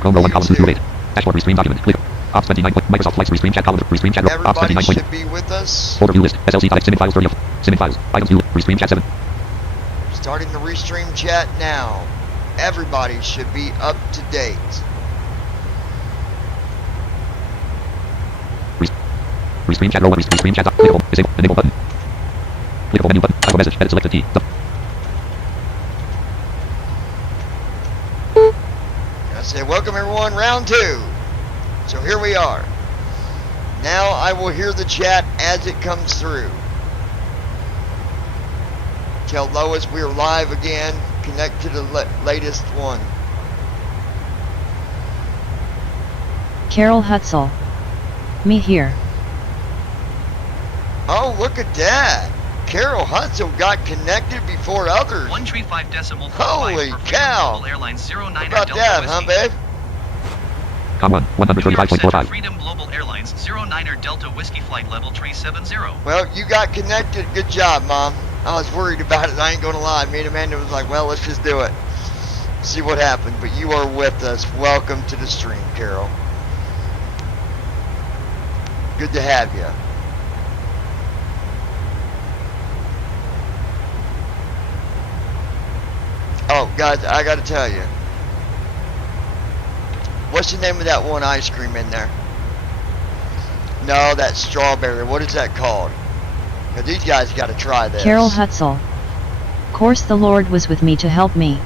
Google Chrome row 1 column 2 through 8. Dashboard restream document. Click. Ops 29. Microsoft Flights restream chat column. Restream chat. Ops 29. Everybody should be with us. Folder view list. SLC Simming files 30 of. Simming files. Items view. Restream chat 7. Starting the restream chat now. Everybody should be up to date. Restream chat row 1. Restream chat. Clickable. Disable. Enable button. Clickable menu button. Type a message. Edit selected T. I say welcome everyone, round 2. So here we are. Now I will hear the chat as it comes through. Tell Lois we're live again. Connect to the latest one. Carol Hutzel. Me here. Oh, look at that. Carol Hutzel got connected before others. 135.45. Holy cow. Airlines 09 How about Delta that, Whiskey. huh, babe? Com 1. 135.45. Freedom Global Airlines 09er Delta Whiskey flight level 370. Well, you got connected. Good job, Mom. I was worried about it. I ain't gonna lie. Me and Amanda was like, well, let's just do it. See what happened. But you are with us. Welcome to the stream, Carol. Good to have you. Oh, guys, I gotta tell you. What's the name of that one ice cream in there? No, that's strawberry. What is that called? Now, these guys gotta try this. Carol Hutzel. Course the Lord was with me to help me.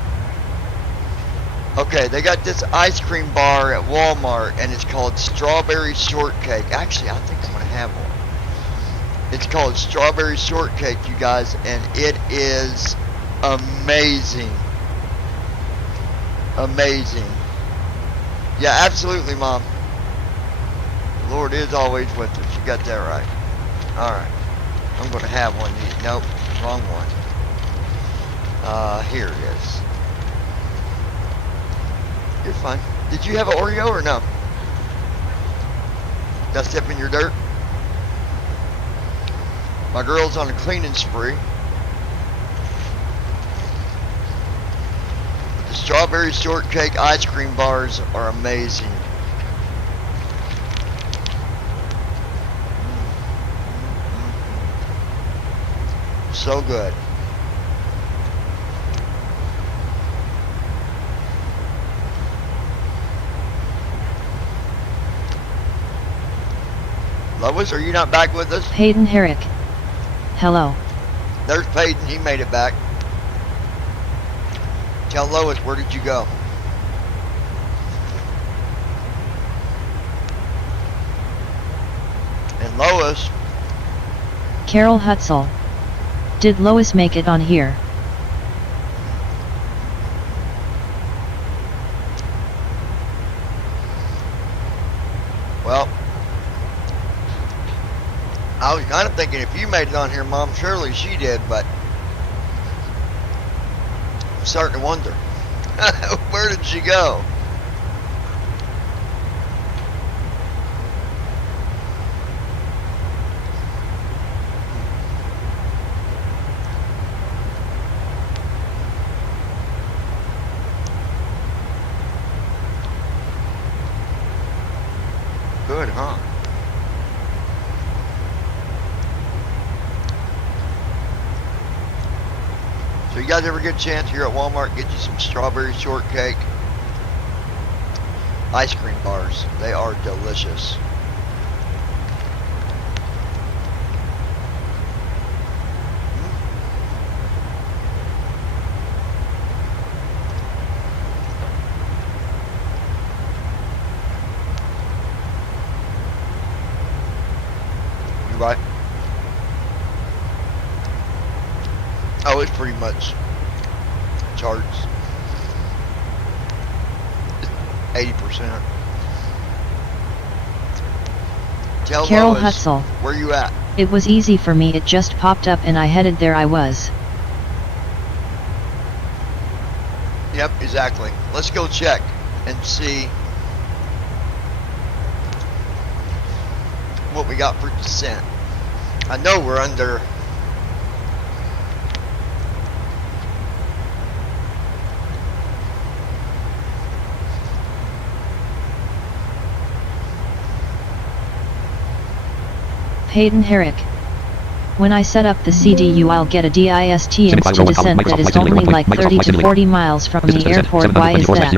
Okay, they got this ice cream bar at Walmart, and it's called Strawberry Shortcake. Actually, I think I'm gonna have one. It's called Strawberry Shortcake, you guys, and it is amazing. Amazing. Yeah, absolutely, Mom. The Lord is always with us. You got that right. Alright. I'm going to have one of these. Nope. Wrong one. Here it is. You're fine. Did you have an Oreo or no? Did I step in your dirt? My girl's on a cleaning spree. The strawberry shortcake ice cream bars are amazing. So good. Lois, are you not back with us? Peyton Herrick. Hello. There's Peyton. He made it back. Tell Lois, where did you go? And Lois. Carol Hutzel. Did Lois make it on here? Well, I was kind of thinking if you made it on here, Mom, surely she did, but I'm starting to wonder. Where did she go? Good, huh? So you guys ever get a chance here at Walmart, get you some strawberry shortcake ice cream bars. They are delicious. You right? Oh, it's pretty much charts. 80%. Tell Carol Lois, Hutzel. where you at? It was easy for me, it just popped up and I headed there I was. Yep, exactly. Let's go check and see what we got for descent. I know we're under. Hayden Herrick. When I set up the CDU, I'll get a DIST insta descent that is only like 30 to 40 miles from the airport. Why is that?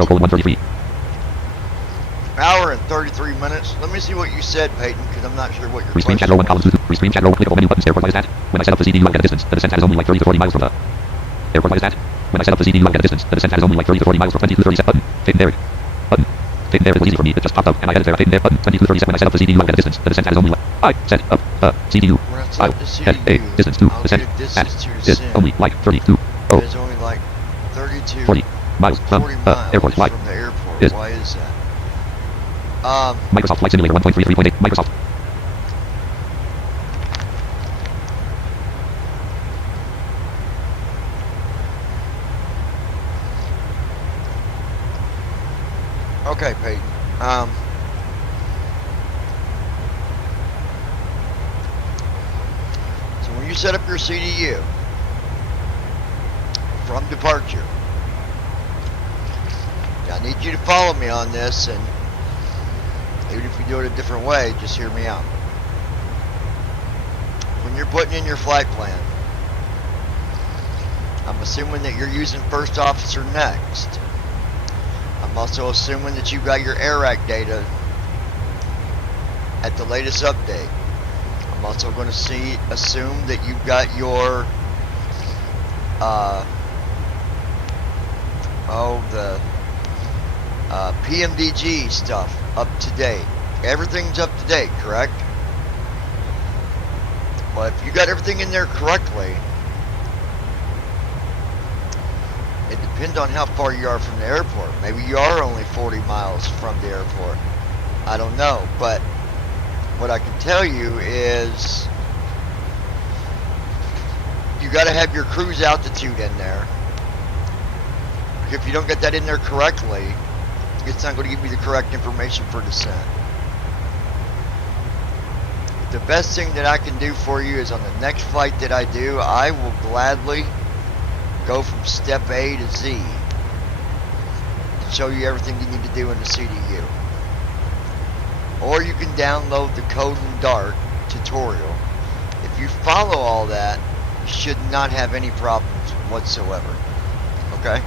Hour and 33 minutes. Let me see what you said, Peyton, because I'm not sure what your Rescreen chat question row 1 column was. 2. Rescreen chat row clickable menu buttons. Airport. Why is that? When I set up the CDU, I'll get a distance. The descent time is only like 30 to 40 miles from the airport. Why is that? When I set up the CDU, I'll get a distance. The descent time is only like 30 to 40 miles from 20 to 30 set button. Peyton Derrick. Button. Peyton Derrick was easy for me. It just popped up and I edited there. Peyton Derrick button. 20 to 30 set. When I set up the CDU, I'll get a distance. The descent time is only like I set up CDU. When I set I up the head a CDU, distance to I'll descent get a at distance to is descent. only like 32 It is only like 32 40 miles from 40 miles airport. Why? from the airport. Is Why is that? Microsoft Flight Simulator 1.33.8. Microsoft. Okay, Peyton. So when you set up your CDU from departure, I need you to follow me on this, and even if you do it a different way, just hear me out. When you're putting in your flight plan, I'm assuming that you're using First Officer Next. I'm also assuming that you've got your AIRAC data at the latest update. I'm also going to assume that you've got your PMDG stuff up to date. Everything's up to date, correct? Well, if you got everything in there correctly, it depends on how far you are from the airport. Maybe you are only 40 miles from the airport. I don't know, but what I can tell you is you got to have your cruise altitude in there. If you don't get that in there correctly, it's not going to give you the correct information for descent. The best thing that I can do for you is on the next flight that I do, I will gladly go from step A to Z and show you everything you need to do in the CDU. Or you can download the Code and Dart tutorial. If you follow all that, you should not have any problems whatsoever. Okay?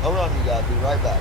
Hold on, you guys. Be right back.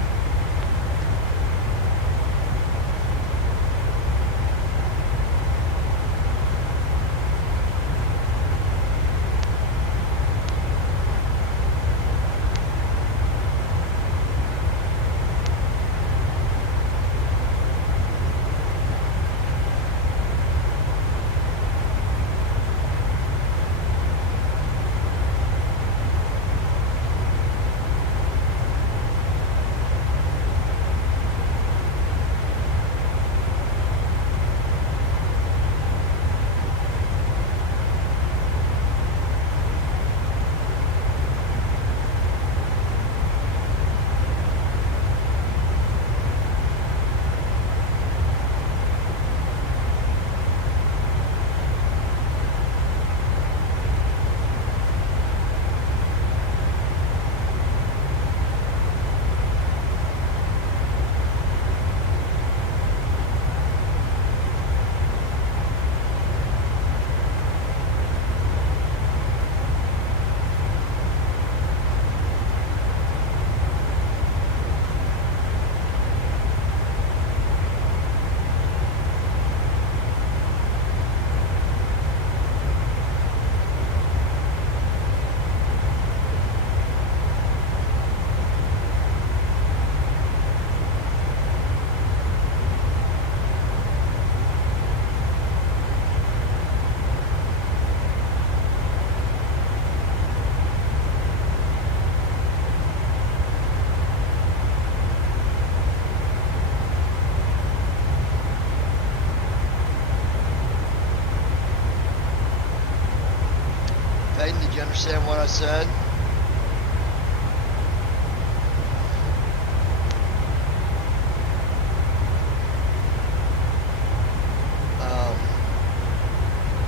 understand what I said?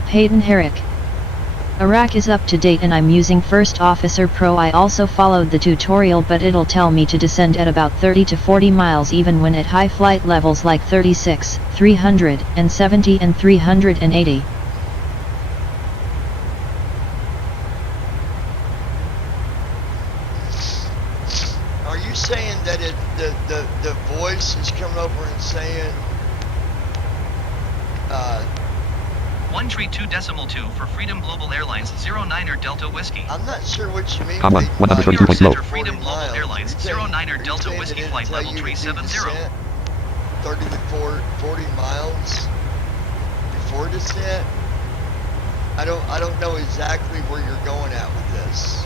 Hayden Herrick. Iraq is up to date and I'm using First Officer Pro. I also followed the tutorial, but it'll tell me to descend at about 30 to 40 miles even when at high flight levels like 36, 370 and 380. Are you saying that the voice is coming over and saying 132.2 for Freedom Global Airlines 09er Delta Whiskey. I'm not sure what you mean. Comma, 132.0. Center Freedom Global Airlines 09er Delta Whiskey flight level 370. 30 to 40 miles before descent. I don't know exactly where you're going at with this.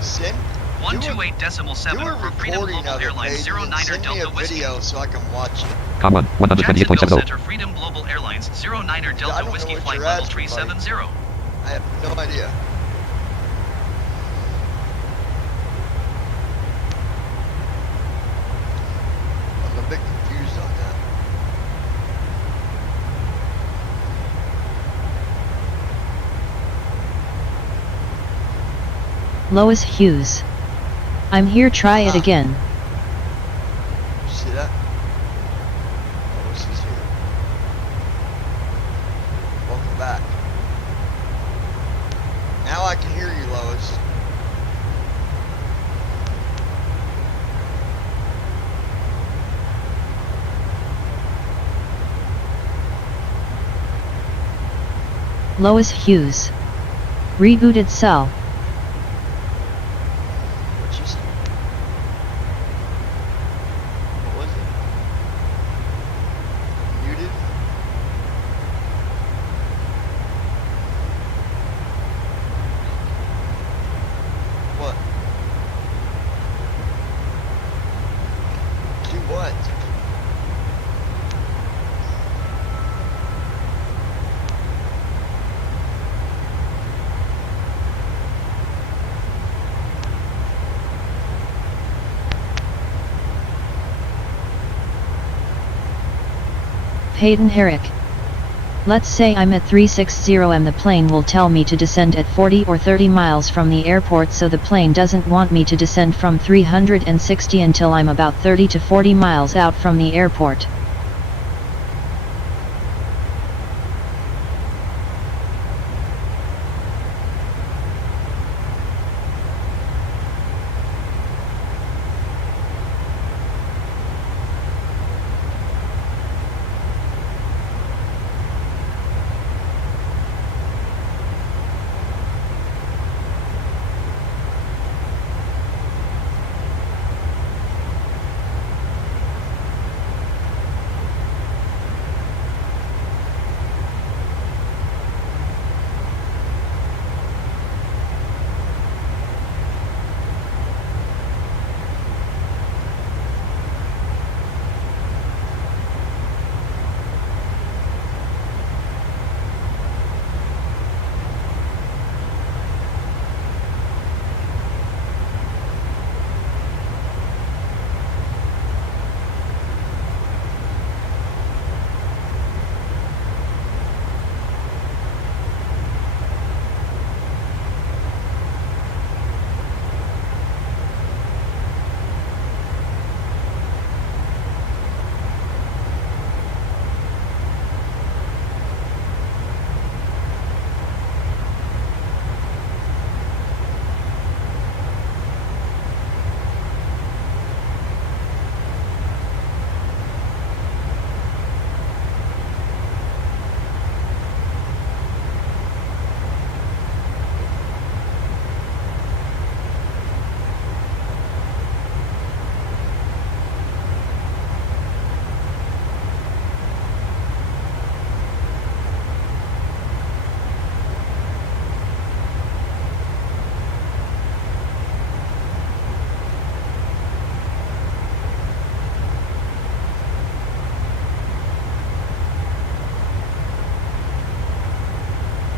Send 128.7 for Freedom Global Airlines 09er Delta Whiskey. Video so I can watch it. Comma, Jacksonville 128.70. Center Freedom Global Airlines 09er I Delta don't Whiskey know what flight you're level asking, buddy. 370. I have no idea. I'm a bit confused on that. Lois Hughes. I'm here, try it again. You see that? Lois is here. Welcome back. Now I can hear you, Lois. Lois Hughes. Rebooted cell. What you said? What was it? Muted? What? Do what? Hayden Herrick. Let's say I'm at 360 and the plane will tell me to descend at 40 or 30 miles from the airport, so the plane doesn't want me to descend from 360 until I'm about 30 to 40 miles out from the airport.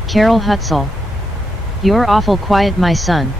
Carol Hutzel. You're awful quiet, my son.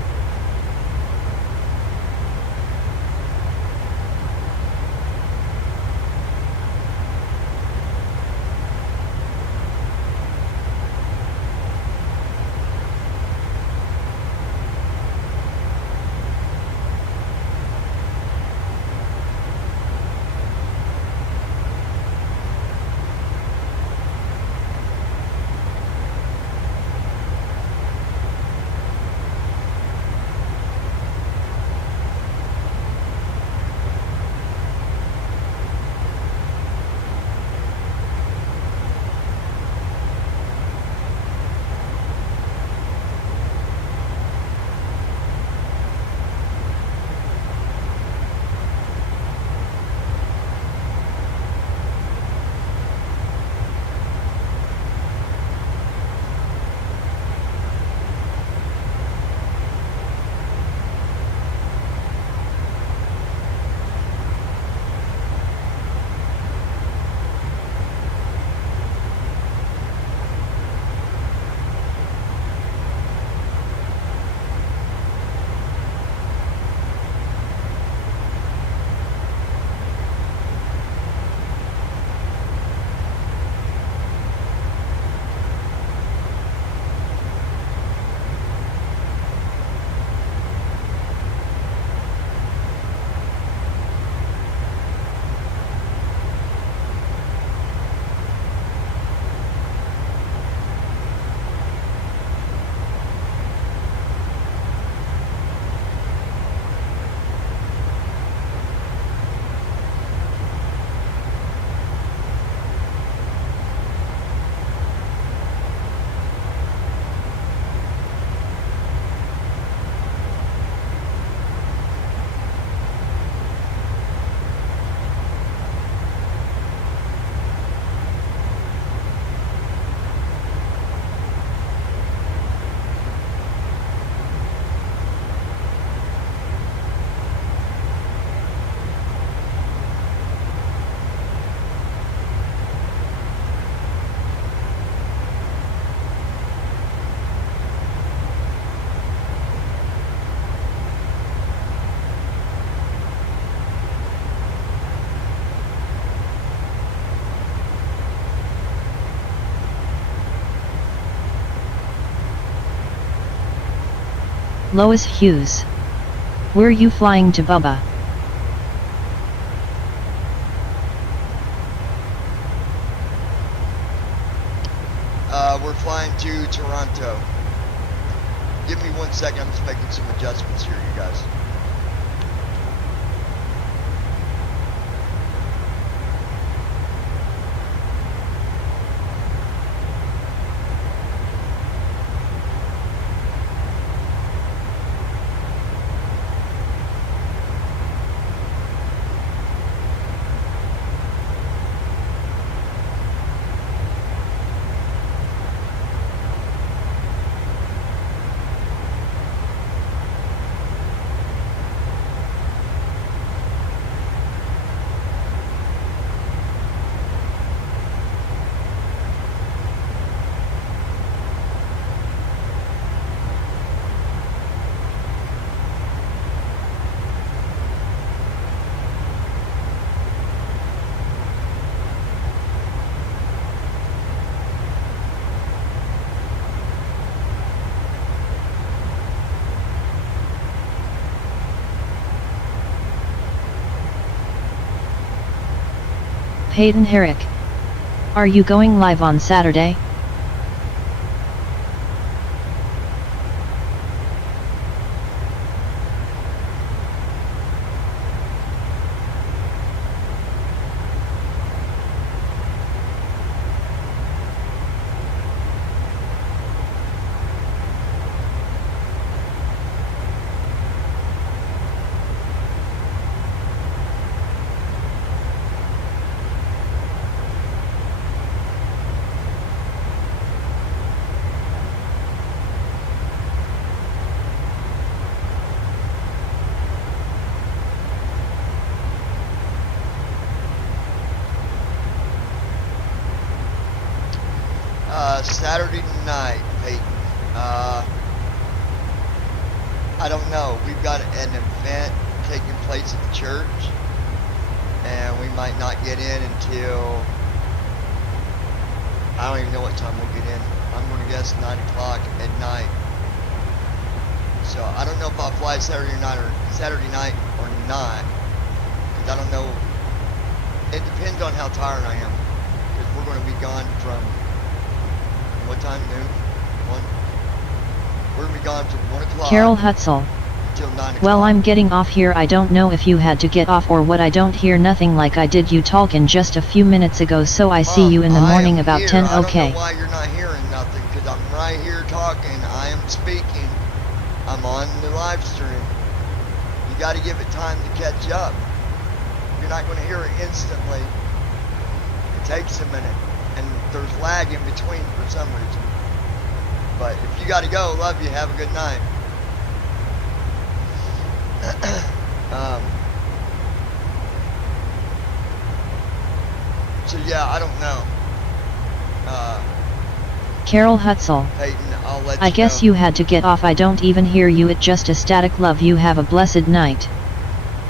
Lois Hughes. Were you flying to Bubba? We're flying to Toronto. Give me 1 second, I'm just making some adjustments here, you guys. Hayden Herrick. Are you going live on Saturday? Saturday night, I don't know. We've got an event taking place at the church, and we might not get in until, I don't even know what time we'll get in. I'm going to guess 9 o'clock at night. So I don't know if I'll fly Saturday night or not, because I don't know. It depends on how tired I am, because we're going to be gone from what time? Noon? 1? We're going to be gone from 1 o'clock. Carol Hutzel. Until 9 o'clock. Well, I'm getting off here. I don't know if you had to get off or what. I don't hear nothing like I did you talking just a few minutes ago, so I see you in the morning about 10. I don't Okay. know why you're not hearing nothing, because I'm right here talking. I am speaking. I'm on the live stream. You got to give it time to catch up. You're not going to hear it instantly. It takes a minute, and there's lag in between for some reason. But if you got to go, love you. Have a good night. So yeah, I don't know. Carol Hutzel. Peyton, I'll let you I guess know. you had to get off. I don't even hear you. It just a static. Love you. Have a blessed night.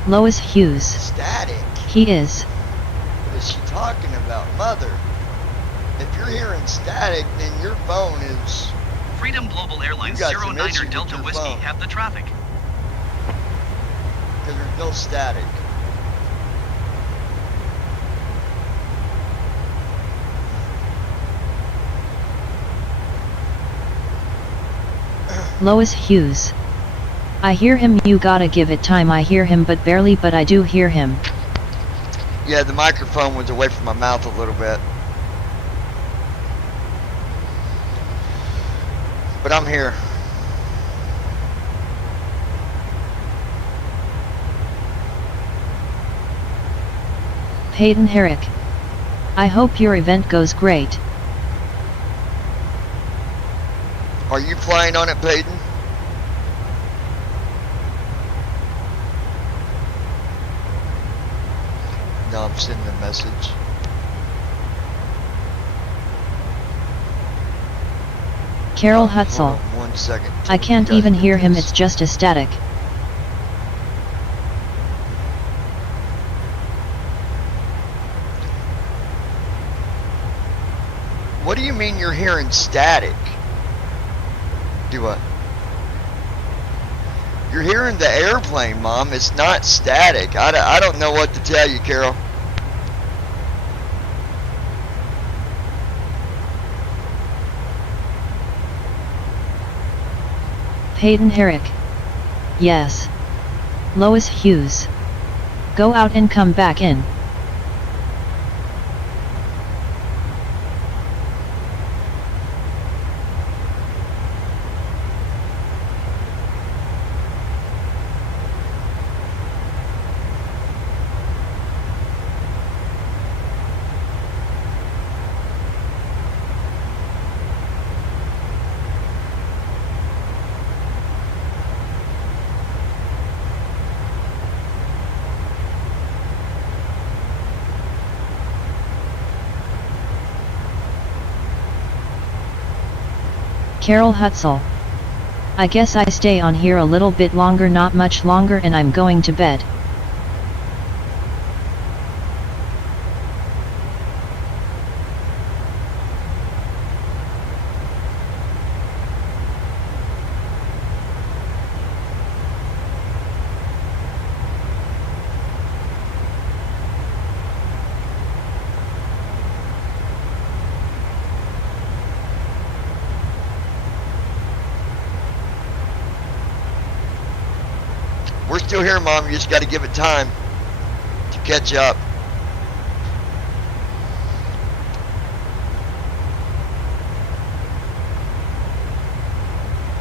Lois Hughes. Static. He is. What is she talking about, mother? If you're hearing static, then your phone is. Freedom Global Airlines You got some 09er issues with Delta your Whiskey phone. have the traffic. Because there's no static. Lois Hughes. I hear him. You gotta give it time. I hear him but barely, but I do hear him. Yeah, the microphone was away from my mouth a little bit. But I'm here. Peyton Herrick. I hope your event goes great. Are you flying on it, Peyton? No, I'm sending a message. Carol Hold Hutzel. on 1 second. I can't You guys even get hear him. this. It's just a static. What do you mean you're hearing static? Do what? You're hearing the airplane, Mom. It's not static. I don't know what to tell you, Carol. Peyton Herrick. Yes. Lois Hughes. Go out and come back in. Carol Hutzel. I guess I stay on here a little bit longer, not much longer, and I'm going to bed. We're still here, Mom. You just got to give it time to catch up.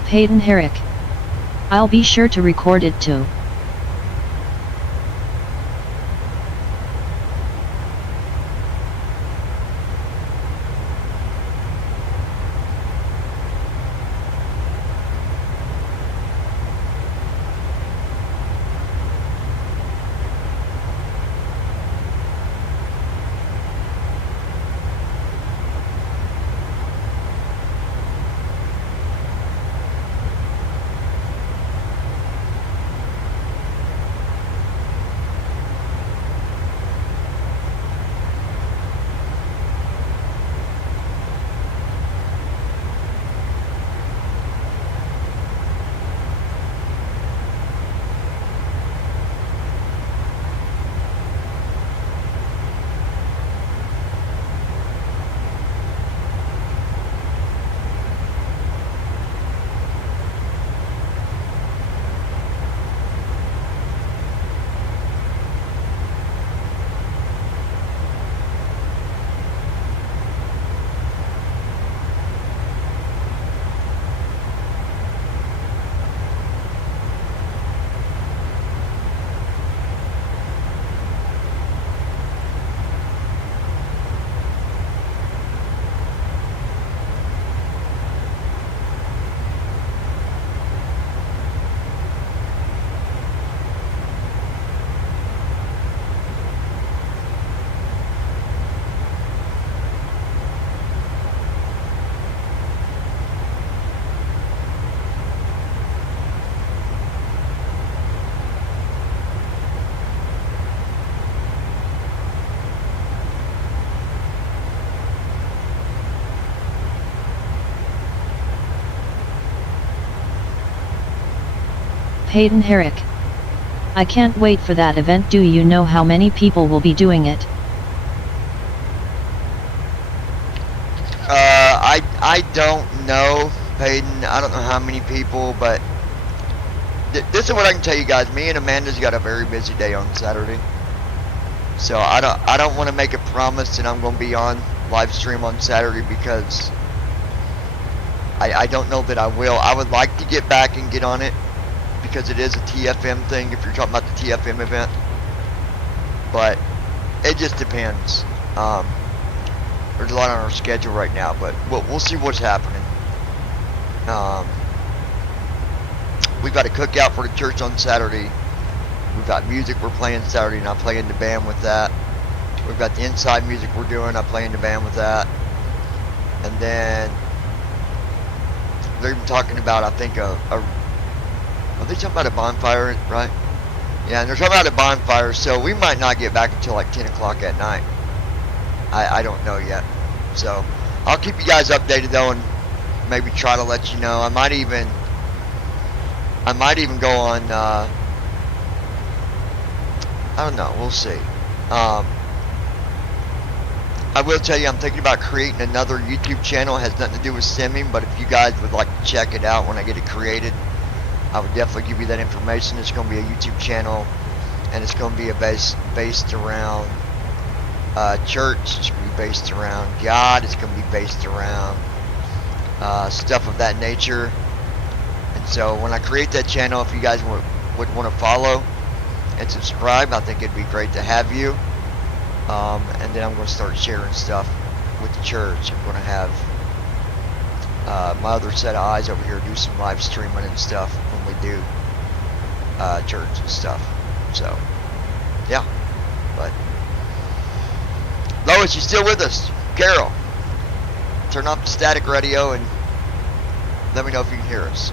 Peyton Herrick. I'll be sure to record it too. Hayden Herrick. I can't wait for that event. Do you know how many people will be doing it? I don't know, Peyton. I don't know how many people, but this is what I can tell you guys. Me and Amanda's got a very busy day on Saturday, so I don't want to make a promise that I'm going to be on live stream on Saturday, because I don't know that I will. I would like to get back and get on it, because it is a TFM thing, if you're talking about the TFM event, but it just depends. There's a lot on our schedule right now, but we'll see what's happening. We've got a cookout for the church on Saturday. We've got music we're playing Saturday, and I play in the band with that. We've got the inside music we're doing, I play in the band with that. And then they're even talking about, I think, are they talking about a bonfire, right? Yeah, and they're talking about a bonfire, so we might not get back until like 10 o'clock at night. I don't know yet. So I'll keep you guys updated though, and maybe try to let you know. I might even go on, I don't know, we'll see. I will tell you, I'm thinking about creating another YouTube channel. It has nothing to do with simming, but if you guys would like to check it out when I get it created, I would definitely give you that information. It's going to be a YouTube channel, and it's going to be based around church. It's going to be based around God. It's going to be based around stuff of that nature. And so when I create that channel, if you guys would want to follow and subscribe, I think it'd be great to have you. And then I'm going to start sharing stuff with the church. I'm going to have my other set of eyes over here do some live streaming and stuff when we do church and stuff. So yeah, but Lois, you still with us? Carol, turn off the static radio and let me know if you can hear us.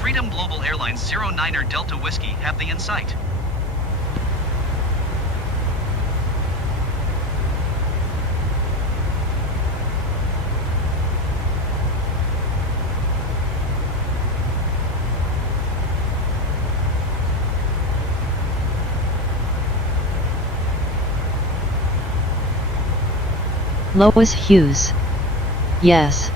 Freedom Global Airlines 09er Delta Whiskey have the in sight. Lois Hughes. Yes.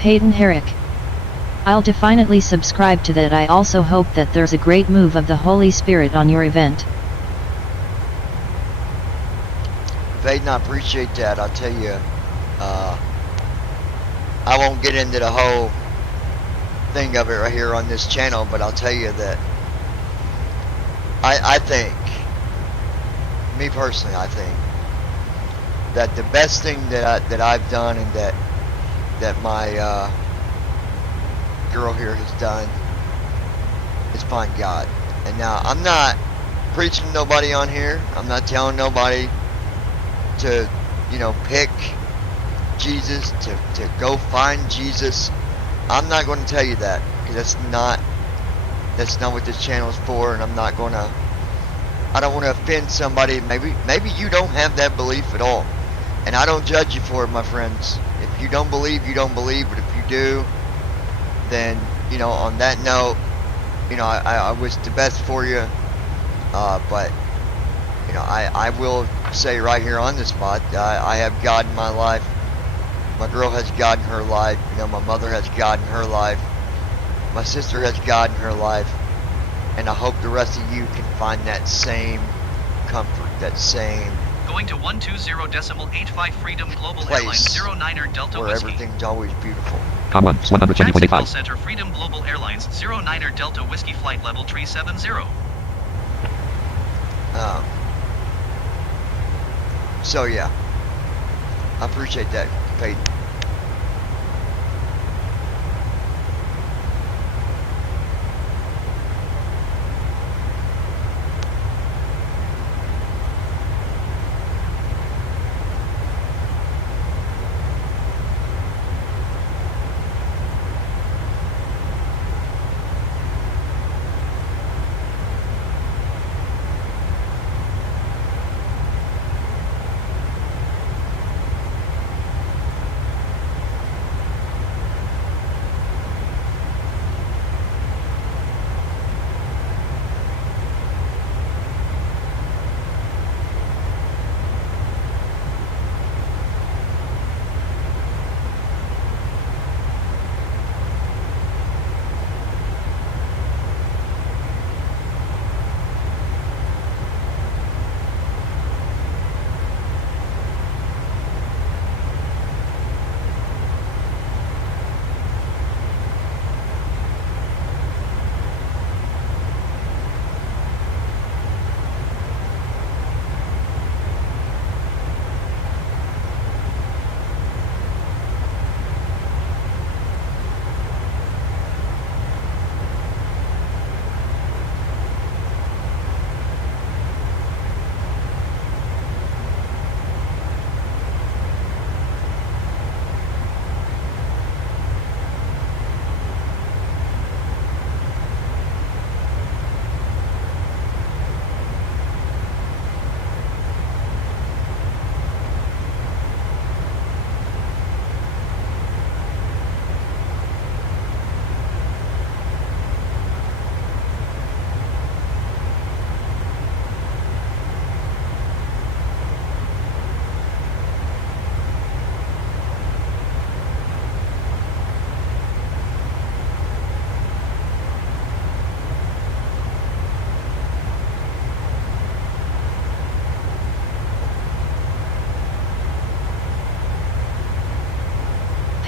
Hayden Herrick. I'll definitely subscribe to that. I also hope that there's a great move of the Holy Spirit on your event. Hayden, I appreciate that. I'll tell you, I won't get into the whole thing of it right here on this channel, but I'll tell you that I think, me personally, I think that the best thing that I've done and that my girl here has done is find God. And now I'm not preaching to nobody on here. I'm not telling nobody to, you know, pick Jesus, to go find Jesus. I'm not going to tell you that, because that's not what this channel is for, and I don't want to offend somebody. Maybe you don't have that belief at all, and I don't judge you for it, my friends. If you don't believe, you don't believe, but if you do, then, you know, on that note, you know, I wish the best for you, but, you know, I will say right here on the spot, I have God in my life. My girl has God in her life. You know, my mother has God in her life. My sister has God in her life. And I hope the rest of you can find that same comfort, that same Going to 120.85 Freedom Global place Airlines 09er Delta where Whiskey. everything's always beautiful. Com 1, 120.85. Jacksonville Center Freedom Global Airlines 09er Delta Whiskey Flight Level 370. So yeah, I appreciate that, Peyton.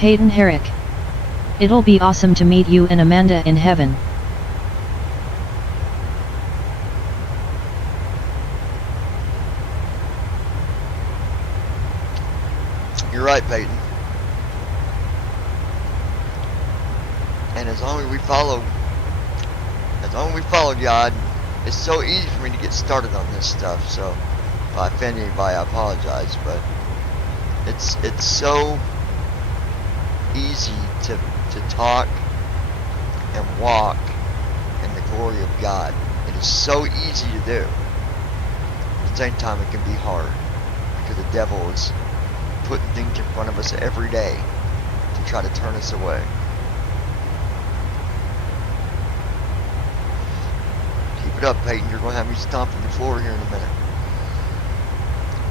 Hayden Herrick. It'll be awesome to meet you and Amanda in heaven. You're right, Peyton. And as long as we follow God, it's so easy for me to get started on this stuff. So if I offend anybody, I apologize. But it's so easy to talk and walk in the glory of God. It is so easy to do. At the same time, it can be hard because the devil is putting things in front of us every day to try to turn us away. Keep it up, Peyton. You're going to have me stomping the floor here in a minute.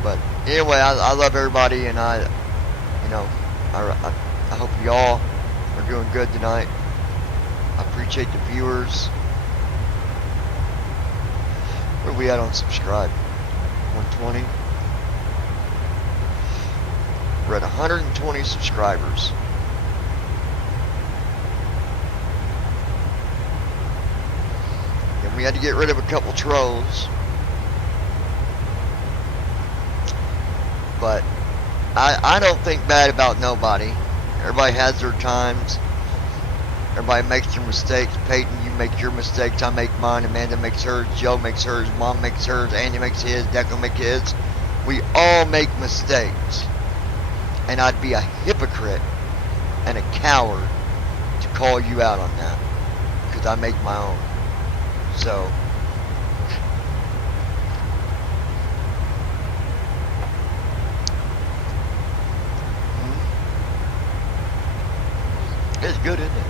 But anyway, I love everybody, and I hope y'all We're doing good tonight. I appreciate the viewers. Where are we at on subscribe? 120. We're at 120 subscribers. And we had to get rid of a couple trolls. But I don't think bad about nobody. Everybody has their times. Everybody makes their mistakes. Peyton, you make your mistakes. I make mine. Amanda makes hers. Joe makes hers. Mom makes hers. Andy makes his. Declan makes his. We all make mistakes. And I'd be a hypocrite and a coward to call you out on that. Because I make my own. So. It's good, isn't it?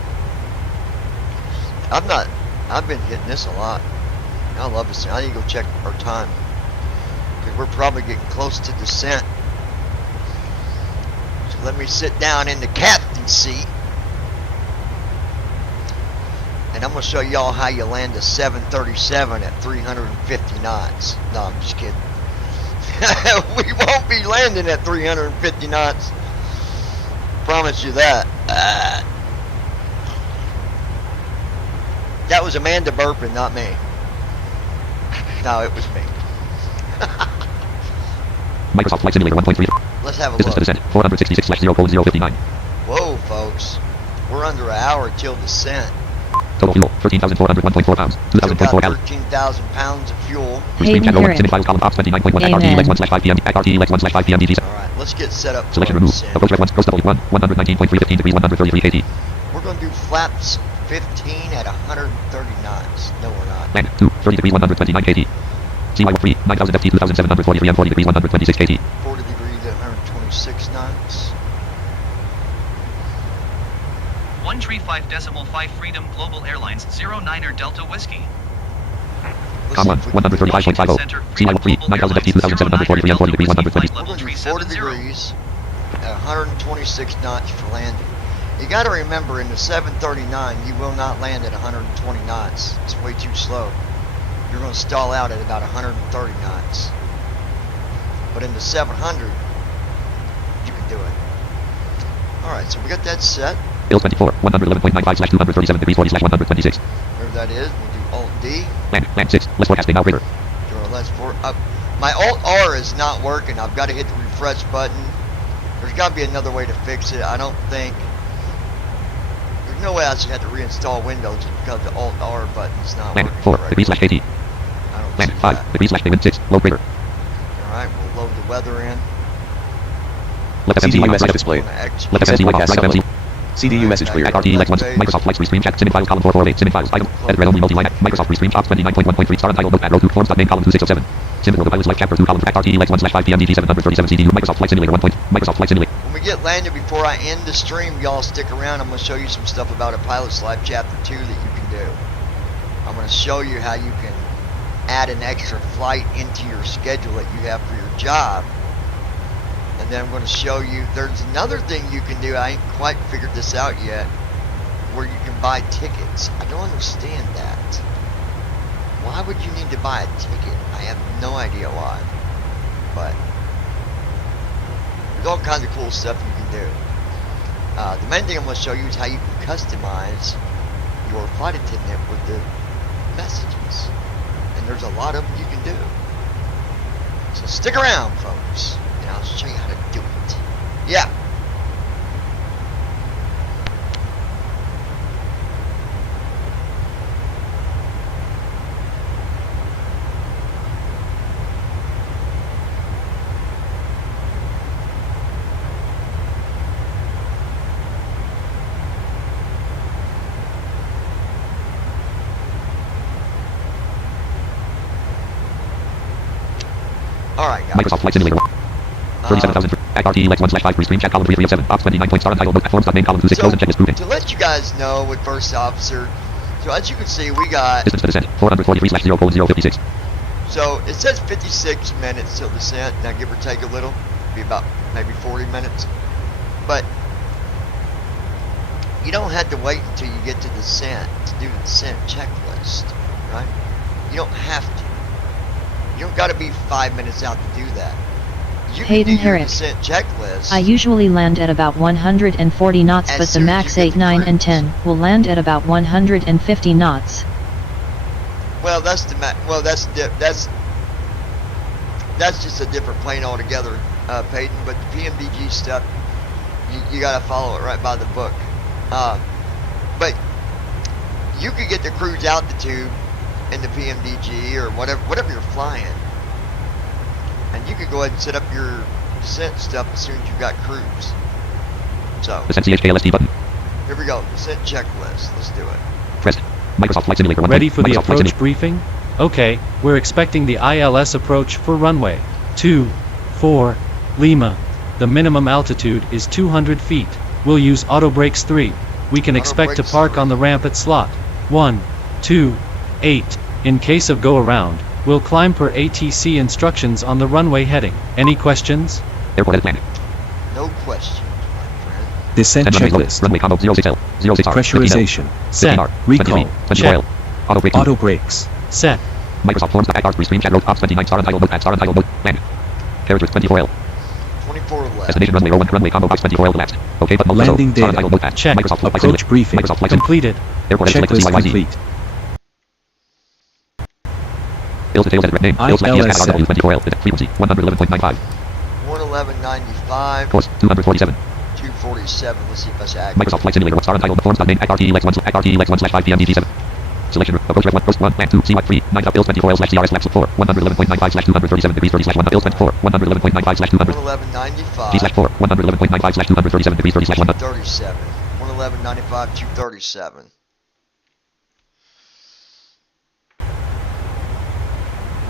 I've been hitting this a lot. I love this thing. I need to go check our time. Because we're probably getting close to descent. So let me sit down in the captain's seat. And I'm going to show y'all how you land a 737 at 350 knots. No, I'm just kidding. We won't be landing at 350 knots. Promise you that. That was Amanda burping, not me. No, it was me. Microsoft Flight Simulator 1.3. Let's have a Distance to look. descent 466/0.059. Whoa, folks. We're under an hour till descent. Total fuel 13,401.4 pounds. Still 2,000.4 got gallons. 13,000 pounds of fuel. Restream chat Hayden over. Image Herrick. files column box 29.1 at Amen. RTEX1/5 PM. At RTEX1/5 PM DG. Alright, let's get set up for Selection our remove. descent. Approach rev 1. Coast W1. 119.315 degrees 133 kT. We're going to do flaps 15 at 130 knots. No, we're not. Land 2. 30 degrees 129 kT. CY3. 9,000 FT 2,743 and 40 degrees 126 kT. 40 degrees at 126 knots. 135.5 Freedom Global Airlines 09er Delta Whiskey. Let's Com see 1. if we can do it. 135.50. CY3. 9,000 FT 2,743 and 40 degrees 126. We're going to do 40 degrees at 126 knots for landing. You got to remember, in the 739, you will not land at 120 knots. It's way too slow. You're going to stall out at about 130 knots. But in the 700, you can do it. Alright, so we got that set. Bill 24. 111.95/237 degrees 40/126. Where that is, we'll do Alt-D. Land 6. Less forecasting now greater. Do our left for up. My Alt-R is not working. I've got to hit the refresh button. There's got to be another way to fix it. I don't think. There's no way I should have to reinstall Windows just because the Alt-R button's not Land working 4. correctly. Degrees/kT. I don't Land see 5. that. Degrees/K wind 6. Low greater. Alright, we'll load the weather in. Left FMC CDU right message right display. We're gonna execute. Left FMC right FMC. CDU message clear. At RTEX1. Microsoft Flight Stream Chat. Simid files column 448. Simid files. Item. Edit only multi-line. Microsoft Restream Top 29.1.3. Star untitled notepad. Row 2. Forms.name column 2607. Simid row the pilot's life chapter 2 column. At RTEX1/5 PM DG 737 CDU. Microsoft Flight Simulator 1. Microsoft Flight Simulator. When we get landed, before I end the stream, y'all stick around. I'm going to show you some stuff about a pilot's life chapter 2 that you can do. I'm going to show you how you can add an extra flight into your schedule that you have for your job. And then I'm going to show you, there's another thing you can do. I ain't quite figured this out yet, where you can buy tickets. I don't understand that. Why would you need to buy a ticket? I have no idea why. But there's all kinds of cool stuff you can do. The main thing I'm going to show you is how you can customize your flight attendant with the messages. And there's a lot of them you can do. So stick around, folks, and I'll show you how to do it. Yeah. Alright, guys. Microsoft Flight Simulator 1. 37,000. At RTEX1/5 Restream Chat column 3307. Box 29. Star untitled notepad. Forms.name column 26. Close and checklist grouping. To let you guys know with First Officer, so as you can see, we got, Distance to descent 443/0.056. so it says 56 minutes till descent. Now give or take a little, be about maybe 40 minutes. But you don't have to wait until you get to descent to do the descent checklist, right? You don't have to. You don't got to be 5 minutes out to do that. You can do Hayden your Herrick. descent checklist. I usually land at about 140 knots, As but the soon as max you get 8, the 9 and cruise. 10 will land at about 150 knots. Well, that's the that's just a different plane altogether, Peyton. But the PMDG stuff, you gotta follow it right by the book. But you could get the cruise altitude in the PMDG or whatever you're flying, and you could go ahead and set up your descent stuff as soon as you've got cruise. So Descent CHKLST button. here we go, descent checklist. Let's do it. Pressed. Microsoft Flight Simulator 1. Ready for the Microsoft Flight approach briefing? Okay, we're expecting the ILS approach for runway 24 Lima. The minimum altitude is 200 feet. We'll use auto brakes 3. We can Auto expect to brakes park 3. on the ramp at slot 1, 2, 8. In case of go around, we'll climb per ATC instructions on the runway heading. Any questions? Airport edit landing. No questions, my friend. Descent Send runway low. checklist. Runway combo 06L. 06R. Pressurization. Set. 15R. Recall. 20 feet. 20 Check. oil. Auto brake 2. Auto brakes. Set. Microsoft Forms Act R3 Screen Chat Road Ops 29 Star Untitled Notepad Star Untitled Note. Land. Characters 24 L. 24 left. Destination runway 01 runway combo box 24 L elapsed. Okay button also. Landing Star data. Untitled Notepad. Check. Microsoft Flight Approach Simulator. briefing. Microsoft Flight Simulator. Completed. Airport edit Checklist select CYYZ. complete. Bills details edit name. Bills left ILS ES 24 L. Frequency 111.95. 111.95. Course 247. 247. Let's see if that's accurate. Microsoft Flight Simulator 1 Star Untitled Forms name ACRTEX1/5 PMDG7. Selection route. Approach ref 1 post 1 land 2 CY3 9 bills 24 L slash CRS laps 4 111.95 slash 237 degrees 30 slash 1 bills 24 111.95 slash 200 111.95. G slash 4 111.95 slash 237 degrees 30 slash 1 37. 111.95. 237.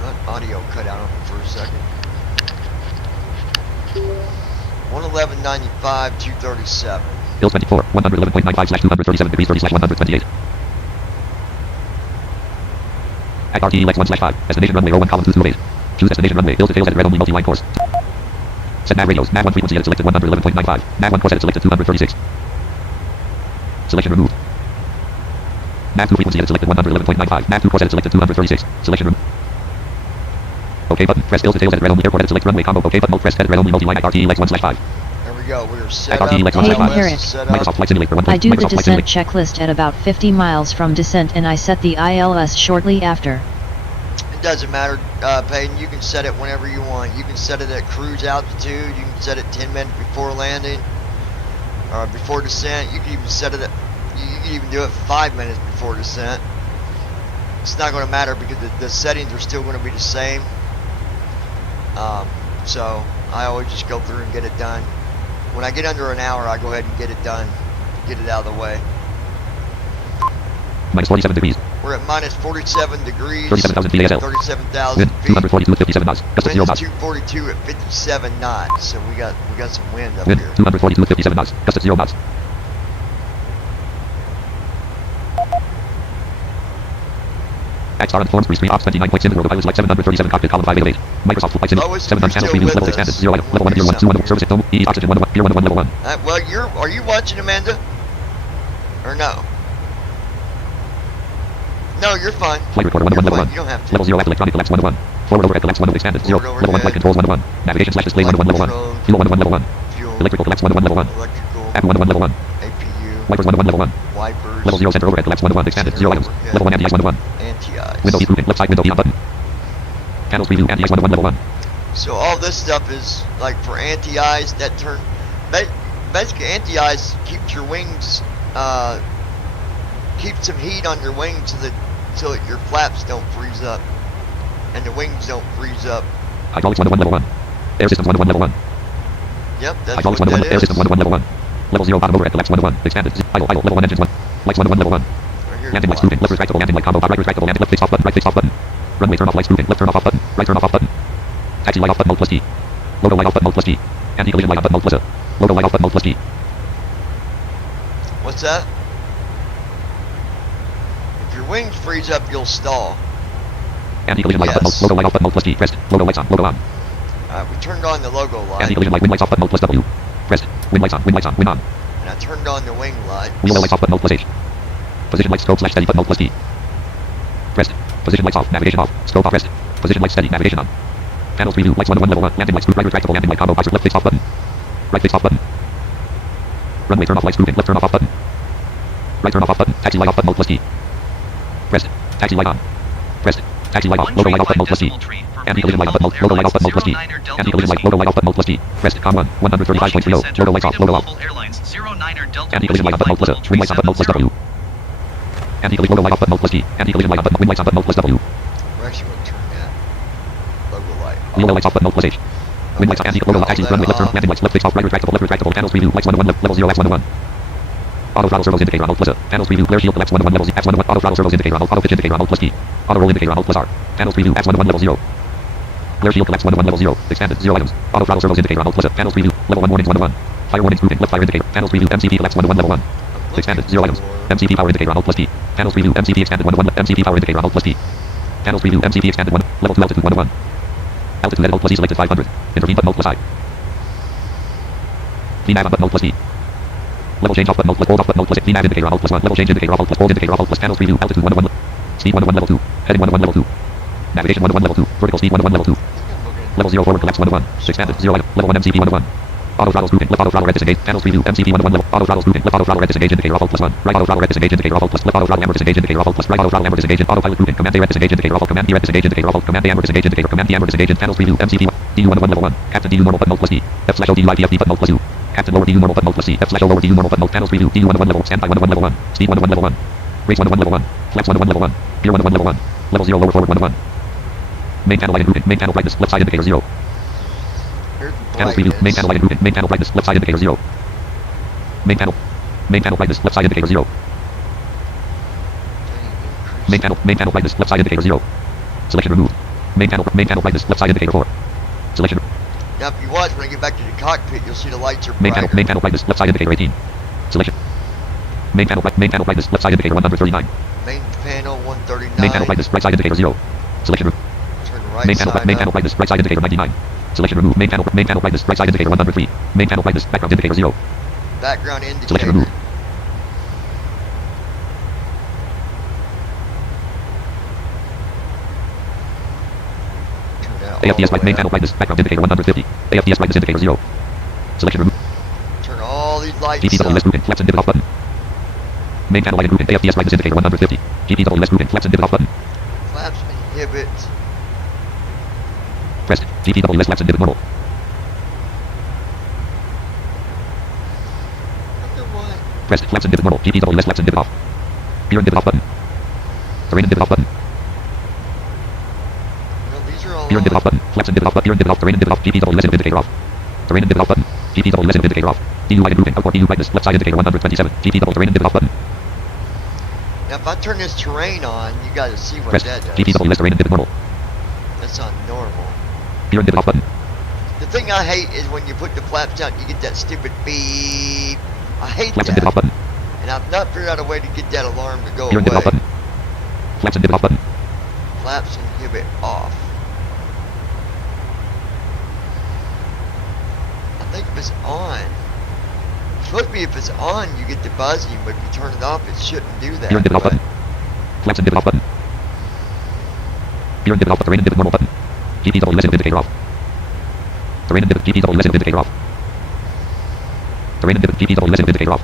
That audio cut out on me for a second. 111.95. 237. bills 24 111.95 slash 237 degrees 30 slash 128 ACRTEX1/5 destination runway 01 column 228 choose destination runway bills details edit red only multi-line course set nav radios nav 1 frequency edit selected 111.95 nav 1 course edit selected 236 selection removed nav 2 frequency edit selected 111.95 nav 2 course edit selected 236 selection removed OK button press bills details edit red only airport edit select runway combo OK button press edit red only multi-line ACRTEX1/5 There we go. We're set up. ACRTEX1/5 Hayden Herrick. Set up. Microsoft Flight Simulator 1 I do the Microsoft Flight descent Simulator checklist at about 50 miles from descent, and I set the ILS shortly after. It doesn't matter, Peyton. You can set it whenever you want. You can set it at cruise altitude. You can set it 10 minutes before landing or before descent. You can even set it at, you can even do it 5 minutes before descent. It's not going to matter because the settings are still going to be the same. So I always just go through and get it done. When I get under an hour, I go ahead and get it done, get it out of the way. minus 47 degrees We're at minus 47 degrees. 37,000 feet ASL 37,000 wind feet. 242 at 57 knots gust at 0 Wind is knots 242 at 57 knots. So we got some wind up wind here. 242 at 57 knots gust at 0 knots Star Forms Screen Ops 29.0 pilots like 737 cockpit column 588 Microsoft Flight Simulator Lois, 700 if channel you're 3 news still level with expanded us, 0 item level 1 tier 1 2 1 service dome E oxygen 1 tier 1 level 1 Well, are you watching, Amanda? Or no? No, you're fine. Flight recorder 1 You're 1 level fine. 1 You don't have to. level 0 at electronic collapse 1 1 forward over at collapse 1 0 expanded 0 Forward level 1 flight overhead. controls 1 1 navigation slash display 1 1 level 1 Control. fuel 1 1 level 1 Fuel. electrical collapse 1 1 level 1 Electrical. app 1 1 level 1 APU. wipers 1 1 level 1 Wipers. level 0 center overhead collapse 1 1 expanded 0 items overhead. level 1 anti-ice 1 1 Anti-ice. window improvement left side window beyond button panels preview anti-ice 1 1 level 1 So all this stuff is like for anti-ice. That turn. Basically, anti-ice keeps your wings. Keeps some heat on your wings so that your flaps don't freeze up and the wings don't freeze up. hydraulics 1 1 level 1 air systems 1 1 level 1 Yep, that's hydraulics what 1 1 that air is. systems 1 1 level 1 level 0 bottom overhead collapse 1 1 expanded idle level 1 engines 1 lights 1 1 level 1 Right here, landing lights come on. moving left retractable landing light combo right retractable landing left face off button right face off button runway turn off lights moving left turn off button right turn off button taxi light off button mode plus G logo light off button mode plus G anti-collision light on button mode plus A logo light off button mode plus G What's that? If your wings freeze up, you'll stall. anti-collision light off button Yes. mode logo light off button mode plus G pressed logo lights on logo on Alright, we turned on the logo light. anti-collision light wind lights off button mode plus W pressed wind lights on wind on and I turned on the wing lights. Wheel lights off button Alt plus H. Position lights scope slash steady button Alt plus D. Pressed. Position lights off. Navigation off. Scope off. Pressed. Position lights steady. Navigation on. Panels preview. Lights 1 level 1. Landing lights. Right retractable landing light combo. Left clicks off button. Right clicks off button. Runway turn off lights grouping. Left turn off button. Right turn off button. Taxi light off button Alt plus T. Pressed. Taxi light on. Pressed. Taxi light off. Logo light off button Alt plus T. Anti-collision light off button. Logo light off button Alt plus T. Anti-collision light. Logo light off button Alt plus T. Pressed. Com 1. 135.30. Logo lights off. Logo off. Anti-collision light off button Alt plus Wing lights on button Alt plus W. Anti-collision logo light off button Alt plus T. Anti-collision light off button. Wing lights on button Alt plus W. We're actually going to turn that logo light off. Wheel lights off button Alt plus H. Wing lights on anti-logo light. Taxi runway left turn. Landing lights left fix off. Right retractable. Panels preview. Lights 1 level 0 X1 Auto throttle servos indicator on Alt plus A. Panels preview. Glare shield X1 level Z. X1 auto throttle servos indicator on Alt. Auto pitch indicator on Alt plus T. Auto roll indicator on Alt plus R. Panels preview. X1 level 0. Glare shield X1 level 0. Expanded 0 items. Auto throttle servos indicator on Alt plus A. Panels preview. Level 1 warnings 1 Fire warnings grouping. Left fire indicator. Panels preview. MCP X1 level 1. Expanded 0 items. MCP power indicator on Alt plus T. Panels preview. MCP expanded 1 MCP power indicator on Alt plus T. Panels preview. MCP expanded 1. Level 2 altitude 1 Altitude at Alt plus E selected 500. Intervene button Alt plus I. VNAV on button Alt plus E. Level change off button Alt plus hold off button Alt plus VNAV indicator on Alt plus 1. Level change indicator off Alt plus hold indicator off Alt plus panels preview. Altitude 1 Speed 1 level 2. Heading 1 level 2. Navigation 1 level 2. Vertical speed 1 level 2. Level 0 forward collapse 1 Expanded 0 item. Level 1 MCP 1 Auto throttles grouping. Left auto throttle red disengage. Panels preview. MCP 1 level. Auto throttles grouping. Left auto throttle red disengage indicator off Alt plus 1. Right auto throttle red disengage indicator off Alt plus. Left auto throttle amber disengage indicator off Alt plus. Right auto throttle amber disengage. Autopilot grouping. Command A red disengage indicator off. Command B red disengage indicator off. Command A amber disengage indicator. Command D amber disengage. Panels preview. MCP 1. DU 1 level 1. Captain DU normal button Alt plus D. F slash O DU IPFD button Alt plus U. Captain lower DU normal button Alt plus C. F slash O lower DU normal button Alt. Panels preview. DU 1 level. Standby 1 level 1. Speed 1 level 1. Race 1 level 1. Flex 1 level 1. Gear 1 level 1. Level 0 lower forward 1. Main panel light and grouping. Main panel brightness. Left side indicator 0. Panel preview. Main panel light and grouping. Main panel brightness. Left side indicator 0. Main panel brightness. Left side indicator 0. Main panel brightness. Left side indicator 0. Selection removed. Main panel brightness. Left side indicator 4. Selection. Now, if you watch when I get back to the cockpit, you'll see the lights are Main brighter. panel brightness. Left side indicator 18. Selection. Main panel brightness. Left side indicator 139. Main panel 139. Main panel brightness. Right side indicator 0. Selection. Turn right Main side panel up. brightness. Right side indicator 99. Selection removed. Main panel brightness. Right side indicator 103. Main panel brightness. Background indicator 0. Background Selection indicator. removed. Turn that all AFDS the right way main up. panel brightness. Background indicator 150. AFDS brightness indicator 0. Selection removed. Turn all these lights GPWS up. grouping. Flex and divot off button. Main panel light and grouping. AFDS brightness indicator 150. GPWS grouping. Flex and divot off button. Flaps inhibit. Pressed. GPWS flex and divot normal. Wonder why. Pressed. Flex and divot normal. GPWS flex and divot off. Gear and divot off button. Terrain and divot off button. No, these are all Gear and divot off button. Flex and divot off. Gear and divot off. Terrain and divot off. GPWS indicator off. Terrain and divot off button. GPWS indicator off. DU light and grouping. Outboard DU brightness. Left side indicator 127. GPW terrain and divot off button. Now, if I turn this terrain on, you guys see what Pressed. that does. GPWS terrain and divot normal. That's not normal. Gear and divot off button. The thing I hate is when you put the flaps down, you get that stupid beep. I hate Flex and divot off that. button. And I've not figured out a way to get that alarm to go Gear and divot off away. button. Flex and divot off button. Flaps inhibit off. I think if it's on, it's supposed to be if it's on, you get the buzzing, but if you turn it off, it shouldn't do that. Gear and divot off but- button. Flex and divot off button. Gear and divot off. Terrain and divot normal button. GPWS indicator off. Terrain and divot. GPWS indicator off. Terrain and divot. GPWS indicator off.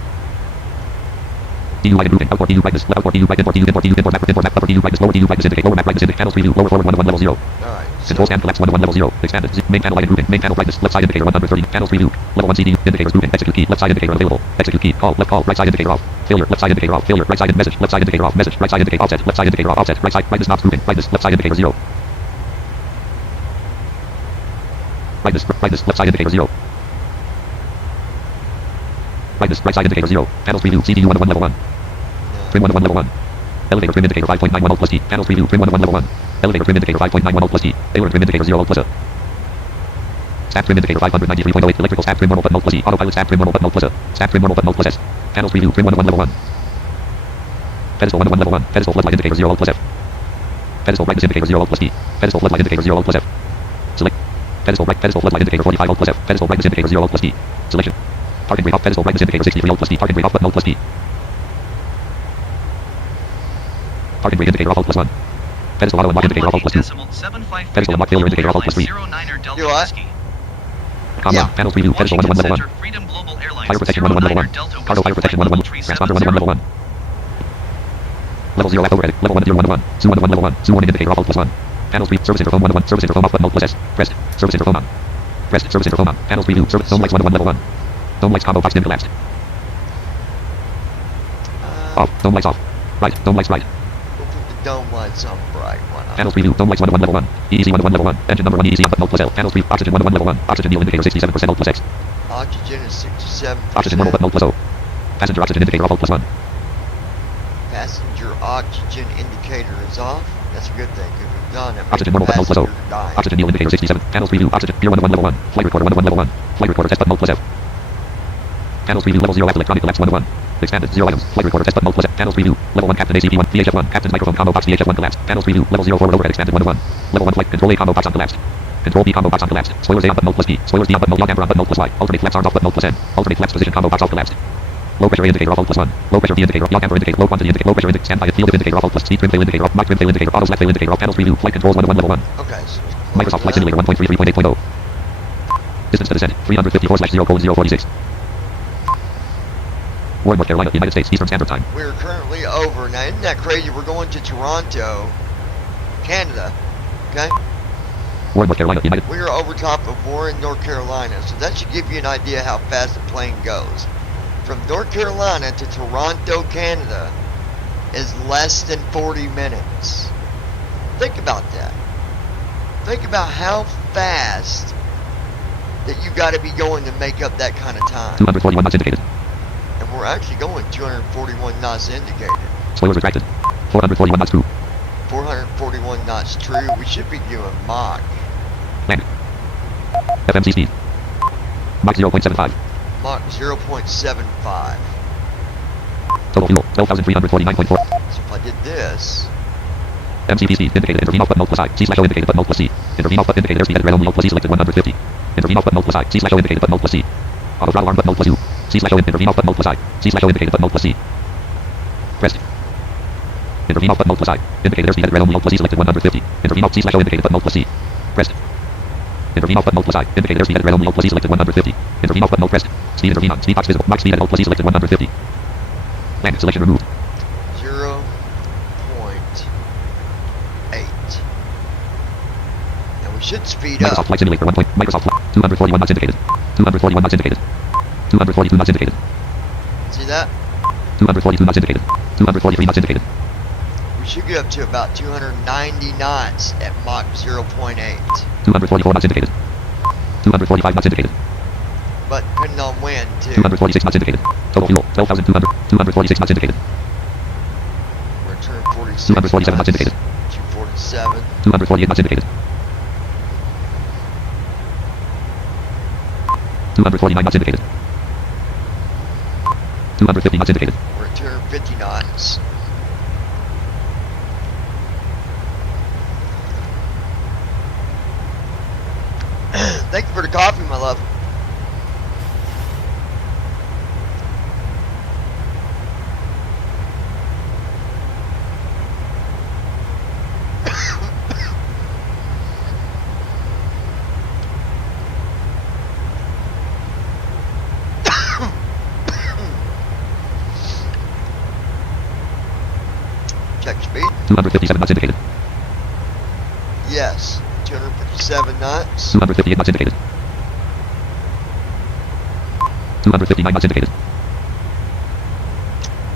DU light and grouping. Outboard DU brightness. Outboard DU brightness. Import DU import map. Upper DU brightness. Lower DU brightness indicate. Lower map brightness indicate. Panels preview. Lower forward 1 level 0. Alright, Control stand collapse 1 level 0. Expanded. Main panel light and grouping. Main panel brightness. Left side indicator 130. Panels preview. Level 1 CDU indicators grouping. Execute key. Left side indicator available. Execute key. Call. Left call. Right side indicator off. Failure. Left side indicator off. Failure. Right side message. Left side indicator off. Message. Right side indicator offset. Left side indicator off. Offset. Right side brightness knobs grouping. Brightness. Left side indicator 0. Brightness. Left side indicator 0. Brightness. Right side indicator 0. Panels preview. CDU 1 level 1. Trim 1 level 1. Elevator trim indicator 5.91 Alt plus T. Panels preview. Trim 1 level 1. Elevator trim indicator 5.91 Alt plus T. Aileron trim indicator 0 Alt plus A. Staff trim indicator 593.08. Electrical staff trim normal button Alt plus E. Autopilot staff trim normal button Alt plus A. Staff trim normal button Alt plus S. Panels preview. Trim 1 level 1. Pedestal 1 level 1. Pedestal floodlight indicator 0 Alt plus F. Pedestal brightness indicator 0 Alt plus T. Pedestal floodlight indicator 0 Alt plus F. Select. Pedestal floodlight indicator 45 Alt plus F. Pedestal brightness indicator 0 Alt plus T. Selection. Parking brake off. Pedestal brightness indicator 63 Alt plus P. Parking brake off button Alt plus P. Parking brake indicator off Alt plus 1. Pedestal auto unlock indicator off Alt plus 2. Pedestal unlock failure indicator off Alt plus 3. Do what? Yeah. Panels preview. Pedestal 1 level 1. Fire protection 1 level 1. Cargo fire protection 1 Transponder 1 level 1. Level 0 left overhead. Level 1 0 1 1. Zoo 1 1 level 1. Zoo warning indicator off Alt plus 1. Panels preview. Service interphone 1 1. Service interphone off button Alt plus S. Pressed. Service interphone on. Pressed. Service interphone on. Panels preview. Service zone lights 1 1 level 1. Dome lights combo box dim collapsed. Off. Dome lights off. Right. Dome lights right. We'll put the dome lights on bright. Why not? Panels preview. Dome lights 1 1 level 1. EEC 1 1 level 1. Engine number 1 EEC on button Alt plus L. Panels preview. Oxygen 1 1 level 1. Oxygen yield indicator 67% Alt plus X. Oxygen is 67%. Oxygen normal button Alt plus O. Passenger oxygen indicator off Alt plus 1. Passenger oxygen indicator is off. That's a good thing. If it's on, it Oxygen normal button Alt plus O. Oxygen yield indicator 67. Panels preview. Oxygen. Gear 1 1 level 1. Flight recorder 1 1 level 1. Flight recorder test button Alt plus F. Panels preview level 0 F electronic collapse 1 1. Expanded 0 items. Flight recorder test button Alt plus F. Panels preview. Level 1 captain ACP 1. VHF 1. Captain's microphone combo box VHF 1 collapsed. Panels preview. Level 0 forward overhead expanded 1 1. Level 1 flight control A combo box on collapsed. Control B combo box on collapsed. Spoilers A on button Alt plus P. Spoilers D on button Alt camera on button Alt plus Y. Alternate flaps arms off button Alt plus N. Alternate flaps position combo box off collapsed. Low pressure A indicator off Alt plus 1. Low pressure B indicator off. Yaw camber indicator. Low quantity indicator. Low pressure indicator. Standby field indicator off Alt plus C. Trim fail indicator off. Mic trim fail indicator. Auto select fail indicator off. Panels preview. Flight controls 1 1 level 1. Okay, so Microsoft Flight Simulator 1.33.8.0. Distance to descent 354/0:046. Warren, North Carolina, United States, Eastern Standard Time. we're currently over. Now, isn't that crazy? We're going to Toronto, Canada. Okay? Warren, North Carolina, United. We are over top of Warren, North Carolina. So that should give you an idea how fast the plane goes. From North Carolina to Toronto, Canada is less than 40 minutes. Think about that. Think about how fast that you got to be going to make up that kind of time. 241 knots indicated. And we're actually going 241 knots indicated. Spoilers retracted. 441 knots true. 441 knots true. We should be doing Mach. Land. FMC speed. Mach 0.75. Mach 0.75. Total fuel 12,349.4. So if I did this, MCP speed indicated. Intervene off button Alt plus I. C/O indicated button Alt plus C. Intervene off button indicated. Airspeed at red only Alt plus C selected 150. Intervene off button Alt plus I. C/O indicated button Alt plus C. Auto throttle arm button Alt plus U. C/O intervene off button Alt plus I. C/O indicated button Alt plus C. Pressed. Intervene off button Alt plus I. Indicated airspeed at red only Alt plus C selected 150. Intervene off C/O indicated button Alt plus C. Pressed. Intervene off button Alt plus I. Indicated airspeed at red only Alt plus C selected 150. Intervene off button Alt pressed. Speed intervene on. Speed box visible. Mach speed at Alt plus C selected 150. Land selection removed. 0.8. And we should speed Microsoft up. Flight Simulator 1. Microsoft Flight 241 knots indicated. 241 knots indicated. 242 knots indicated. See that? 242 knots indicated. 243 knots indicated. We should get up to about 290 knots at Mach 0.8. 244 knots indicated. 245 knots indicated. But depending on wind too. 246 knots indicated. Total fuel 12,200. 246 knots indicated. Return 46 247 knots indicated. 247. 248 knots indicated. 249 knots indicated. 250 knots indicated. We're at 250 knots. Thank you for the coffee, my love. Check speed. 257 knots indicated. Yes. 257 knots. 258 knots indicated. 259 knots indicated.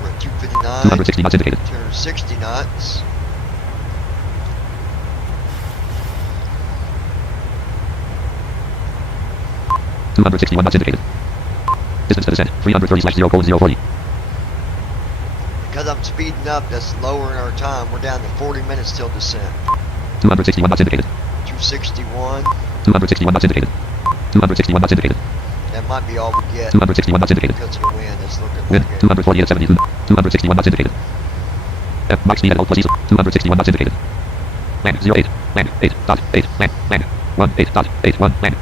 We're at 259. 260 knots indicated. 260 knots. $261 knots indicated. Distance to descent 330/0:040. Because I'm speeding up, that's lowering our time. We're down to 40 minutes till descent. 261 knots indicated. 261. 261 knots indicated. 261 knots indicated. That might be all we get 261 knots indicated. because of the wind. It's looking Wind like it. 248 at 72. 261 knots indicated. Mach speed at Alt plus E. 261 knots indicated. Land 08. Land 8.8. Land 1 8.81. Land.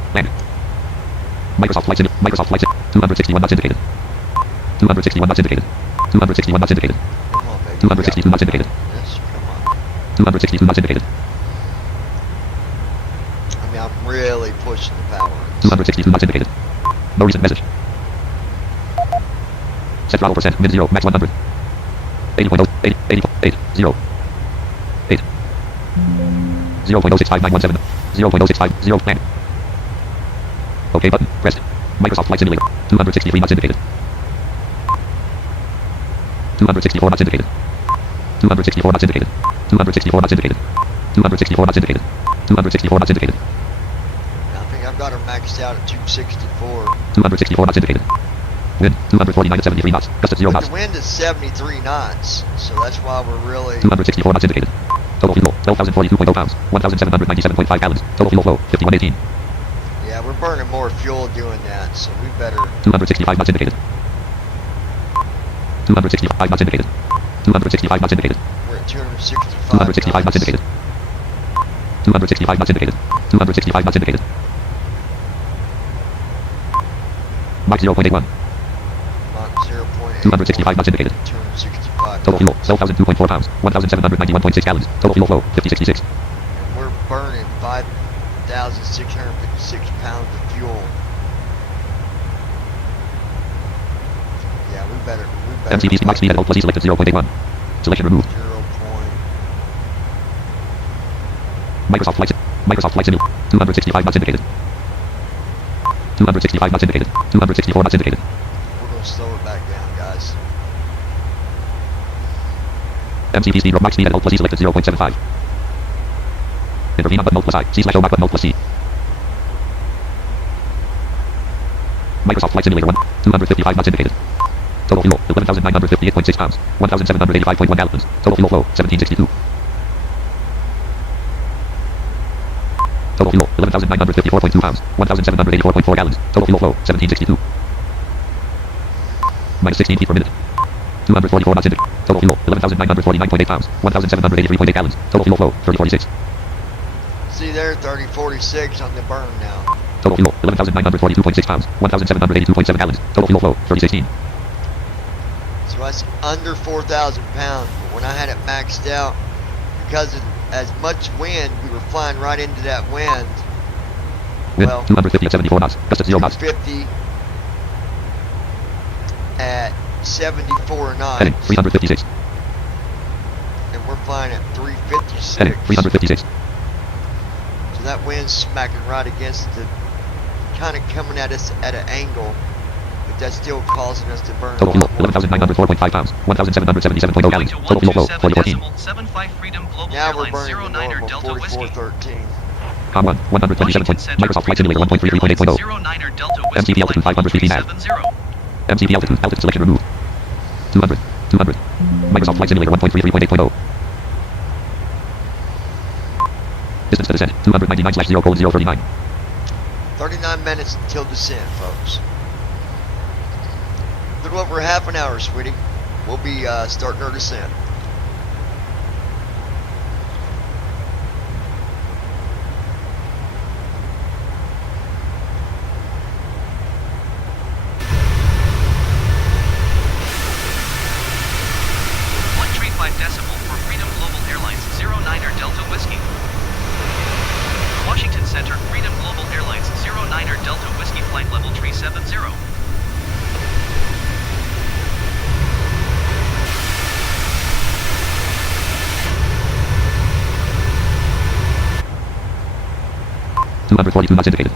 Microsoft Flight Simulator. Microsoft Flight Simulator. 261 knots indicated. 261 knots indicated. 261 knots indicated. Come on, baby. 262 knots indicated. Yes, come on. 262 knots indicated. I mean, I'm really pushing the power. 262 knots indicated. No recent message. Set throttle percent. Min 0. Max 100. 80.0. 80. 80. 0. 8. 0.065917. 0.065. 0. Plan. OK button. Pressed. Microsoft Flight Simulator. 263 knots indicated. 264 knots indicated. 264 knots indicated. 264 knots indicated. 264 knots indicated. 264 knots indicated. I think I've got her maxed out at 264. 264 knots indicated. Wind 249 at 73 knots. Gust at 0 But knots. the wind is 73 knots, so that's why we're really... 264 knots indicated. Total fuel 12,042.0 pounds. 1,797.5 gallons. Total fuel flow 5118. Yeah, we're burning more fuel doing that, so we better... 265 knots indicated. 265 knots indicated. 265 knots indicated. We're at 265 265 knots indicated. 265 knots indicated. 265 knots indicated. Mach 0.81. Mach 0.8. 265 knots indicated. 265 Total fuel knots. 12,002.4 pounds. 1,791.6 gallons. Total fuel flow 5066. And we're burning 5,656 pounds of fuel. Yeah, we better... MTPC max speed at plus E selected 0.81. Selection removed. 0. Microsoft Flight Simulator. 265 knots indicated. 265 knots indicated. 264 knots indicated. We're going to slow it back down, guys. MCP speed max speed at plus E selected 0.75. Intervene on button alt plus I. C/O Mac button alt plus C. Microsoft Flight Simulator 1. 255 knots indicated. Total fuel 11,958.6 pounds. 1,785.1 gallons. Total fuel flow 1762. Total fuel 11,954.2 pounds. 1,784.4 gallons. Total fuel flow 1762. Minus 16 feet per minute. 244 knots indicated. Total fuel 11,949.8 pounds. 1,783.8 gallons. Total fuel flow 3046. See there, 3046 on the burn now. Total fuel 11,942.6 pounds. 1,782.7 gallons. Total fuel flow 3016. So that's under 4,000 pounds. But when I had it maxed out, because of as much wind, we were flying right into that wind. Wind Well, 250 at 74 knots. Gust at 0 knots. 250 at 74 knots. Heading 356. And we're flying at 356. Heading 356. So that wind's smacking right against the, kind of coming at us at an angle, but that's still causing us to burn. Total fuel 11,904.5 pounds. 1,777.0 gallons. Total fuel flow 4014. 75 Freedom Global Now we're Airlines burning 09 the or normal Delta Whiskey. 4413. Com 1 127. Microsoft Flight Simulator 1.33.8.0. 09 or Delta Whiskey MCP altitude 500 feet nav. 370. MCP altitude selection removed. 200. 200. Microsoft Flight Simulator 1.33.8.0. Distance to descent 299/0:039. 39 minutes until descent, folks. A little over half an hour, sweetie. We'll be starting our descent. Decimal for Freedom Global Airlines 09 or Delta Whiskey. Washington Center, Freedom Global Airlines 09 or Delta Whiskey flight level 370. $242 knots indicated.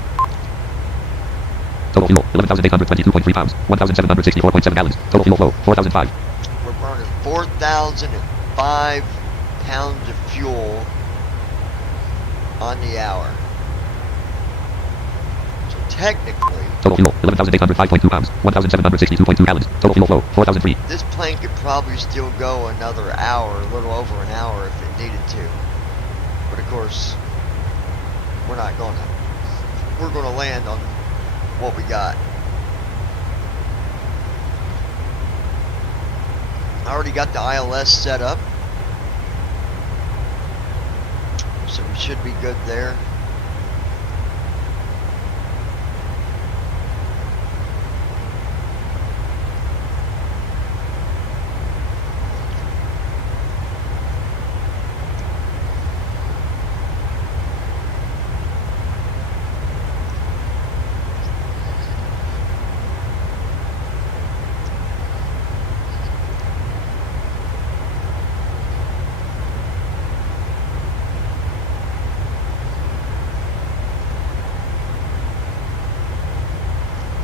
Total fuel 11,822.3 pounds. 1,764.7 gallons. Total fuel flow 4,005. We're burning 4,005 pounds of fuel on the hour. So technically, Total fuel 11,805.2 pounds. 1,762.2 gallons. Total fuel flow 4,003. this plane could probably still go another hour, a little over an hour if it needed to. But of course, we're not gonna. We're gonna land on what we got. I already got the ILS set up, so we should be good there.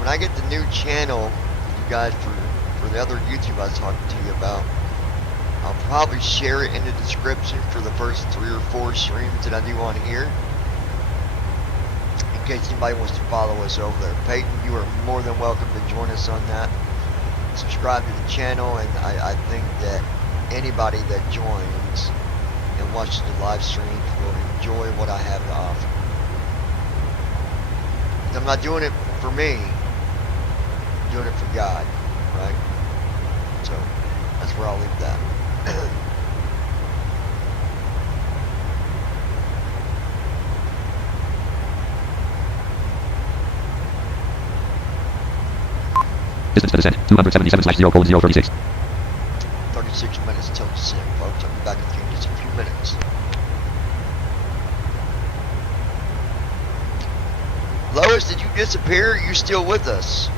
I get the new channel, you guys, for the other YouTube I was talking to you about, I'll probably share it in the description for the first 3 or 4 streams that I do on here, in case anybody wants to follow us over there. Peyton, you are more than welcome to join us on that. Subscribe to the channel, and I think that anybody that joins and watches the live streams will enjoy what I have to offer. I'm not doing it for me, I'm doing it for God, right? So that's where I'll leave that. Distance to descent, 277/0:036. 36 minutes till descent, folks. I'll be back with you in just a few minutes. Lois, did you disappear? Are you still with us?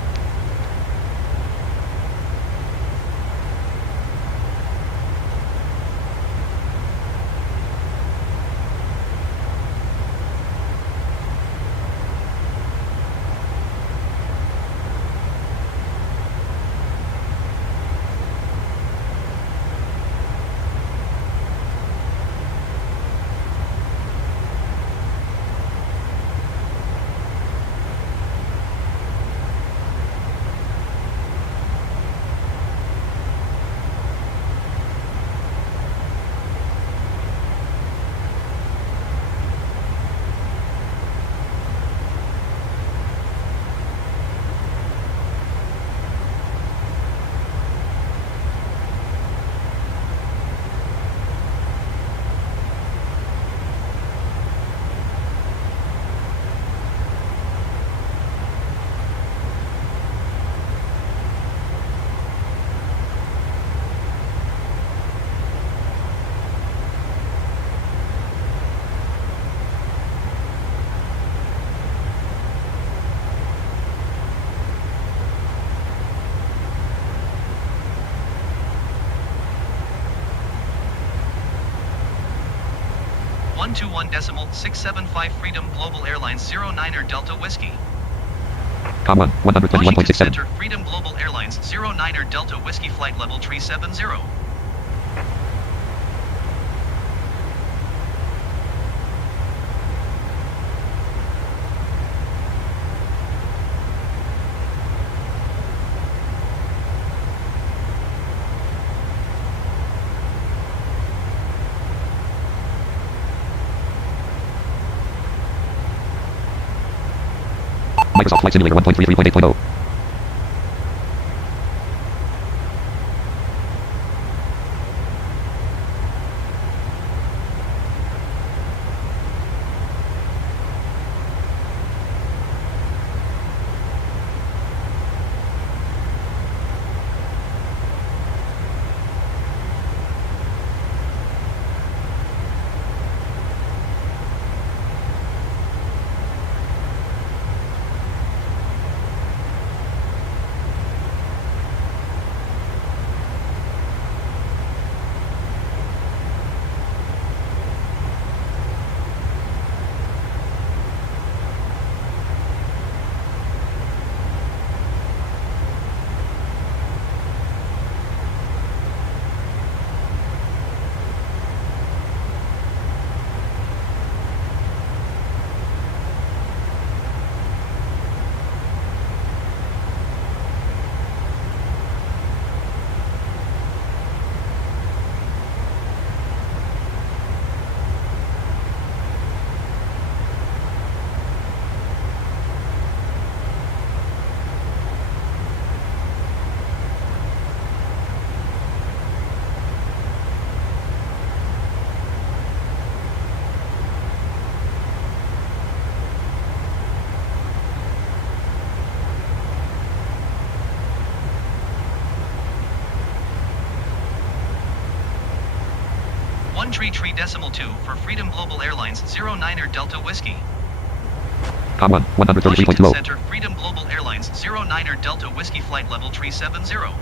.675 Freedom Global Airlines 09er Delta Whiskey. Com 1, Washington 121.67. Center Freedom Global Airlines 09er Delta Whiskey Flight Level 370. Microsoft Flight Simulator 1.33.8.0. .2 for Freedom Global Airlines 09er Delta Whiskey. Com 1, Washington 133.20. Center Freedom Global Airlines 09er Delta Whiskey Flight Level 370.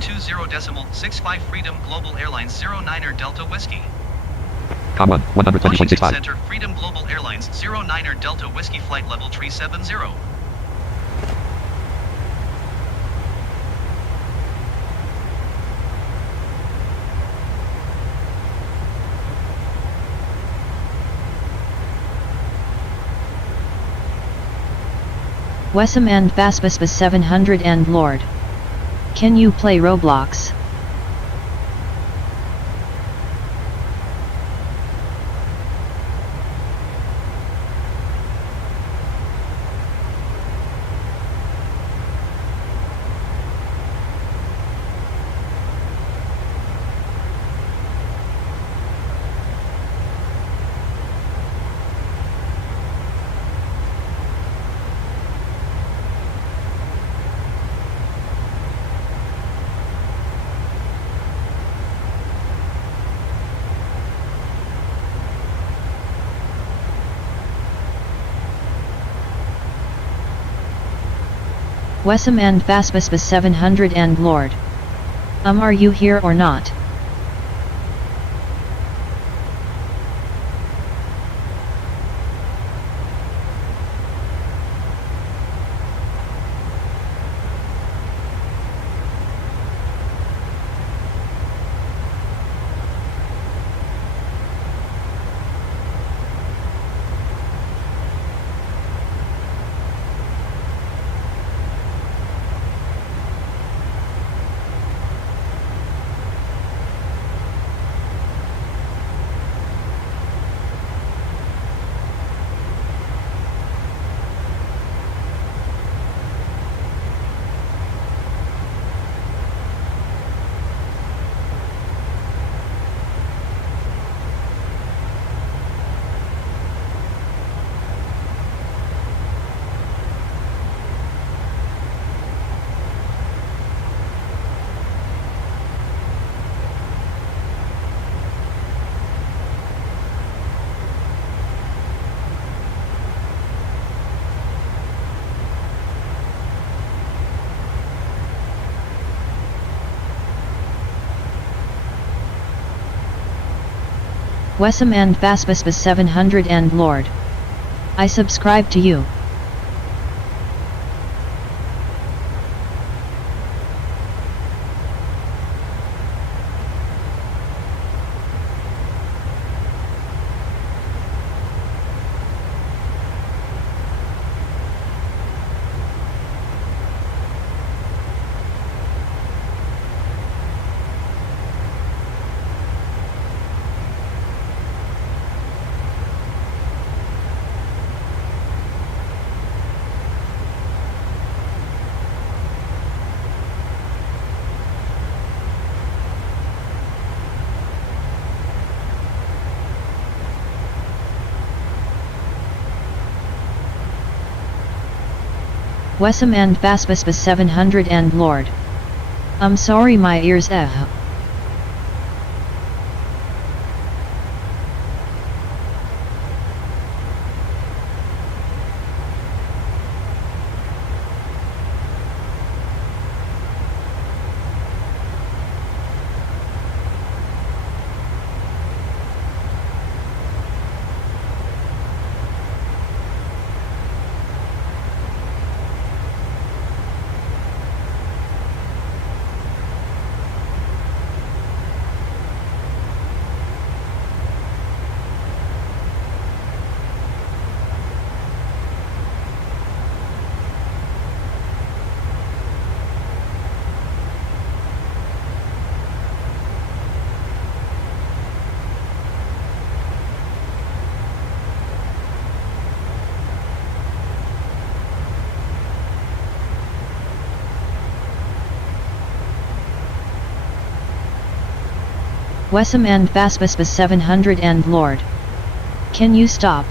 120.65 Freedom Global Airlines 09er Delta Whiskey. Com 1, Washington 120.65. Center, Freedom Global Airlines 09er Delta Whiskey Flight Level 370. Wessam and Baspaspa 700 and Lord. Can you play Roblox? Wessam and Baspaspa 700 and Lord. Are you here or not? Wessam and Baspaspa 700 and Lord. I subscribe to you. Wessam and Baspaspa 700 and Lord. I'm sorry, my ears. Wessam and Baspaspa 700 and Lord. Can you stop?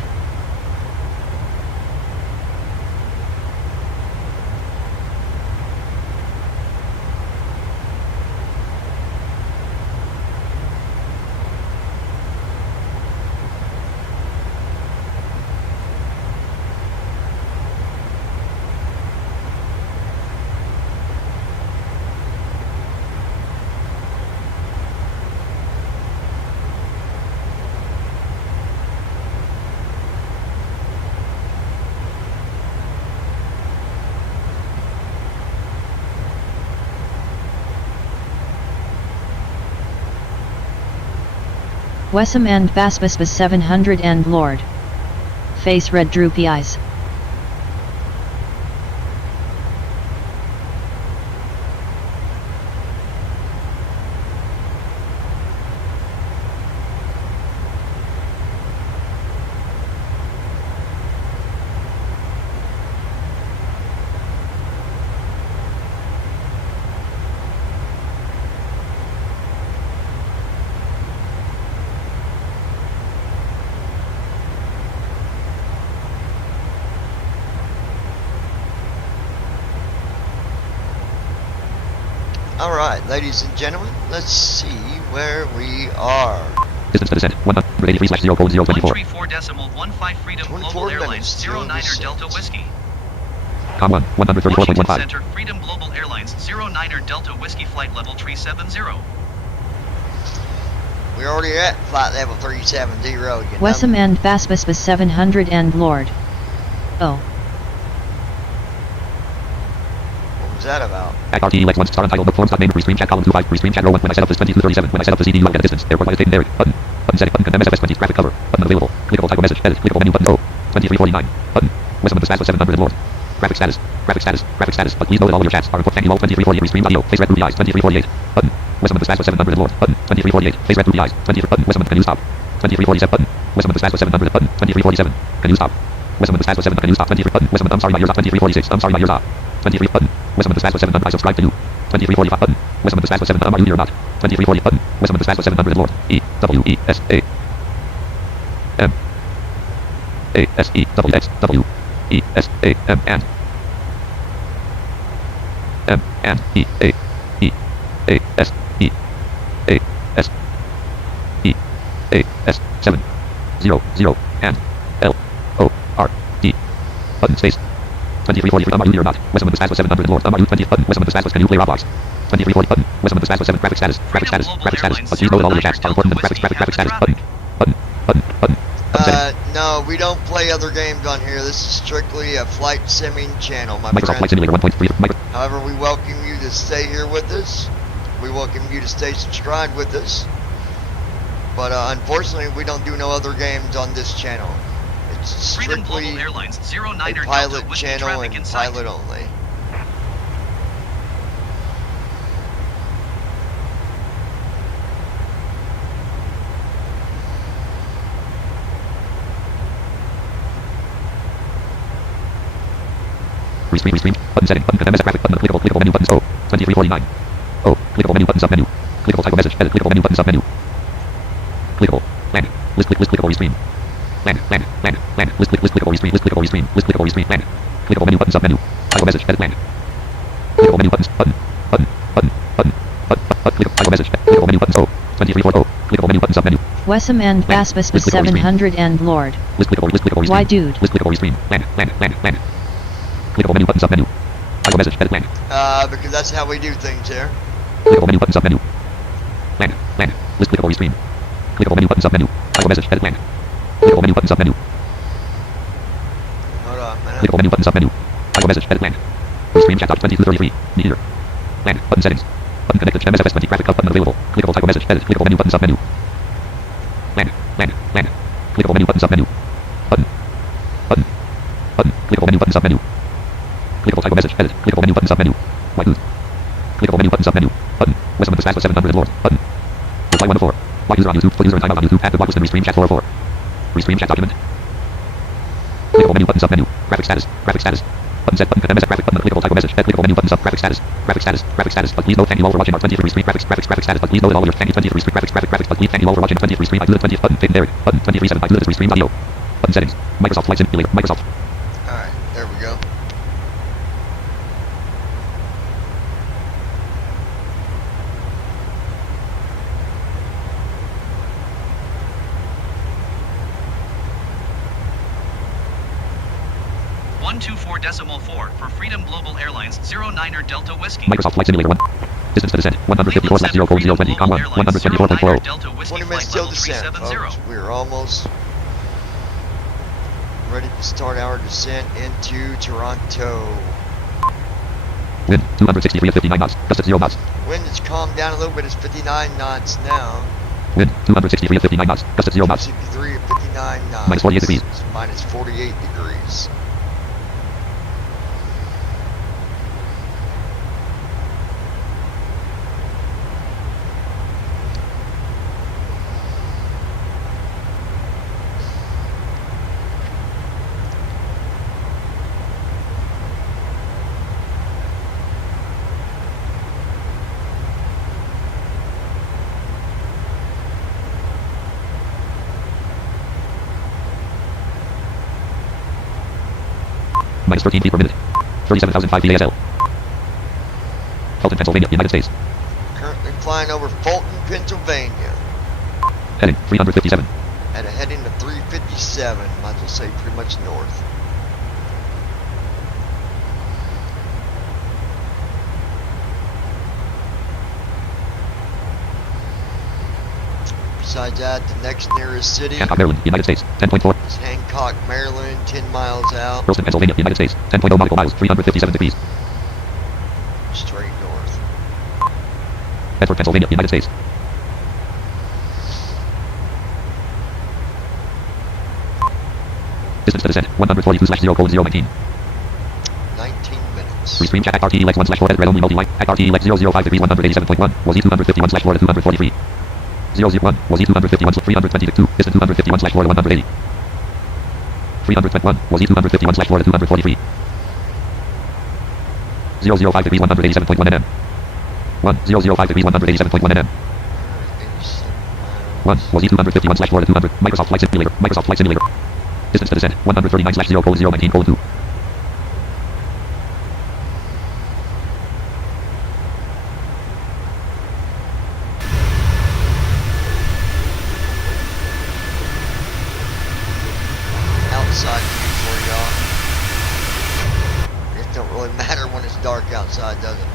Wessam and Baspaspas 700 and Lord. Face red droopy eyes. Alright, ladies and gentlemen, let's see where we are. Distance to descent, 183/0:024. 134.15 Freedom 24 Global Airlines minutes, 09er descent. Delta Whiskey. Com 1, Washington 134.15. Center, Freedom Global Airlines 09er Delta Whiskey Flight Level 370. We're already at flight level 370, you know. Wessam and Baspaspas 700 and Lord. Oh. What was that about? RTEX 1 star untitled book forms name restream chat column 25 restream chat row 1 when I set up this 2237 when I set up the CD you get a distance airport light date button setting button MSFS20 graphic cover button available clickable type of message edit clickable menu button 2349 button Wessam of the Baspaspas 700 and Lord graphic status but please know that all of your chats are important. Thank you all 2348 restream audio face red through the eyes 2348 button Wessam of the Baspaspas 700 and Lord button 2348 face red through the eyes 23 button Wessam can you stop 2347 button Wessam of the Baspaspas 700 button 2347 can you stop Wessam of the Baspaspas 700 can you stop 23 button Wessam I'm sorry my ears off 2346 I'm sorry my ears off 23 button Wessam of the Baspaspas 700 I subscribe to you 2345 button Wessam of the Baspaspas 700 are you here or not 2340 button Wessam of the Baspaspas 700 Lord E W E S A M A S E W X W E S A M and E A E A S E A S E A S 7 0 0 and L O R D button space 2340 are you here or not Wessam of the Baspaspas 700 Lord are you 20 button Wessam of the Baspaspas can you play Roblox 2340 button Wessam of the Baspaspas 7 graphic status but please know that all of your chats are important graphic status button No, we don't play other games on here. This is strictly a flight simming channel, my Microsoft Flight friend. Simulator 1.3 However, we welcome you to stay here with us. We welcome you to stay subscribed with us. But unfortunately, we don't do no other games on this channel. It's Freedom strictly Global Airlines a 09er Delta pilot Whiskey channel traffic and in sight. pilot only. Restream button setting button MSF graphic button clickable menu buttons 2349 clickable menu button sub menu clickable type of message edit clickable menu button sub menu clickable land list clickable restream land list clickable restream land clickable menu button sub menu type of message edit land clickable menu buttons button clickable type of message clickable menu buttons 2340 clickable menu button sub menu Wessam and Baspaspas 700 and Lord. list clickable restream Why dude? list clickable restream land clickable menu button sub menu type of message edit land Because that's how we do things here. clickable menu button sub menu land list clickable restream clickable menu button sub menu type of message edit land clickable menu button sub menu Hold on, man. clickable menu button sub menu type of message edit land restream chat 2233 meter land button settings button connected to MSFS20 graphic button available clickable type of message edit clickable menu button sub menu land clickable menu button sub menu button clickable menu button sub menu clickable type of message edit clickable menu button sub menu white booth clickable menu button sub menu button Wessam of the Baspaspas 700 Lord button reply 1 of 4 white user on YouTube full user and timeout on YouTube at the block list restream chat 4 of 4 restream chat document clickable menu button sub menu graphic status button set button MSF graphic button clickable type of message edit clickable menu button sub graphic status but please note thank you all for watching our 23 restream graphics status but please know that all of your 23 restream graphics but please thank you all for watching our 23 restream I do the 20th button Peyton Derek button 237 I do this restream audio button settings Microsoft Flight Simulator Microsoft Alright, there we go. .4 for Freedom Global Airlines 09er Delta Whiskey. Microsoft Flight Simulator 1 distance to descent 154/0:020 com 1 124.4 Delta Whiskey 20 minutes Flight till Level descent, 370. folks. We're almost ready to start our descent into Toronto. wind 263 at 59 knots gust at 0 knots Wind has calmed down a little bit. It's 59 knots now. Wind 263 at 59 knots. Gust at 0 knots. 263 at 59 knots. Minus 48 degrees. It's minus 48 degrees. Minus 13 feet per minute. 37,005 feet ASL. Fulton, Pennsylvania, United States. Currently flying over Fulton, Pennsylvania. Heading 357. At a heading to 357. Might as well say pretty much north. Besides that, the next nearest city Hancock, Maryland, United States. 10.4. is Hancock, Maryland, 10 miles out. Burleston, Pennsylvania, United States. 10.0 nautical miles. 357 degrees. Straight north. Bedford, Pennsylvania, United States. Distance to descent 142/0:019. 19 minutes. Restream chat RTEX1/4 red only multi-line RTEX 005 degrees 187.1 was E251/4 243. 001 was E251 322 distance 251/4 180. 321 was E251/4 243. 005 degrees 187.1 nm. 1005 degrees 187.1 nm. 1 was E251/4 200 Microsoft Flight Simulator. Microsoft Flight Simulator. Distance to descent 139/0:019:2. Outside view for y'all. It don't really matter when it's dark outside, does it?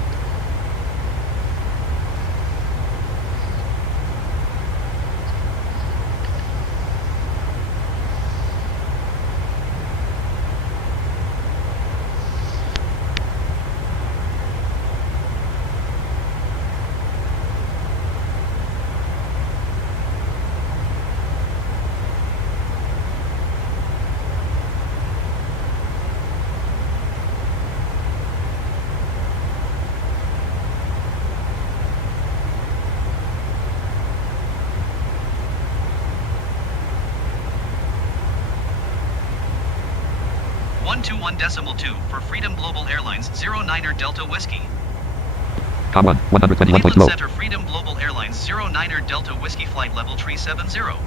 .2 for Freedom Global Airlines 09er Delta Whiskey. Com 1 121.2. Cleveland Center Freedom Global Airlines 09er Delta Whiskey flight level 370.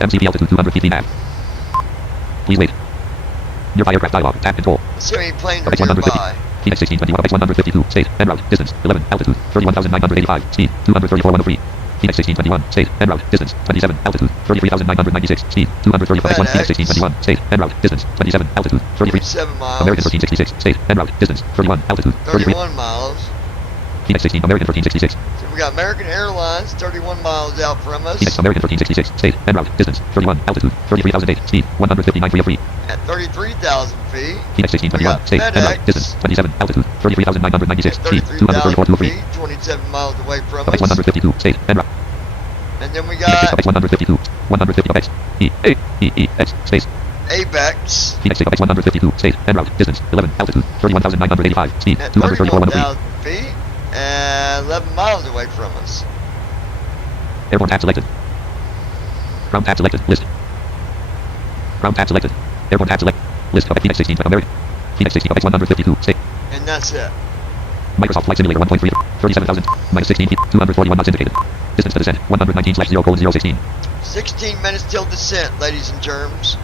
MCP altitude 200 feet nav. Please wait. Nearby aircraft dialog. Tab control. So many planes are Apex 150. nearby. Phoenix 1621. Apex 152. State. En route. Distance. 11. Altitude. 31,985. Speed. 234,103. Phoenix 1621. State. En route. Distance. 27. Altitude. 33,996. Speed. 234. Apex 1. Phoenix 1621. State. En route. Distance. 27. Altitude. 33. 7 miles. American 1366. State. En route. Distance. 31. Altitude. 33. 31 miles. Phoenix 16. American 1366. So we got American Airlines 31 miles out from us. Phoenix American 1366. State. En route. Distance. 31. Altitude. 33,008. Speed. 159,303. At 33,000 feet. Phoenix 1621. State. En route. Distance. 27. Altitude. 33,996. At Speed. 33,000 234,203. feet. 27 miles away from Apex us. 152. State. En route. And then we Phoenix got Apex 152. 150 Apex. E-A-E-E-X. Space. Apex Phoenix Apex 152. State. En route. Distance. 11. Altitude. 31,985. Speed. at 234,103. 31,000 feet and 11 miles away from us. Airborne tab selected. Ground tab selected. List. Ground tab selected. Airborne tab select. List of Phoenix 16 American. Phoenix 16 Apex 152. State. And that's it. Microsoft Flight Simulator 1.3. 37,000. Minus 16 feet. 241 knots indicated. Distance to descent. 119/0:016. 16 minutes till descent, ladies and germs.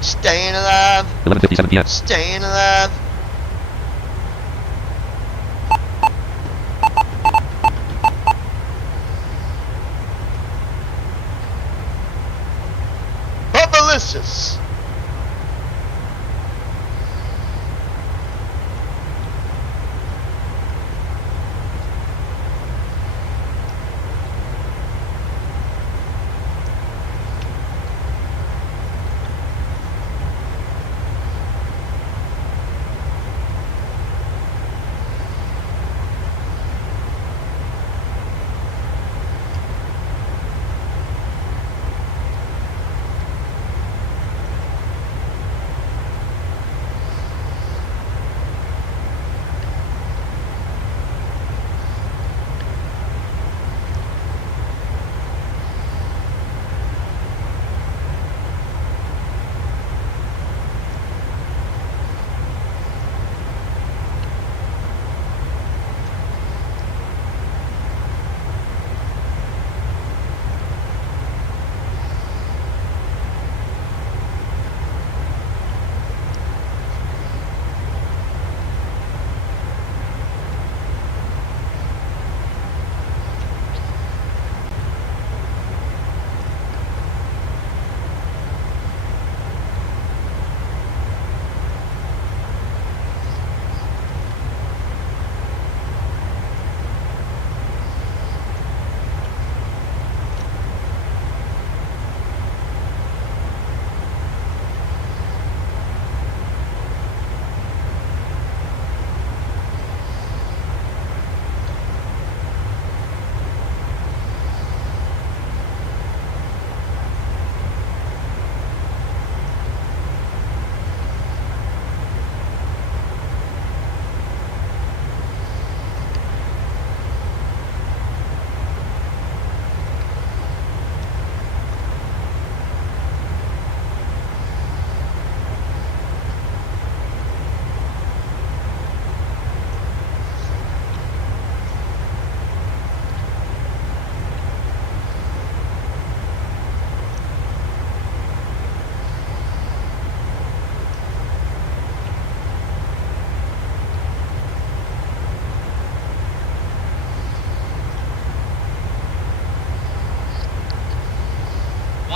Staying alive. 11:57 p.m. Staying alive. Justice.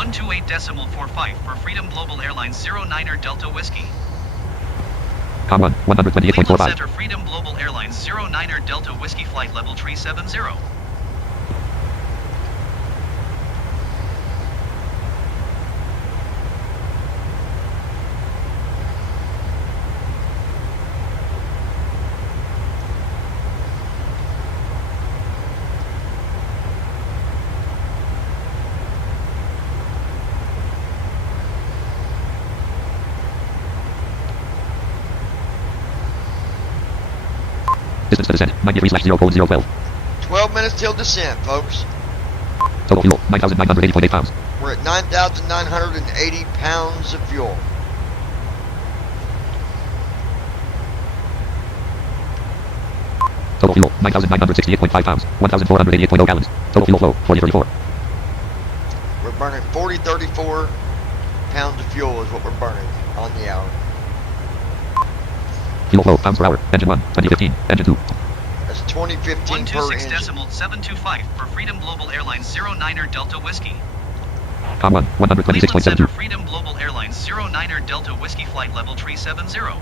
.45 for Freedom Global Airlines 09er Delta Whiskey. Com 1, Cleveland 128.45. Center Freedom Global Airlines 09er Delta Whiskey flight level 370. Distance to descent, 93/0:012. 12 minutes till descent, folks. Total fuel, 9,980.8 pounds. We're at 9,980 pounds of fuel. Total fuel, 9,968.5 pounds. 1,488.0 gallons. Total fuel flow, 4034. We're burning 4034 pounds of fuel is what we're burning on the hour. Fuel flow, pounds per hour. Engine 1, 2015. Engine 2. That's 2015 per 126 engine. decimal 725 for Freedom Global Airlines 09er Delta Whiskey. Com 1, Cleveland 126.72. Center Freedom Global Airlines 09er Delta Whiskey flight level 370.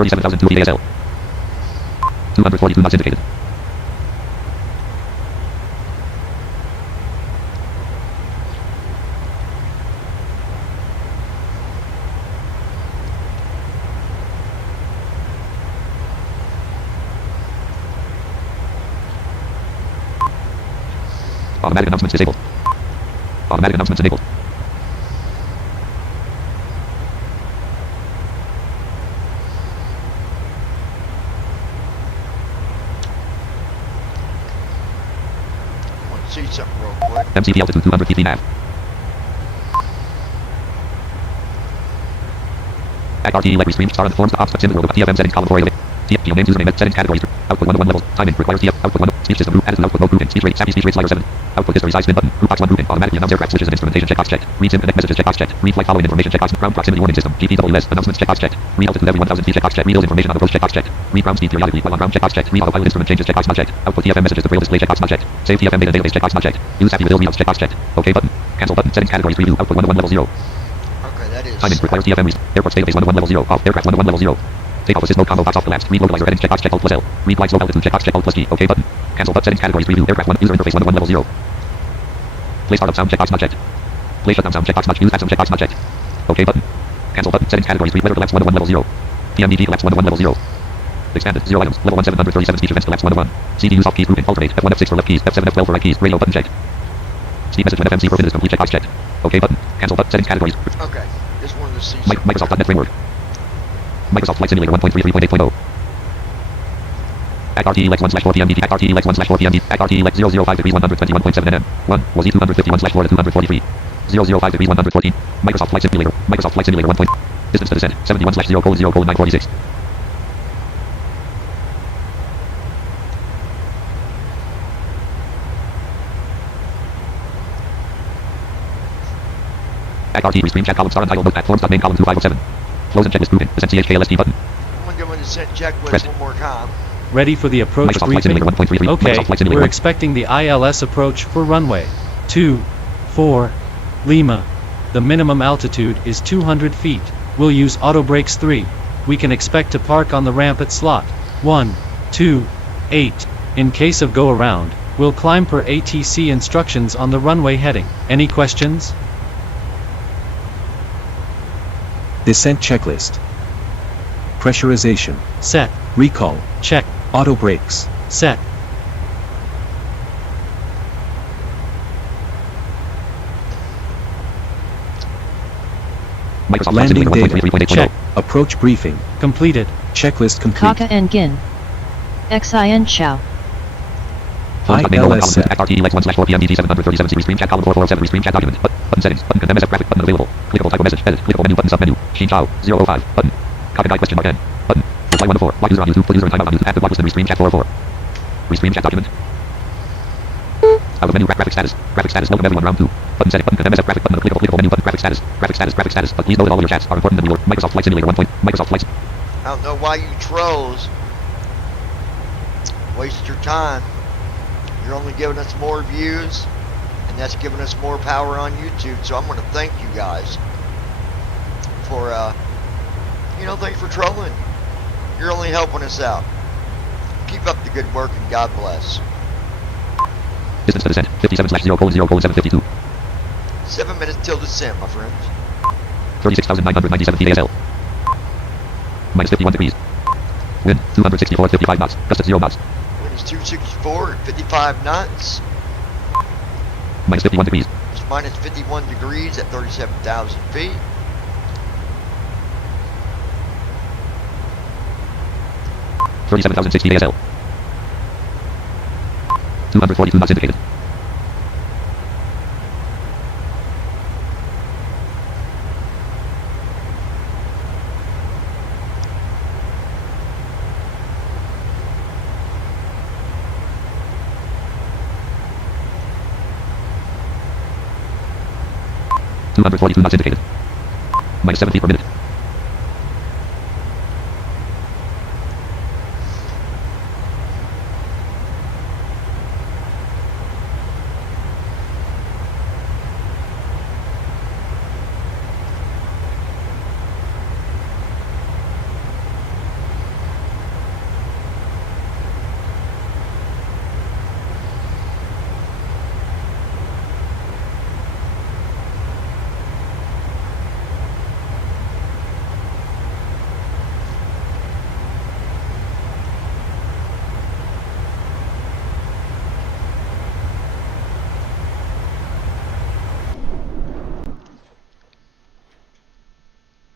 $37,002 VASL. 242 knots indicated. Automatic announcements disabled. Automatic announcements enabled. I want to see something real quick. MCP altitude 200 feet nav. Act RTE like restream star and forms the obstacles in the world of TFM settings column 4 elevate. TF name username settings categories. Output 1 levels. Timing requires TF. Output 1 speech system group added to output mode grouping. Speech rate slider 7. Output history size spin button. Group box 1 grouping. Automatically announce aircraft switches and instrumentation checkbox checked. Read sim connect messages checkbox checked. Read flight following information checkbox. Ground proximity warning system. GPWS announcements checkbox checked. Read altitude every 1000 feet checkbox checked. Read information on approach checkbox checked. Read ground speed periodically while on ground checkbox checked. Read autopilot instrument changes checkbox not checked. Output TFM messages to braille display checkbox not checked. Save TFM data database checkbox not checked. Use happy with readouts checkbox checked. OK button. Cancel button. Settings categories preview. Output 1 level 0. Okay, that is. Timing requires TFM airports database 1 level 0. Off aircraft 1 level 0. Takeoff assist mode combo box off collapsed. Read localizer headings checkbox check alt plus L. Read flight slow altitude checkbox check alt plus G. OK button. Cancel button. Settings categories preview. Aircraft 1 user interface 1 level 0. Play startup sound checkbox not checked. Play shutdown sound checkbox not use app sound checkbox not checked. OK button. Cancel button. Settings categories weather collapse 1 level 0. PMDG collapse 1 level 0. Expanded 0 items. Level 1 737 speech events collapse 1 CDU soft keys grouping alternate F1 F6 for left keys F7 F12 for right keys radio button checked. Speed message when FMC for fitness complete checkbox checked. OK button. Cancel button. Settings categories. Okay, just wanted to see. Microsoft.NET Framework. Microsoft Flight Simulator 1.33.8.0. At RTELX1/4 PMDT. At RTELX1/4 PMDT. At RTELX 005 degrees 121.7 nm. 1 was E251/4 to 243. 005 degrees 114. Microsoft Flight Simulator. Microsoft Flight Simulator 1. Distance to descent 71/0:0:946. At RT restream chat column star untitled notepad forms.main column 2 5 of 7. Close and checklist grouping. Descent CHKLST button. I'm gonna go into descent checklist Press. one more time. Ready for the approach Microsoft Flight briefing? Simulator 1.33. Okay, Microsoft Flight Simulator we're 1. expecting the ILS approach for runway 24 Lima. The minimum altitude is 200 feet. We'll use auto brakes 3. We can expect to park on the ramp at slot 1, 2, 8. In case of go around, we'll climb per ATC instructions on the runway heading. Any questions? Descent checklist. Pressurization. Set. Recall. Check. Auto brakes. Set. Microsoft Flight Landing Simulator data. 1.33.8.0. Check. Approach briefing. Completed. Checklist complete. Kaka and Gin. Xin Chao. ILS set. At RTELX1/4 PMDT 737 C restream chat column 4407 restream chat document. Button settings. Button MSF graphic button available. Clickable type of message. Edit. Clickable menu button submenu. Sheen Chao 005 button. Copy guide question mark N button. Reply 1 to 4. Block user on YouTube. Put user in timeout on YouTube. Active block list in restream chat 404. Restream chat document. Out of menu graphic status. Graphic status. Welcome everyone round 2. Button setting. Button MSF graphic button. Clickable menu button. Graphic status. Graphic status. Graphic status. But please know that all of your chats are important than your Microsoft Flight Simulator 1. Microsoft Flight. I don't know why you trolls waste your time. You're only giving us more views, and that's giving us more power on YouTube. So I'm going to thank you guys for, thanks for trolling. You're only helping us out. Keep up the good work, and God bless. Distance to descent 57/0:0:752. 7 minutes till descent, my friends. 36,997 feet ASL. Minus 51 degrees. Wind 264 at 55 knots. Gust at 0 knots. Wind is 264 at 55 knots. Minus 51 degrees. It's minus 51 degrees at 37,000 feet. $37,060 ASL. 242 knots indicated. $242 knots indicated. Minus 7 feet per minute.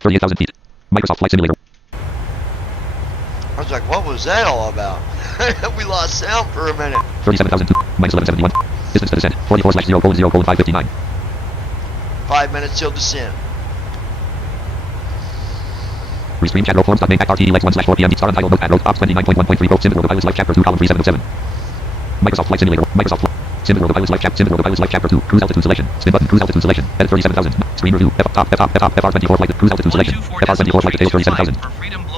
$38,000 feet. Microsoft Flight Simulator. I was like, what was that all about? We lost sound for a minute. 37,002. Minus 1171. Distance to descent 44/0:0:559. 5 minutes till descent. Restream chat row forms main RTE lex 1/4 PM star untitled notepad row ops 29.1.3 row Simulator Pilot's Life Chapter 2 column 37 of 7. Microsoft Flight Simulator. Microsoft Flight Simulator Pilot's Life Chapter Simulator Pilot's Life Chapter 2. Cruise altitude selection. Spin button. Cruise altitude selection. Edit 37,000. Screen review. FR24 flight. Cruise altitude selection. FR24 flight details 37,000.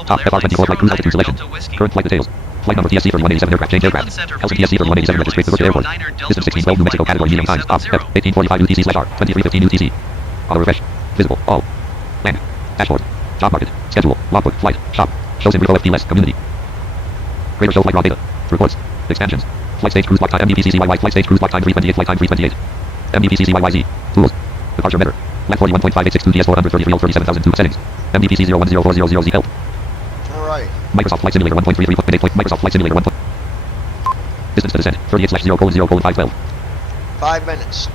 Top FR24 flight. Cruise altitude selection. Current flight details. Flight number TSC 3187 aircraft. Change aircraft. Helsinki TSC 3187 registered for Airport. Distance 1612 New Mexico category medium times. Op F 1845 UTC/R 2315 UTC. Auto refresh. Visible. All. Land. Dashboard. Job market. Schedule. Logbook. Flight. Shop. Shows in Rico FTLS. Community. Greater show flight raw data. Reports. Expansions. Flight stage cruise block time. MDPC CYY. Flight stage cruise block time 328. Flight time 328. MDPC CYYZ. Tools. Departure meter. Lat 41.5862 DS 433 37,002 settings. MDPC 010400Z help. Alright. Microsoft Flight Simulator 1.33.8. Microsoft Flight Simulator 1. Distance to descent 38/0:0:512. 5 minutes.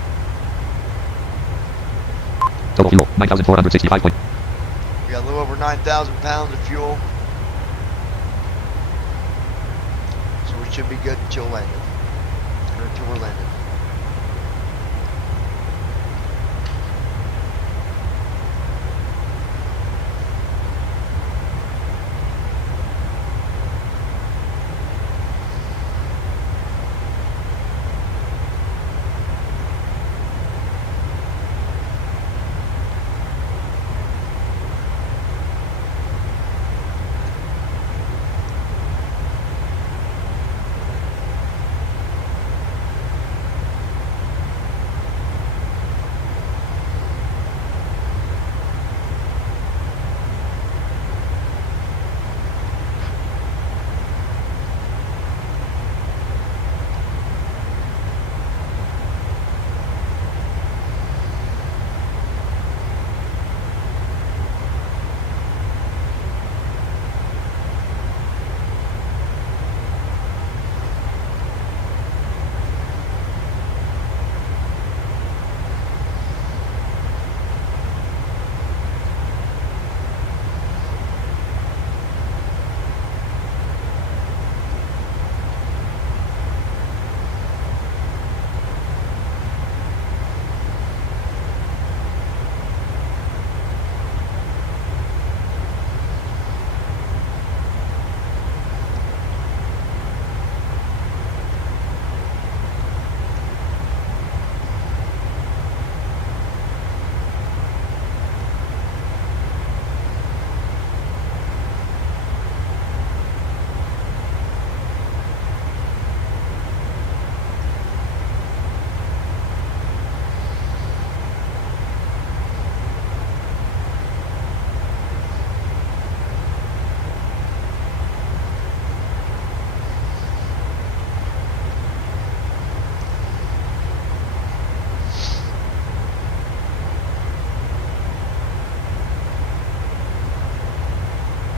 Total fuel 9,465. We got a little over 9,000 pounds of fuel. So we should be good until landing. Or until we're landed.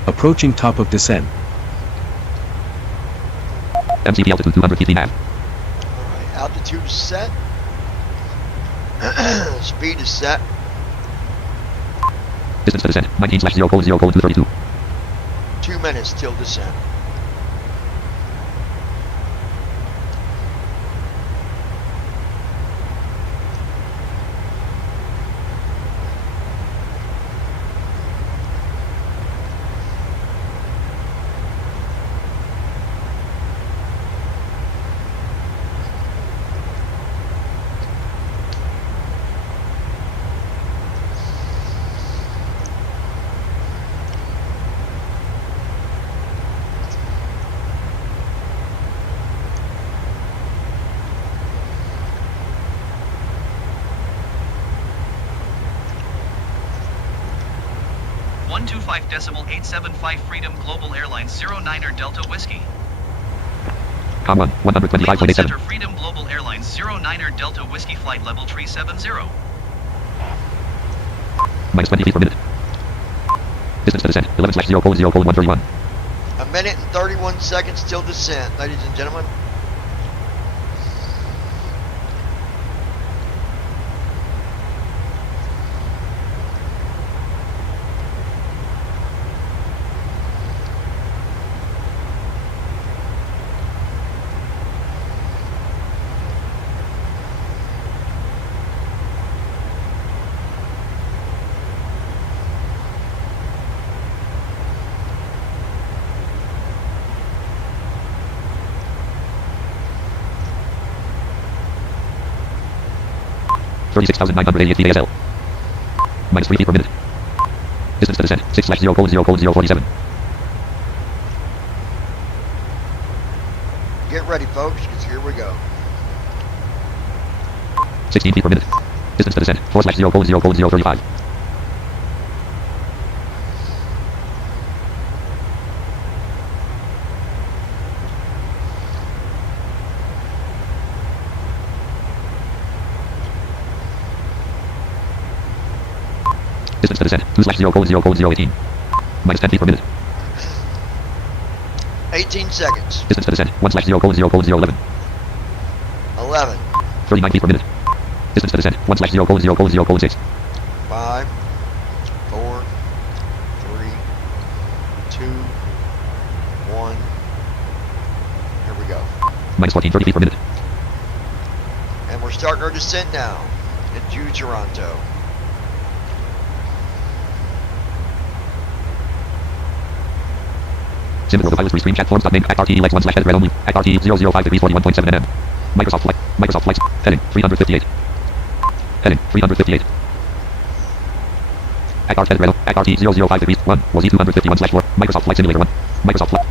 Approaching top of descent. MCP altitude 200 feet nav. Alright, altitude is set. Speed is set. Distance to descent 19/0:0:232. 2 minutes till descent. .875 Freedom Global Airlines 09er Delta Whiskey. Com 1 125.87. Cleveland Center Freedom Global Airlines 09er Delta Whiskey flight level 370. Minus 20 feet per minute. Distance to descent 11/0:0:131. A minute and 31 seconds till descent, ladies and gentlemen. 36,988 feet ASL. Minus 3 feet per minute. Distance to descent, 6/0:0:0:47. Get ready, folks, because here we go. 16 feet per minute. Distance to descent, 4/0:0:0:35. 2/0:0:018. Minus 10 feet per minute. 18 seconds. Distance to descent, 1/0:0:0:11. 11. 39 feet per minute. Distance to descent, 1/0:0:0:06. 5, 4, 3, 2, 1. Here we go. Minus 14, 30 feet per minute. And we're starting our descent now into Toronto. Symbol of the pilot's restream chat forms. Name RTE legs 1/head red only. RTE 005 degrees 41.7 nm. Microsoft flight. Microsoft flights. Heading 358. Heading 358. RTE 005 degrees 1 was E251/4. Microsoft flight simulator 1. Microsoft flight.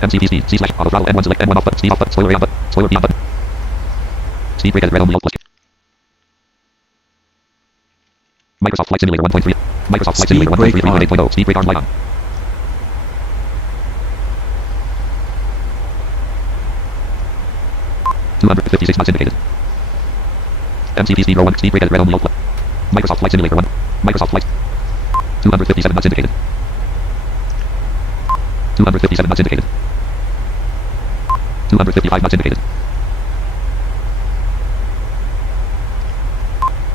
MCPC C/auto throttle N1 select N1 off button. Speed off button. Spoiler on button. Spoiler beyond button. Speed brake red only plus. Microsoft flight simulator 1.3. Microsoft flight simulator 1.3 Speed brake arm light on. $256 knots indicated. MCPC 1 speed brake red only output. Microsoft flight simulator 1. Microsoft flight. 257 knots indicated. 257 knots indicated. 255 knots indicated.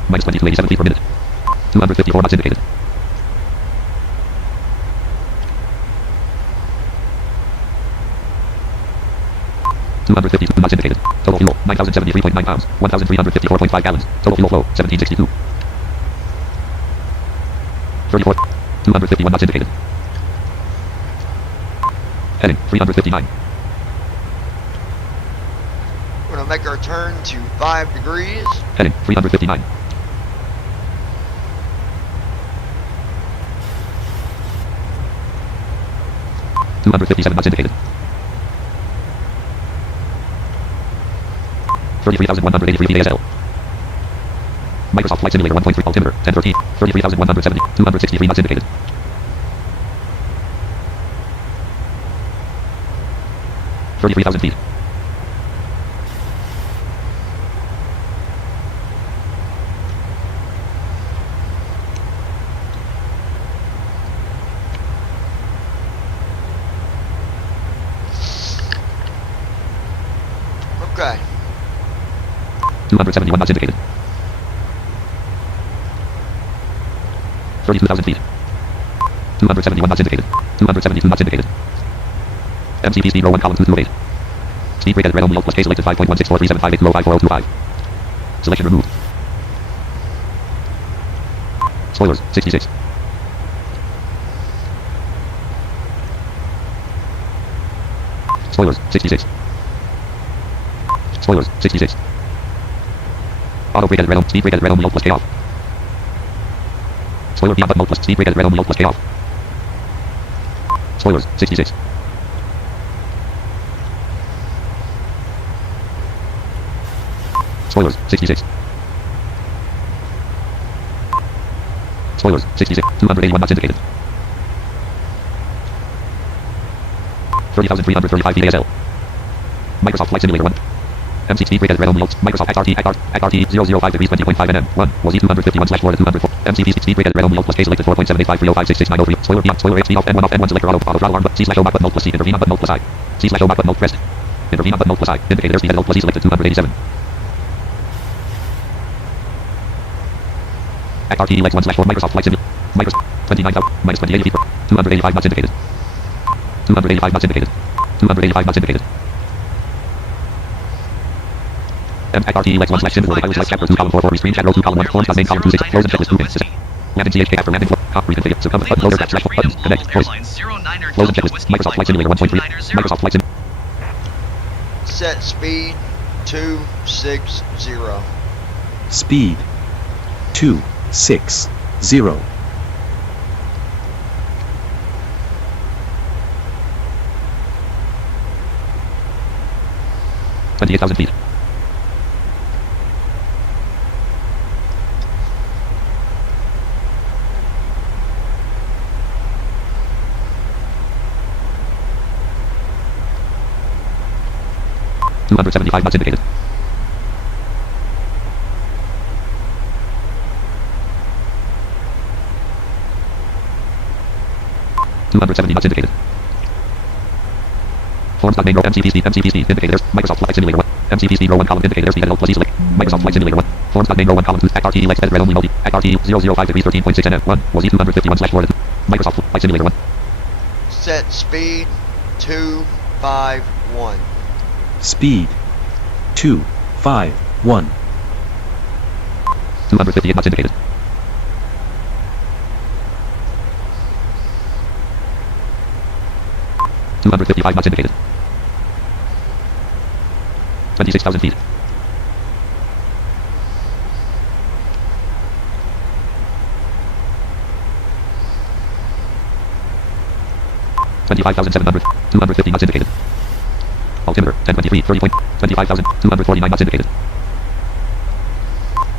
Minus 2287 feet per minute. 254 knots indicated. 252 knots indicated. Total fuel 9,073.9 pounds. 1,354.5 gallons. Total fuel flow 1762. 34. 251 knots indicated. Heading 359. We're going to make our turn to 5 degrees. Heading 359. $257 knots indicated. 33,183 feet ASL. Microsoft flight simulator 1.3 altimeter 1013. 33,170. 263 knots indicated. 33,000 feet. Okay. 271 knots indicated. 32,000 feet. 271 knots indicated. 272 knots indicated. MCP speed row 1 column 228. Speed brake at red only alt plus K selected 5.1643758205425. Selection removed. Spoilers 66. Spoilers 66. Spoilers 66. Auto brake at red on. Speed brake at red only alt plus K off. Spoiler beyond button alt plus speed brake at red only alt plus K off. Spoilers 66. Spoilers 66. Spoilers 66. 281 knots indicated. 30,335 feet ASL. Microsoft flight simulator 1. MC speed brake at red only alt. Microsoft XRT 005 degrees 20.5 nm. 1 was E251/4 to 204. MCP speed brake at red only alt plus K selected 4.78530566903. Spoiler beyond spoiler speed off N1 off N1 selector auto throttle arm C/O back button alt plus C. Intervene on button alt plus I. C/O back button alt pressed. Intervene on button alt plus I. Indicator speed at alt plus E selected 287. RTE legs 1/4 Microsoft flight simulator. Microsoft 29,000 minus 28 feet per 285 knots indicated. 285 knots indicated. 285 knots indicated. RTE legs 1/symbol of the pilot select chapter 2 column 4 restream chat row 2 column 1 forms main column 26 close and checklist 2 pins. Landing CHK after landing hop reconfigure succumb button loader slash buttons connect voice. Close and checklist Microsoft flight simulator 1.3 Microsoft flight simulator. Set speed 260. Speed 260. 28,000 feet. $275 knots indicated. $270 knots indicated. Forms.main row MCPC indicator Microsoft Flight Simulator 1 MCPC row 1 column indicator speed plus E select Microsoft Flight Simulator 1 Forms.main row 1 column 2 ACT RT edit red only multi ACT RT 005 degrees 13.6 NF 1 was E251/4 Microsoft Flight Simulator 1 Set speed 251. Speed 251. 258 knots indicated. $255 knots indicated. 26,000 feet. $25,700. 250 knots indicated. Altimeter 1023 30.25,000. 249 knots indicated.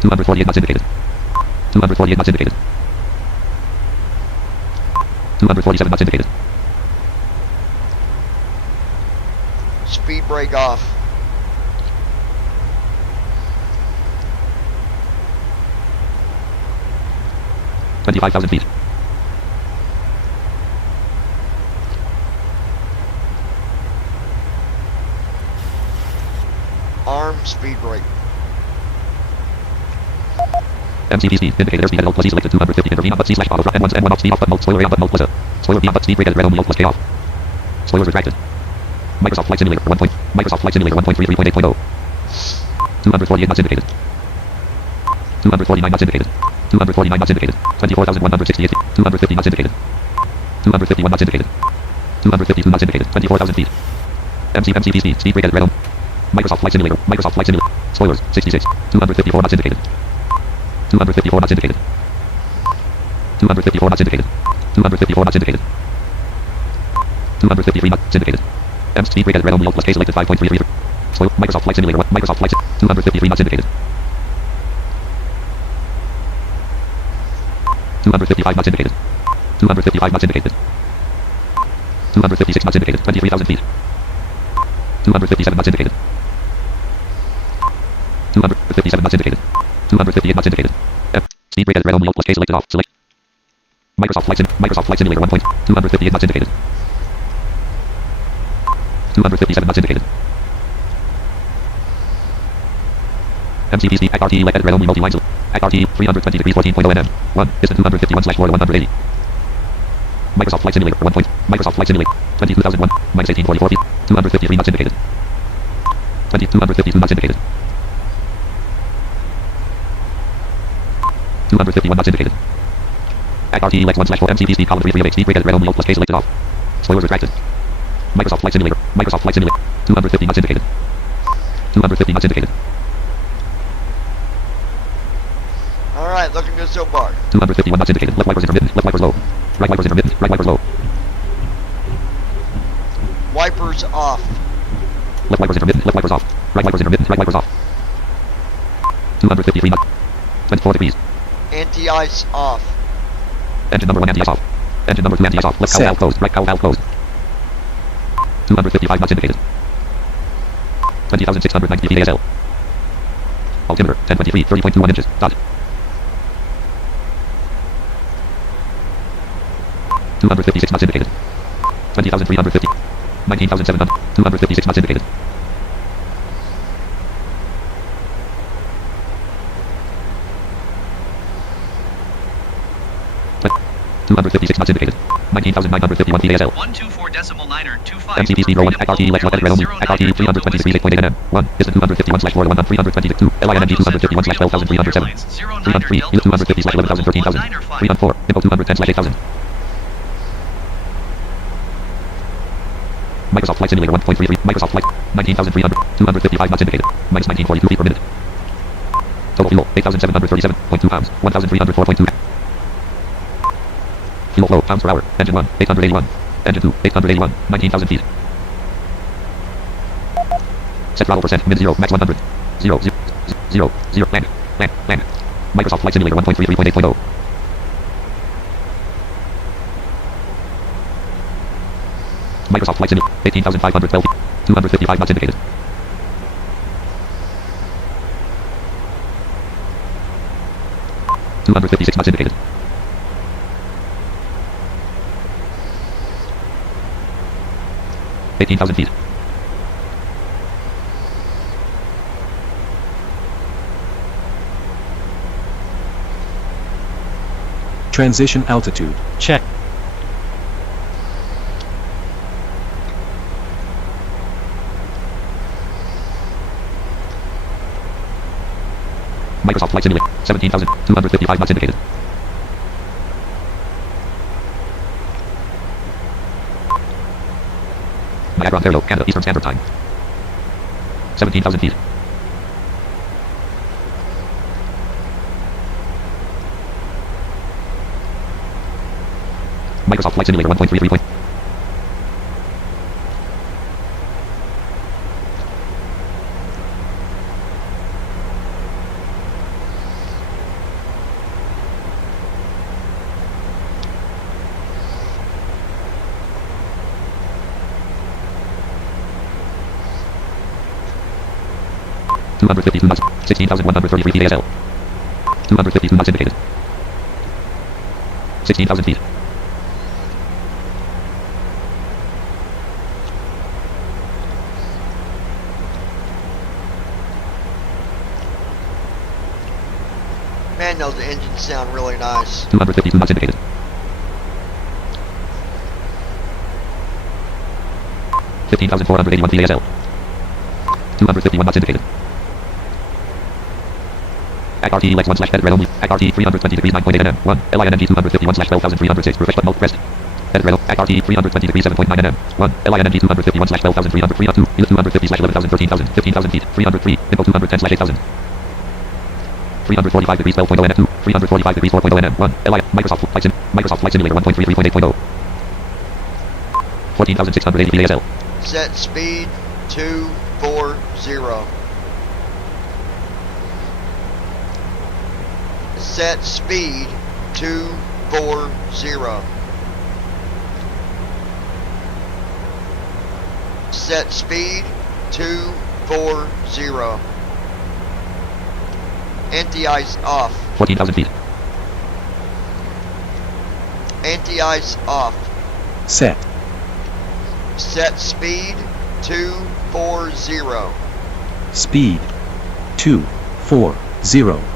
248 knots indicated. 248 knots indicated. 247 knots indicated. Speed brake off. $25,000 feet. Arm speed brake. MCPC indicator speed plus E selected 250 intervene on but C slash auto drop N1 off speed off but mode spoiler on but mode plus spoiler beyond but speed brake at red only plus K off. Spoilers retracted. Microsoft Flight Simulator 1. Microsoft Flight Simulator 1.33.8.0. 248 knots indicated. 249 knots indicated. 249 knots indicated. 24,168. 250 knots indicated. 251 knots indicated. 252 knots indicated. 24,000 feet. MCPC speed brake at red on. Microsoft Flight Simulator. Microsoft Flight Simulator. Spoilers 66. 254 knots indicated. 254 knots indicated. 254 knots indicated. 254 knots indicated. 253 knots indicated. M speed brake at red only plus K selected 5.33. Spoil Microsoft Flight Simulator 1. Microsoft Flight 253 knots indicated. 255 knots indicated. 255 knots indicated. 256 knots indicated. 23,000 feet. 257 knots indicated. 257 knots indicated. 258 knots indicated. F speed brake at red only plus K selected off. Select Microsoft Flight Simulator 1. 258 knots indicated. 257 knots indicated. MCPC ACT left at red only multi-line ACT 320 degrees 14.0 nm 1 distance 251/180. Microsoft Flight Simulator 1. Microsoft Flight Simulator 22,001 minus 1844 feet. 253 knots indicated. 252 knots indicated. 251 knots indicated. ACT left 1/4 MCPC column 33 of 8 speed brake at red only plus K selected off. Spoilers retracted. Microsoft Flight Simulator. Microsoft Flight Simulator. 250 knots indicated. 250 knots indicated. Alright, looking good so far. 251 knots indicated. Left wipers intermittent. Left wipers low. Right wipers intermittent. Right wipers low. Wipers off. Left wipers intermittent. Left wipers off. Right wipers intermittent. Right wipers off. 253 knots. 24 degrees. Anti-ice off. Engine number 1 anti-ice off. Engine number 2 anti-ice off. Left cowl valve closed. Right cowl valve closed. 255 knots indicated. 20,690 feet ASL. Altimeter 1023 30.21 inches. Dot. 256 knots indicated. 20,350. 19,700. 256 knots indicated. 256 knots indicated. 19,951 feet ASL. 124.925. MCPC row 1 ACT left at red only. ACT 320 degrees 8.8 nm 1 distance 251/4 1 322 LING 251/12,307 303 250/11,000 13,000 304 info 210/8000. Microsoft Flight Simulator 1.33 Microsoft Flight 19,300 255 knots indicated minus 1942 feet per minute. Total fuel, 8,737.2 pounds, 1,304.2. Fuel flow, pounds per hour. Engine 1, 881. Engine 2, 881, 19,000 feet. Set throttle percent, min 0, max 100. 0, 0, 0, 0, land, land, land. Microsoft Flight Simulator 1.33.8.0. Microsoft Flight Simulator, 18,512 feet, 255 knots indicated. 256 knots indicated. $18,000 feet. Transition altitude. Check. Microsoft Flight Simulator, 17,255 knots indicated. Niagara, Ontario, Canada, Eastern Standard Time. 17,000 feet. Microsoft Flight Simulator 1.33. 252 knots, 16,133 feet ASL. 252 knots indicated. 16,000 feet. Man, those engines sound really nice. 252 knots indicated. 15,481 feet ASL. 251 knots indicated. RT Lex 1 slash edit red only. RT 320 degrees 9.8 nm. 1. LINNG 251 slash 12,306. Refresh button pressed. Edit red. RT 320 degrees 7.9 nm. 1. LINNG 251 slash 12,300. 302. Unit 250 slash 11,000. 13,000. 15,000 feet. 303. Info 210 slash 8,000. 345 degrees 12.0 nm. 2. 345 degrees 4.0 nm. 1. Microsoft Flight Simulator 1.33.8.0. 14,680 feet ASL. Set speed 240. Set speed 240. Set speed 240. Anti-ice off. 14,000 feet. Anti-ice off. Set. Set speed 240. Speed. 240.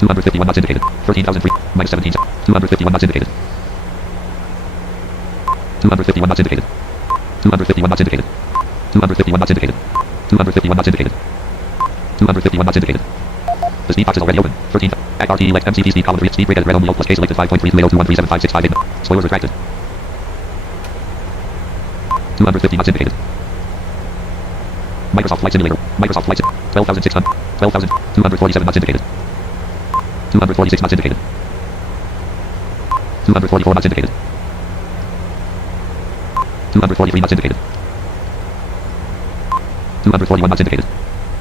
251 knots indicated. 13,000 feet. Minus 17. 251 knots indicated. 251 knots indicated. 251 knots indicated. 251 knots indicated. 251 knots indicated. 251 knots indicated. The speed box is already open. 13. RT Lex MCP speed column 3. Speed rated red only. Plus K selected 5.328021375658. Spoilers retracted. 250 knots indicated. Microsoft Flight Simulator. Microsoft Flight Simulator. 12,600. 12,247 knots indicated. 246 knots indicated. 244 knots indicated. 243 knots indicated. 241 knots indicated.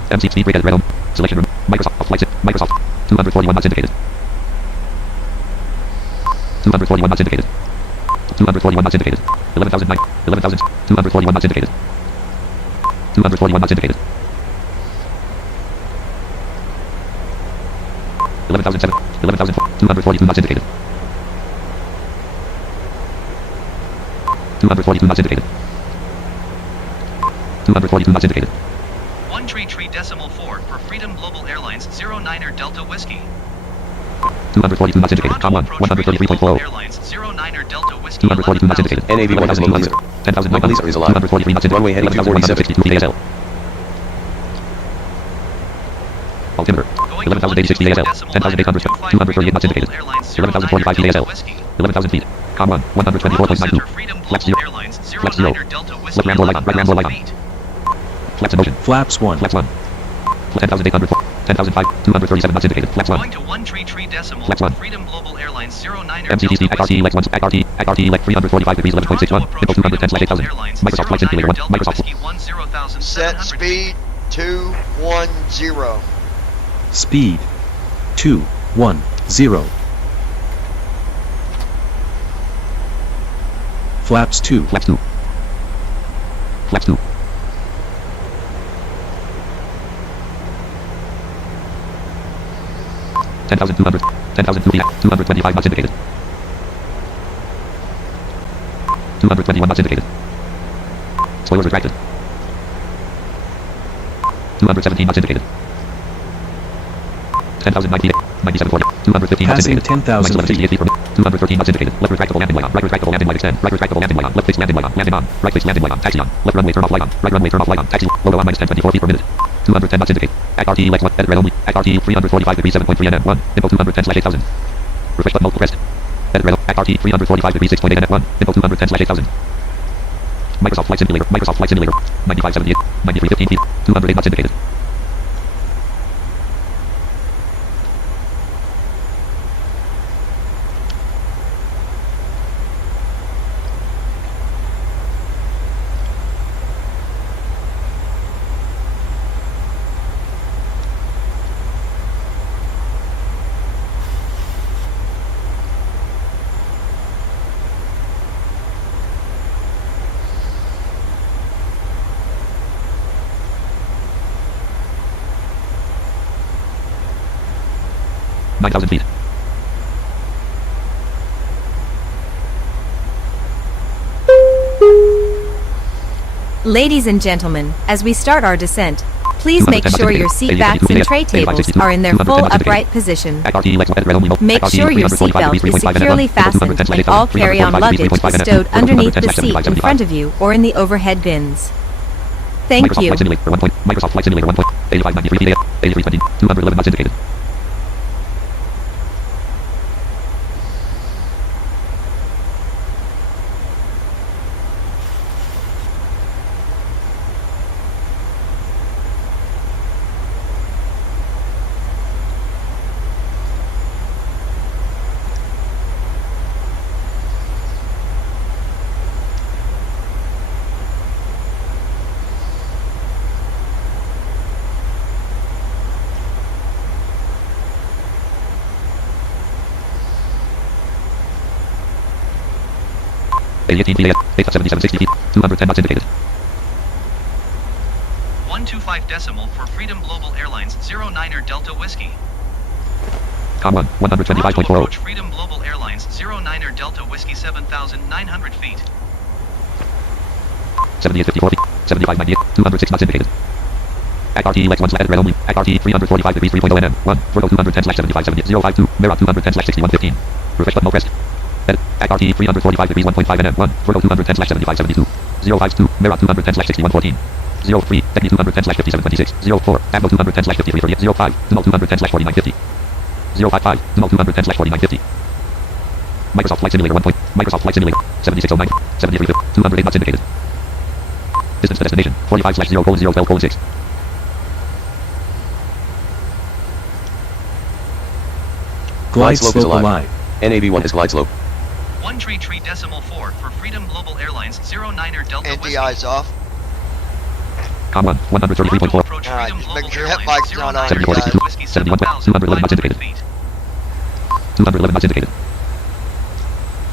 MC speed rated red on. Selection room. Microsoft Flight Sim. Microsoft. 241 knots indicated. 241 knots indicated. 241 knots indicated. 11,009. 11,000. 241 knots indicated. 241 knots indicated. 11,007. 11,004. 242 knots indicated. 242 knots indicated. 242 knots indicated. 133.4 for Freedom Global Airlines 09er Delta Whiskey. 242 knots indicated. Com 1. 133.40. Airlines 09er Delta Whiskey. 242 knots indicated. NAV 1,000 laser. 10,900. Laser is alive. 243 knots indicated. Runway heading 247. 11,162 feet ASL. Altimeter. 11,086 feet ASL. 10,800. 238 knots indicated. 11,045 feet ASL. 11,000 feet. Com 1. 124.92. Flex 0. Flex 0. Left ramble light on. Right ramble light on. Flaps in motion. Flaps 1. Flaps 1. 10,800. 10,005. 237 knots indicated. Flaps 1. Going to 133 decimal Flaps for 1. Freedom Global Airlines 09er MCDC Delta ACRT Whiskey. Lex 1 ACRT Lex 345 degrees 11.61. Info 210/8000. Microsoft Flight Simulator 1. Microsoft. Set speed 210. Speed 210. Flaps 2. Flaps 2. Flaps 2. 10,200. 10,200. 225 knots indicated. 221 knots indicated. Spoilers retracted. 217 knots indicated. 10,098. 9740. 215 knots Passing indicated. 10,000 Minus 1168 feet per minute. 213 knots indicated. Left retractable landing light on. Right retractable landing light extend. Right retractable landing light on. Left fixed landing light on. Landing on. Right fixed landing light on. Taxi on. Left runway turn off light on. Right runway turn off light on. Taxi. Logo on. Minus 1024 feet per minute. 210 knots indicate. ACRT Lex 1. Edit red only. ACRT 345 degrees 7.3 nm 1. Info 210/8000. Refresh button multiple pressed. Edit red. ACRT 345 degrees 6.8 nm 1. Info 210/8000. Microsoft Flight Simulator. Microsoft Flight Simulator. 9578. 9315 feet. 208 knots indicated. Nine thousand feet. Ladies and gentlemen, as we start our descent, please make sure your seat backs and tray tables are in their full upright position. Make sure your seatbelt is securely fastened and all carry-on luggage is stowed underneath the seat in front of you or in the overhead bins. Thank you. Microsoft Flight Simulator 1. 8593 feet. 8320. 211 knots indicated. A18 feet. 87760 feet. 210 knots indicated. 125 decimal for Freedom Global Airlines 09er Delta Whiskey. Com 1. 125.40. Approach Freedom Global Airlines 09er Delta Whiskey 7,900 feet. 7854 feet. 7598. 206 knots indicated. ACRT Lex 1 edit red only. ACRT 345 degrees 3.0 nm 1. Virgo 210/7570 052. Merout 210/6115. Refresh button pressed. Edit. ACRT 345 degrees 1.5 nm 1. Virgo 210/7572 052. Merout 210/6114. 03. Techni 210/5726. 04. Ambo 210/5338. 05. Null 210/4950. 055. Null 210/4950. Microsoft Flight Simulator 1. Microsoft Flight Simulator 7609. 73. 208 knots indicated. Distance to destination 45/0:012:6. Glide slope alive. NAV1 is glide slope. 133 decimal 4 for Freedom Global Airlines 09er Delta Whiskey. NDI's off. Com 1. 133.4. Approach Alright, Freedom just Global making sure head Airlines bike's not on 09er you guys. Delta Whiskey 71. 211 knots 7,900 indicated. feet. 211 knots indicated.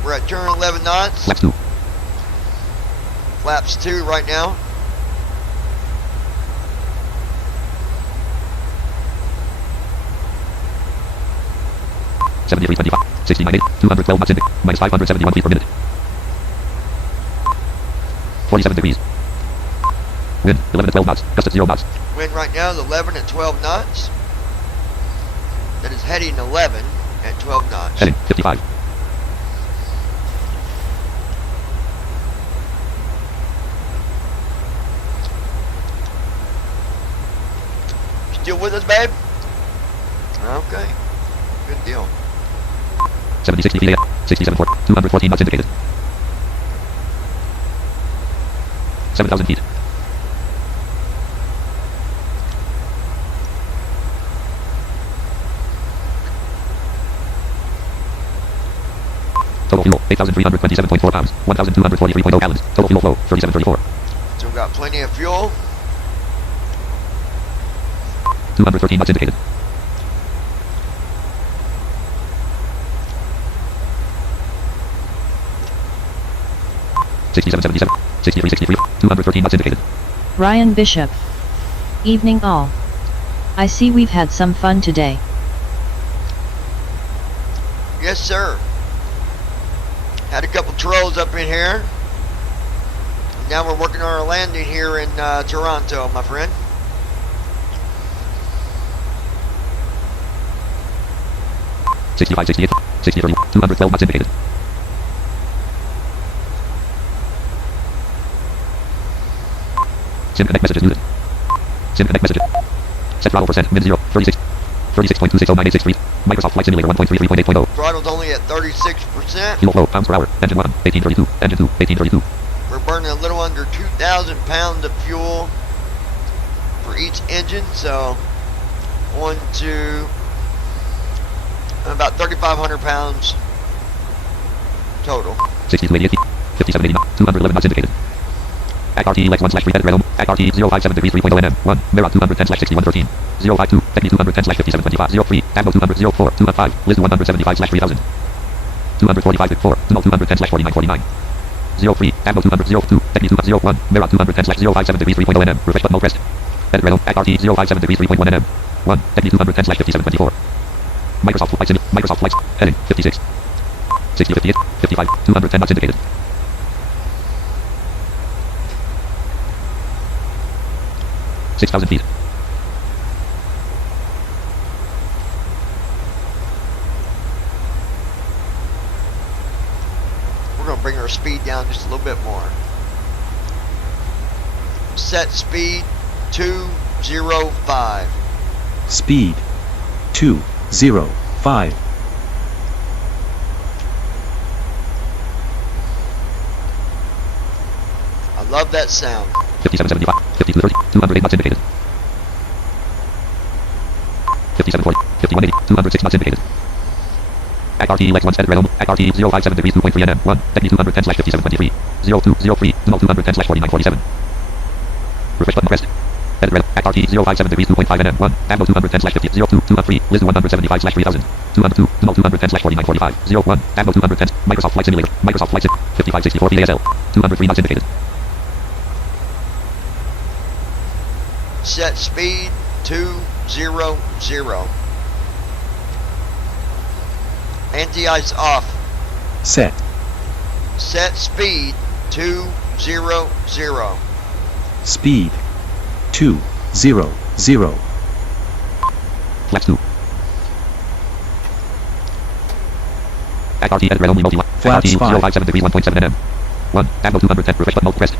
We're at turn 11 knots. Flaps 2. Flaps 2 right now. Seventy-three 25. 69 212 knots indicated. Minus 571 feet per minute. 47 degrees. Wind 11 to 12 knots. Gust at 0 knots. Wind right now is 11 at 12 knots. That is heading 11 at 12 knots. Heading 55. Still with us, babe? Okay. Good deal. 76 feet. 67 4. 214 knots indicated. 7,000 feet. 8,327.4 pounds. 1,243.0 gallons. Total fuel flow 3734. Still got plenty of fuel. 213 knots indicated. 6777. 6363. 213 knots indicated. Ryan Bishop. Evening all. I see we've had some fun today. Yes, sir. Had a couple trolls up in here. Now we're working on our landing here in Toronto, my friend. Sixty-five, 68, 60, 30, 212 knots indicated. Sim connect messages muted. Sim connect messages. Set throttle percent, min 0, 36, 36.2609863. Microsoft Flight Simulator 1.33.8.0. Throttle's only at 36%. Fuel flow, pounds per hour. Engine 1, 1832. Engine 2, 1832. We're burning a little under 2,000 pounds of fuel for each engine, so 1, 2, about 3,500 pounds total. 60 to 80, 57, 80, 211 knots indicated. ACRT Lex 1/3 edit realm. ACRT 057 degrees 3.0 nm. 1. Mirror 210/6113. 052. Technique 210/5725. 03. Admo 200 04. 205. Liz 175/3000. 245 4. Null 210/4949. 03. Admo 200 02. Technique 201. Mirror 210/057 degrees 3.0 nm. Refresh button pressed. Edit realm. ACRT 057 degrees 3.1 nm. 1. Technique 210/5724. Microsoft Flight Sim. Microsoft Flights. Heading 56. 60 58. 55. 210 knots indicated. 6,000 feet. We're going to bring our speed down just a little bit more. Set speed 205. Speed 205. I love that sound. 5775, 5230, 208 knots indicated. 5740, 5180, 206 knots indicated. ACRT Lex 1 edit realm. ACRT 057 degrees 2.3 nm. 1. Technique 210/5723. 0203. Null 210/4947. Refresh button pressed. Edit realm. ACRT 057 degrees 2.5 nm. 1. Admo 210/50. 02 203. Liz 175/3000. 202. Null 210/4945. 01. Admo 210. Microsoft Flight Simulator. Microsoft Flight Sim. 5564 PASL. 203 knots indicated. Set speed 200. Anti-ice off. Set. Set speed 200. Speed 200. Flaps 2. ACRT edit realm multi. Flaps ACRT 5. 057 degrees 1.7 nm. 1. Admo 210. Refresh button pressed.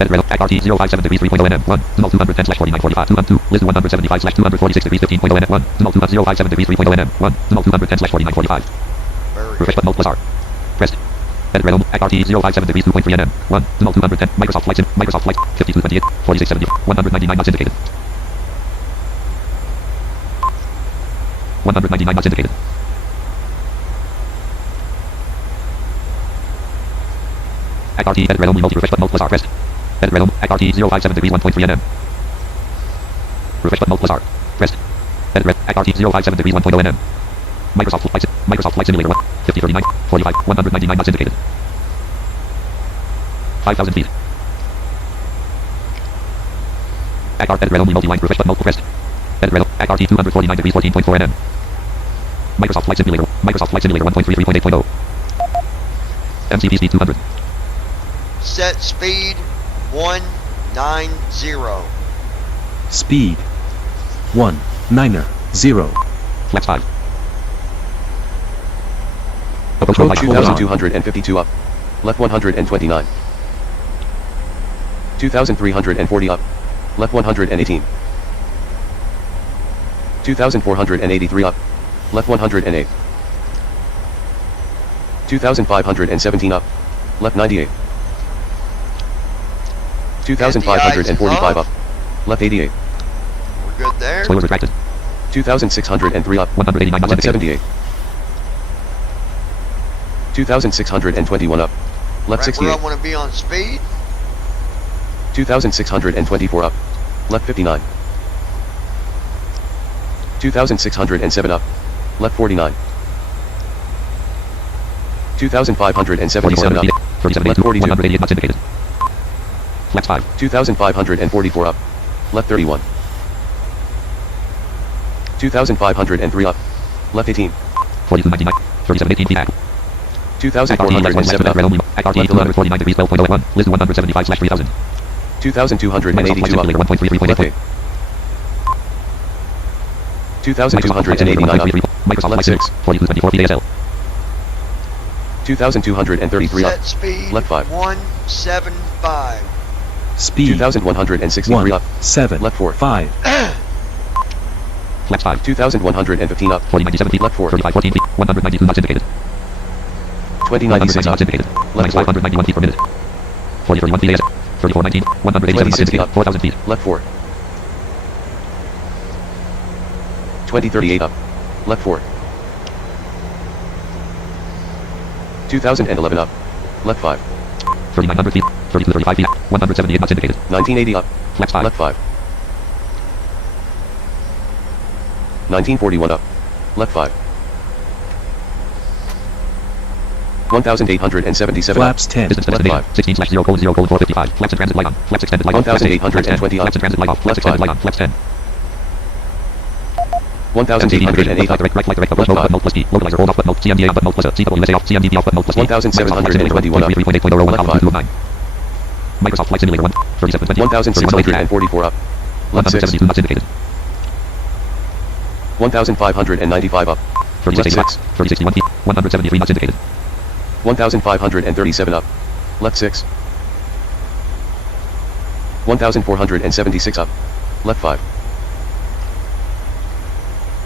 Edit realm. ACRT 057 degrees 3.0 nm. 1. Null 210/4945. 212. Liz 175/246 degrees 15.0 nm. 1. Null 057 degrees 3.0 nm. 1. Null 210/4945. Refresh button plus R. Pressed. Edit realm. ACRT 057 degrees 2.3 nm. 1. Null 210. Microsoft Flight Sim. Microsoft Flight. 5228. 4670. 199 knots indicated. 199 knots indicated. ACRT edit realm multi refresh button plus R pressed. Edit realm. ACRT 057 degrees 1.3 nm. Refresh button plus R. Pressed. Edit realm. ACRT 057 degrees 1.0 nm. Microsoft Flight Simulator 1. 5039. 45. 199 knots indicated. 5,000 feet. ACRT edit realm multi-line refresh button pressed. Edit realm. ACRT 249 degrees 14.4 nm. Microsoft Flight Simulator 1.33.8.0. MCP speed 200. Set speed 190. Speed 190. Flaps 5. Approach 2,252 up. Left 129. 2,340 up. Left 118. 2,483 up. Left 108. 2,517 up. Left 98. 2,545 up. Left 88. We're good there. Spoilers retracted. 2,603 up. 189 knots Left indicated. 78. 2621 up. Left Right 68. where I want to be on speed. 2624 up. Left 59. 2607 up. Left 49. 2577 up. 37 Left 42. 188 knots indicated. Flaps 5. 2544 up. Left 31. 2503 up. Left 18. 4299. 37 18 feet back. 2407 up. RT Left 11. 249 degrees 12.01. Liz 175/3000. 2282 up. 1.33.8. Left 8. 2289 up. Microsoft Left Flight 6. 4224 feet ASL. 2233 up. Set speed Left 5. 175. Speed 2163 up. 7 Left 4. 5. Flaps 5. 2115 up. 4097 feet. Left 4. 3514 feet. 192 knots indicated. 2096 up. knots indicated. Left 4. 591 feet per minute. 4031 feet ASL. 3419. 187 knots 2060 indicated. up. 4000 feet. Left 4. 2038 up. Left 4. 2011 up. Left 5. 3900 feet. 3235 feet. 178 knots indicated. 1980 up. Flaps 5. Left 5. 1941 up. Left 5. 1877 up. Flaps 10. Distance to Left destination. 16/0:0:455. Flaps and transit light on. Flaps extended light on. Flaps 8. 1820 up. Flaps and transit light off. Flaps Left extended 5. light on. Flaps 10. 1808 up. Right Left button 5. mode plus P. Localizer hold off button mode. CMDA on button mode plus CWSA off. CMDB off button mode plus P. 1721 up. 3.8.01 Left 5. 209. Microsoft Flight Simulator 1. 3720. 1644 up. Left 6. 172 knots indicated. 1595 up. 36 Left 6. 3061 feet. 173 knots indicated. 1537 up. Left 6. 1476 up. Left 5.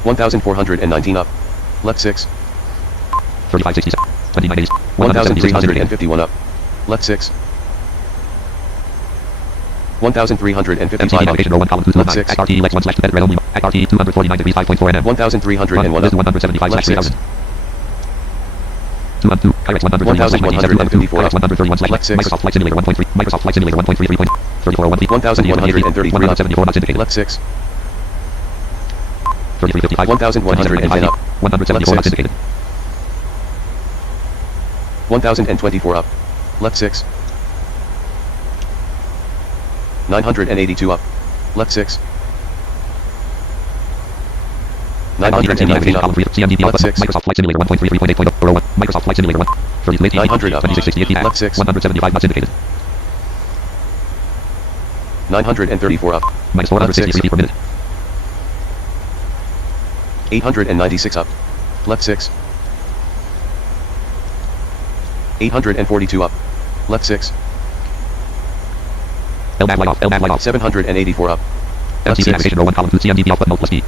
1419 up. Left 6. 3567. 29 days. 176 knots indicated. 1351 up. Left 6. 1355 MCD up. navigation row 1 column 2 Left 9. 6. Act RT legs 1 slash red only. Act RT 249 degrees 5.4 nm. 1301 Liz up. 175 Left slash 6. 3000. 212. Kyrex 131 slash 1154 Kyrex 131 slash Left 6. Microsoft Flight Simulator 1.3. Microsoft Flight Simulator 1.3 3401 feet. 1133 174 knots indicated. Left 6. 3355. 1110 up. 174 knots indicated. 1024 up. Left 6. 982 up. Left 6. 919 up. CMDB Left 6. Microsoft Flight Simulator 1.33.8.01. Microsoft Flight Simulator 1. 3218. 900 up. 2668 feet. Left 6. 175 knots indicated. 934 up. Minus Left 6. 463 feet per minute. 896 up. Left 6. 842 up. Left 6. LMAG light off. LMAG light off. 784 up. Left MCD 6. navigation row 1 column 2 CMDB off button mode plus P.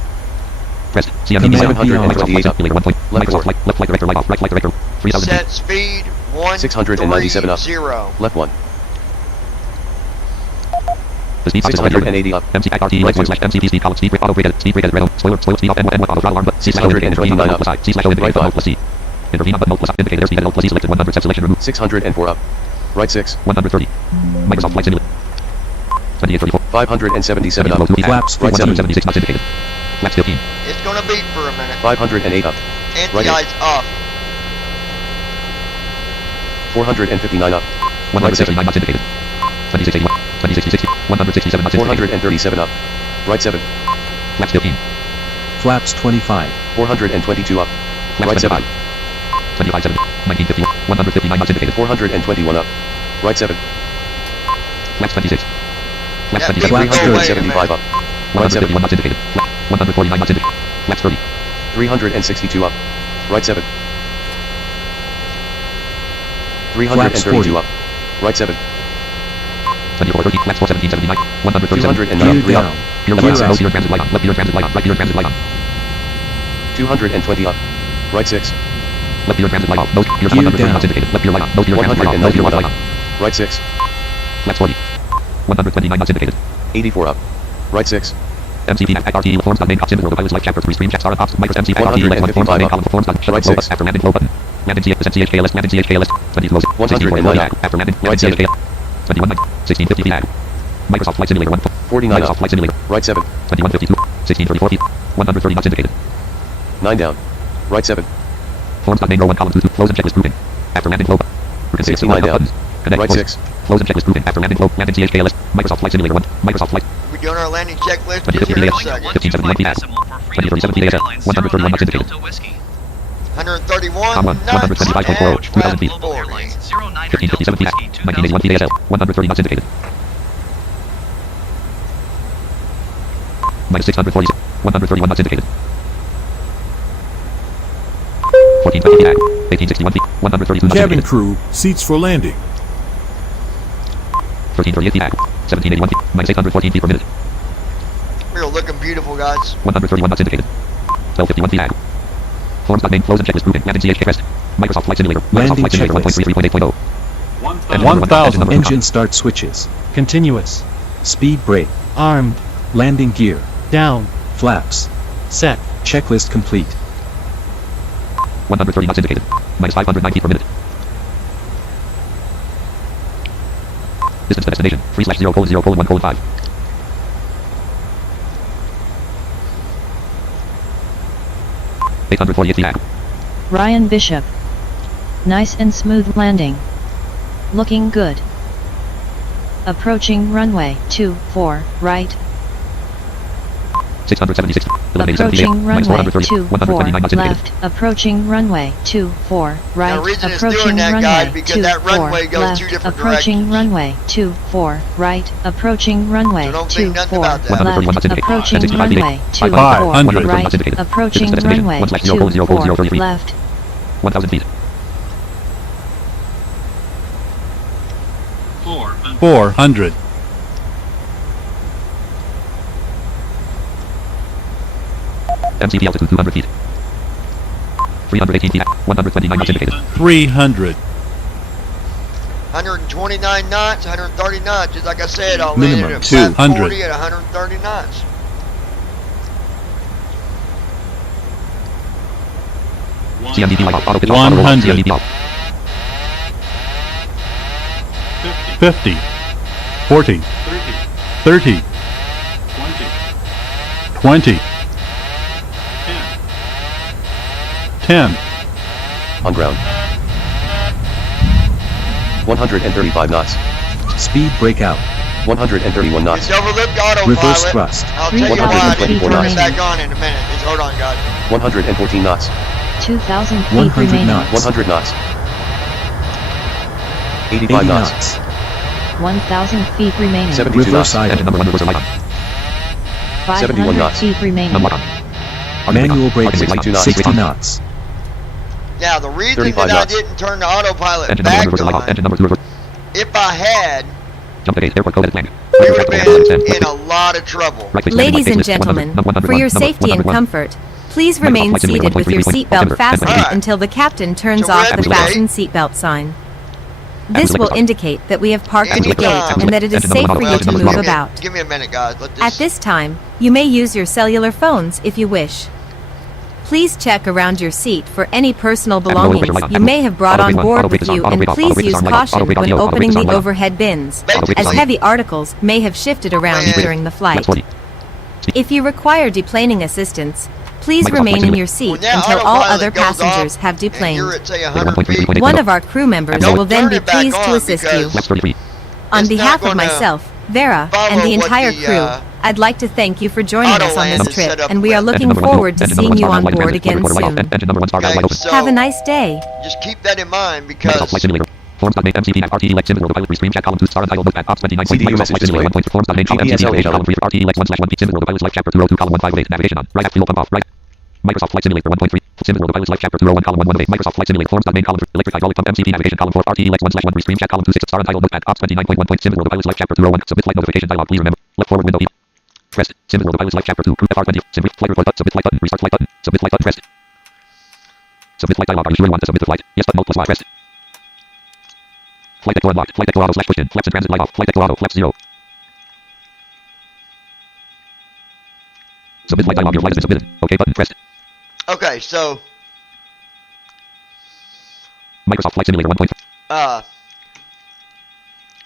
Press CMDB Command off. beyond. Microsoft Flight Simulator 1 point. Left Microsoft 4. Flight left flight director light off. Right flight director 3000 feet. Set speed 697 up. 130. Left 1. The speed 680 up. MC RT Right legs 1 2. slash MC speed column speed brake auto brake speed brake red spoiler speed off N1 auto throttle arm but C slash intervene on button plus I C slash intervene button plus C intervene on button plus indicator speed and plus C selected 100 set selection remove 604 up. Right 6. 130 Microsoft Flight Simulator 2834 577 up. Flaps Right 7. 176 knots indicated. Flaps 15 It's gonna beep for a minute. 508 up. Right Anti-eyes up. 459 up. 169 knots indicated. 2681 2660 167 knots indicated. 437 up. Right 7. Flaps 15 Flaps 25. 422 up. Flaps Right 7. 25 70 1950 159 knots indicated. 421 up. Right 7. Flaps 26 Flaps Yeah, 27 Flaps 375 up. Right 7. 151 knots indicated. 149 knots indicated. Flaps 30 362 up. Right 7. Flaps 332 up. Right 7. 2430 Flaps 41779 137 293 Gear up. down. Gear Gear left out. left gear transit light on left gear transit light on right gear transit light on 220 up. Right 6. left gear transit light off nose gear Gear 130 down. knots indicated left gear light on nose gear transit light on nose gear light on Right 6. Flaps 40 129 knots indicated 84 up. Right 6. MCP at RT forms main option world pilots live chapter 3 screen chat start ops Microsoft MCP at RT legs 1 forms main column forms Right shut 6. after landing flow button Landing CHKLS, landing CHKLS. 20 close. 109. After landing, Right 7. 21 1650 feet. Microsoft Flight Simulator 1. 49 Microsoft up. Flight Simulator. Right 7. 2152. 1634 feet. 130 knots indicated. 9 down. Right 7. Forms.main row 1 column 2. Close and checklist proving. After landing flow. 69 down. Connect Right voice. 6. Close and checklist proving. After landing flow. Landing CHKLS. Microsoft Flight Simulator 1. Microsoft Flight. We doing our landing checklist. 20 Just here in a feet. second. 1571 feet. 2037 feet. 131 knots indicated. 131 Com 1. knots 125.40. 2000 feet. 40. 1557 feet. 1981 feet ASL. 130 knots indicated. Minus 646. 131 knots indicated. 1420 feet. 1861 feet. 132 knots Cabin indicated. crew, seats for landing. 1338 feet. 1781 feet. Minus 814 feet per minute. We're looking beautiful, guys. 131 knots indicated. 1251 feet. Forms.main flows and checklist proving. Landing CHK crest. Microsoft Flight Simulator. Microsoft Landing Flight Simulator checklist. 1.33.8.0. 1000. Engine start switches. Continuous. Speed brake. Armed. Landing gear. Down. Flaps. Set. Checklist complete. 130 knots indicated. Minus 509 feet per minute. Distance to destination. 3/0:0:1:5. $848 feet. Ryan Bishop. Nice and smooth landing. Looking good. Approaching runway 24, right. 676. Eliminated 70 Approaching minus runway 430. 129 knots 24, indicated. left. Approaching runway 24, right. Now, the reason it's Approaching doing that, runway guys, because that 24, runway goes left. two different Approaching directions. runway 24, right. Approaching runway So don't think nothing 24, about that. 131 knots left. indicated. Approaching 65 feet. runway 500. 24, right. indicated. Approaching Distance to destination. runway 1/0:0:0:033. 24, left. 1000 feet. 400. MCP altitude 200 feet. 318 feet. 129 knots indicated. 300. 129 knots, 130 knots. Just like I said, I'll Minimum land at 200. 540 at 130 knots. CMDP light off. Auto pitch off. 100. Auto roll off. CMDP off. 50. 40. 30. 20. 10. On ground. 135 knots. Speed breakout. 131 knots. Just overlooked autopilot. Reverse thrust. I'll tell you why I didn't 124 turn it knots. back on in a minute. Just hold on, guys. 114 knots. 2,000 feet 100 remaining. knots. 100 knots. 80 85 knots. 1,000 feet remaining. 72 Reverse knots. Engine idle. number 1 reverse light on. 71 500 knots. feet remaining. Number on. Manual braking. 62 knots. 60 knots. Now, the reason 35 that I knots. didn't turn the autopilot Engine number 1 back reverse light off. on, Engine number 2 reverse. if I had, Jump the gate. Airport code edit land. we would have been in a lot of trouble. Right click. Ladies and Right click. gentlemen, 100, for your number safety and 101. comfort, please Microsoft remain Flight Simulator seated with your 1.3.1. seatbelt fastened Alright. until the captain turns So off we're the at the fasten gate. seatbelt sign. This Absolutely. will indicate that we have parked the Anytime. gate and that it is Engine safe number for you one. to Engine move number about. Give me a minute, guys. Let this. At this time, you may use your cellular phones if you wish. Please check around your seat for any personal belongings you may have brought on board with you, and please use caution when opening the overhead bins, as heavy articles may have shifted around during the flight. 40. If you require deplaning assistance, please Microsoft remain in Flight your When seat that until all autopilot other goes passengers off have and you're deplaned. at, say, 100 feet, One of our crew members Don't will then turn be it back pleased to on assist you. because Left 30 feet. On it's not behalf of gonna myself, Vera, follow and the what entire the, crew, I'd like to thank you for joining us on Autoland this is set trip, up and we are with. looking forward to seeing you on board again soon. Engine number 1 star Okay, wide open. so Have a nice day. just keep that in mind Microsoft because Flight Simulator. Forms.main MCP at RTE Lex symbol of the pilot restream chat column 2 star untitled book at ops 29. CDU Microsoft message Flight Simulator 1. Forms.main column MCP at column 3 RTE Lex 1/1 symbol of the pilot's life chapter 202 column 158 navigation on. Right at fuel pump off. Right. Microsoft Flight Simulator 1.3 symbol of the pilot's life chapter 201 column 1 of 8. Microsoft Flight Simulator Forms.main column electric hydraulic pump MCP navigation column 4 RTE Lex 1/1 restream chat column 2 6 star untitled book at ops 29.1 symbol of the pilot's life chapter 201. Submit flight notification dialog. Please remember. Left forward window. Press symbol of the pilot's life chapter 2 group FR20 submit flight report submit flight button restart flight button submit flight button press submit flight dialog. Are you sure you want to submit the flight? Yes button +Y press flight deck door unlocked flight deck door auto /push in flaps and transit light off flight deck door auto flaps 0 submit flight dialog. Your flight has been submitted. OK button pressed. okay, so Microsoft Flight Simulator 1.3.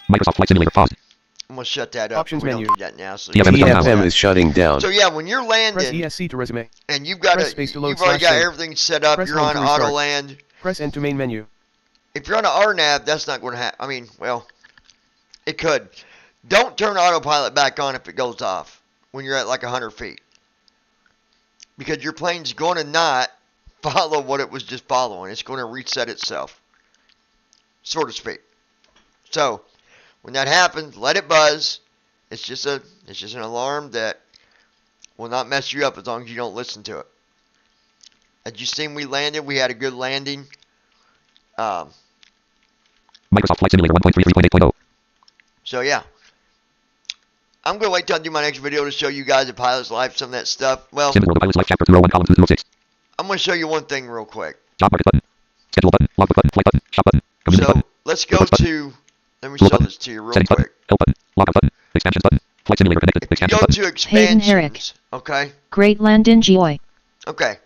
Microsoft Flight Simulator paused. I'm gonna shut that up. Options we menu. don't do that now. So TFM TFM is shutting down. So yeah, when you're Press landing ESC to resume. and you've got Press space to load you've already got /save. everything set up, Press you're home on to restart. auto land. Press Enter main menu. If you're on an RNAV, that's not going to happen. I mean, well, it could. Don't turn autopilot back on if it goes off when you're at like 100 feet. Because your plane's going to not follow what it was just following. It's going to reset itself, so to speak. So, when that happens, let it buzz. It's just an alarm that will not mess you up as long as you don't listen to it. As you seen, we landed. We had a good landing. Microsoft Flight Simulator 1.33.8.0. So yeah, I'm going to wait till I do my next video to show you guys the pilot's life, some of that stuff. Well, Sims World of Pilot's Life Chapter 201 column 206. I'm going to show you one thing real quick. Job market button. Schedule button. Logbook button. Flight button. Shop button. Community So button. let's go Request button. to, let me Tool show button. this to you real Settings button. quick. Help button. Logout button. Expansions button. Flight Simulator connected. If you Expansions go button. to Hayden Herrick. expansions, okay? Great land enjoy. Okay.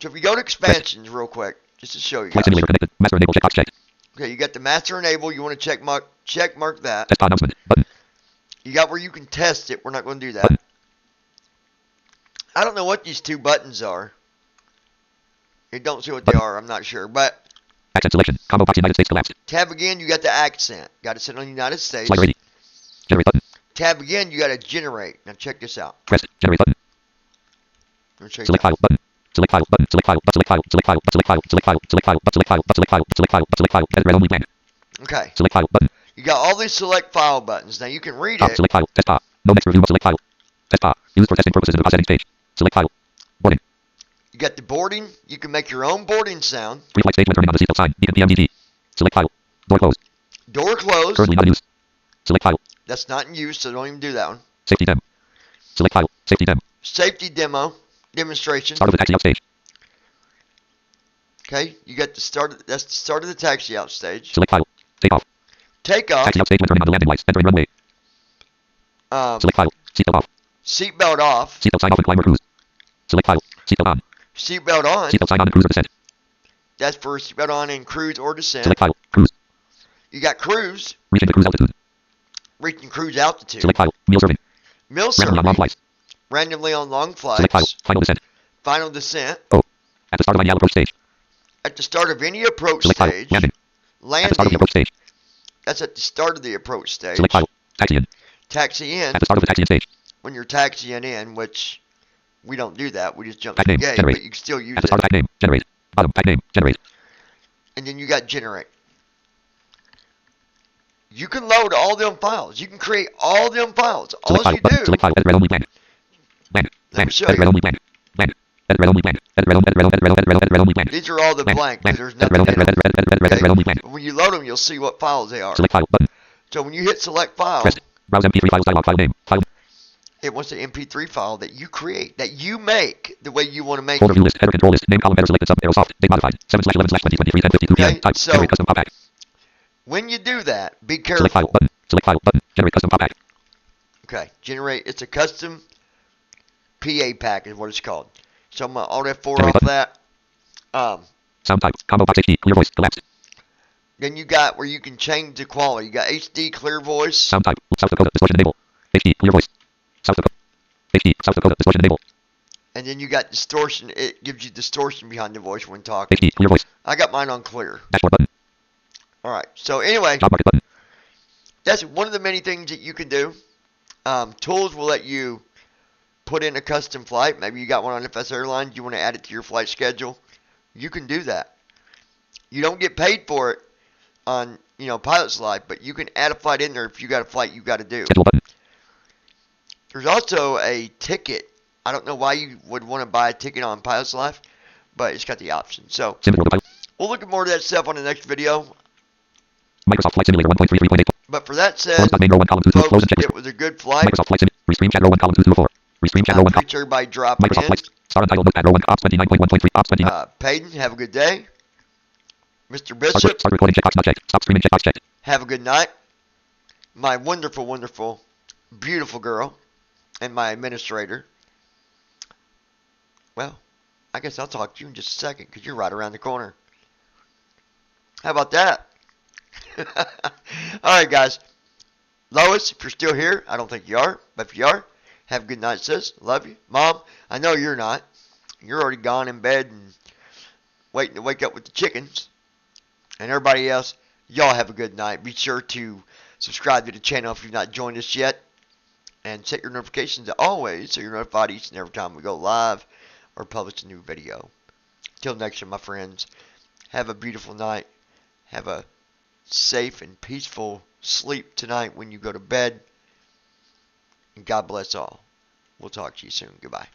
So if you go to expansions real quick, just to show you Flight guys. Simulator connected. Master enable checkbox checked. Okay, you got the master enable. You want to check mark that. Test announcement button. You got where you can test it. We're not going to do that. Button. I don't know what these two buttons are. You don't see what they are. I'm not sure. But Accent selection. Combo box United States collapsed. tab again, you got the accent. Got to set on United States. Slider 80. Generate button. Tab again, you got to generate. Now check this out. Press. Generate button. Let me show you Select that. file button. Select file button. Select file. Select file. Select file. Select file. Select file. Select file. Select file. Select file. Select file. Select file. Edit red only blank. Okay. Select file button. You got all these select file buttons. Now you can read Top. it. Select file. Desktop. No next review. Select file. Desktop. Used for testing purposes in the processing stage. Select file. Boarding. You got the boarding. You can make your own boarding sound. Pre-flight stage when turning on the seatbelt sign. Beacon PMDG. Select file. Door closed. Door closed. Currently not in use. Select file. That's not in use, so don't even do that one. Safety dem. Select file. Safety dem. Safety demo. Demonstration. Start of the taxi out stage. Okay. You got the start. That's the start of the taxi out stage. Select file. Take off. Take off. Taxi out stage when turning on the landing lights. Entering runway. Select file. Seatbelt off. Seatbelt off. Seatbelt sign off and climber cruise. Select file. Seatbelt on. Seatbelt on. Seatbelt sign on and cruise or descent. That's for seatbelt on in cruise or descent. Select file. Cruise. You got cruise. Reaching the cruise altitude. Reaching cruise altitude. Select file. Meal serving. Meal Randomly on long serving. flights. Randomly on long Select file. flights. Final descent. Final descent. At the start of any approach stage. At the start of any approach Select file. stage. Landing. At the start of the Landing. approach stage. That's at the start of the approach stage. Select file. Taxi in. Taxi in. At the start of the taxi in stage. When you're taxiing in, which we don't do that. We just jump Tag through the name. gate, Generate. but you can still use At the start it. of tag name. Generate. Bottom. Tag name. Generate. And then you got generate. You can load all them files. You can create all them files. All Select file. you Button. do. Select file. Edit red only blank. Blank. Let me Blank. show Edit red you. only blank. Blank. Edit red only blank. Edit red only edit red only blank. These are all the blank. Blank. There's Edit red nothing only in them. edit red only blank. But when you load them, you'll see what files they are. Select file. Button. So when you hit select file, Press. Browse MP3 files dialog file name. File. it wants the MP3 file that you create, that you make the way you want to make Folder it. view list. Header control list. Name column header selected sub arrow soft. Date modified. 7/11/2023 10:52 p.m. Okay, Type. so- Generate custom pop back. When you do that, be Select file. careful. Button. Select file. Button. Generate custom pop back. Okay, generate. It's a custom PA pack is what it's called. So I'm gonna Alt F4 Generate off button. that. Sound type. Combo box HD. Clear voice. Collapsed. Then you got where you can change the quality. You got HD clear voice. Sound type. South Dakota. Distortion enable. HD. Clear voice. South Dakota. HD. South Dakota. Distortion enable. And then you got distortion. It gives you distortion behind the voice when talking. HD. Clear voice. I got mine on clear. Dashboard button. Alright, so anyway, Job market button. that's one of the many things that you can do. Tools will let you put in a custom flight. Maybe you got one on FS Airlines. You want to add it to your flight schedule. You can do that. You don't get paid for it on, Pilot's Life, but you can add a flight in there if you got a flight you got to do. Schedule button. There's also a ticket. I don't know why you would want to buy a ticket on Pilot's Life, but it's got the option. So Sims World of Pilot. we'll look at more of that stuff on the next video. Microsoft Flight Simulator 1.33.8. But for that said, Forms main row 1 column 2 folks, close and check. it was a good flight. Microsoft Flight Simulator. Restream chat row 1 column 2 4. Restream chat row 1 column. Appreciate everybody dropping Microsoft in. Flight. Star untitled notepad row 1 ops 29.1.3 ops 29. Payton, have a good day. Mr. Start, Bishop, start recording checkbox not checked. Stop streaming checkbox checked. have a good night. My wonderful, wonderful, beautiful girl, and my administrator. Well, I guess I'll talk to you in just a second because you're right around the corner. How about that? Alright, guys. Lois, if you're still here, I don't think you are, but if you are, have a good night, sis. Love you. Mom, I know you're not. You're already gone in bed and waiting to wake up with the chickens. And everybody else, y'all have a good night. Be sure to subscribe to the channel if you've not joined us yet. And set your notifications to always so you're notified each and every time we go live or publish a new video. Till next time, my friends, have a beautiful night. Have a safe and peaceful sleep tonight when you go to bed. And God bless all. We'll talk to you soon. Goodbye.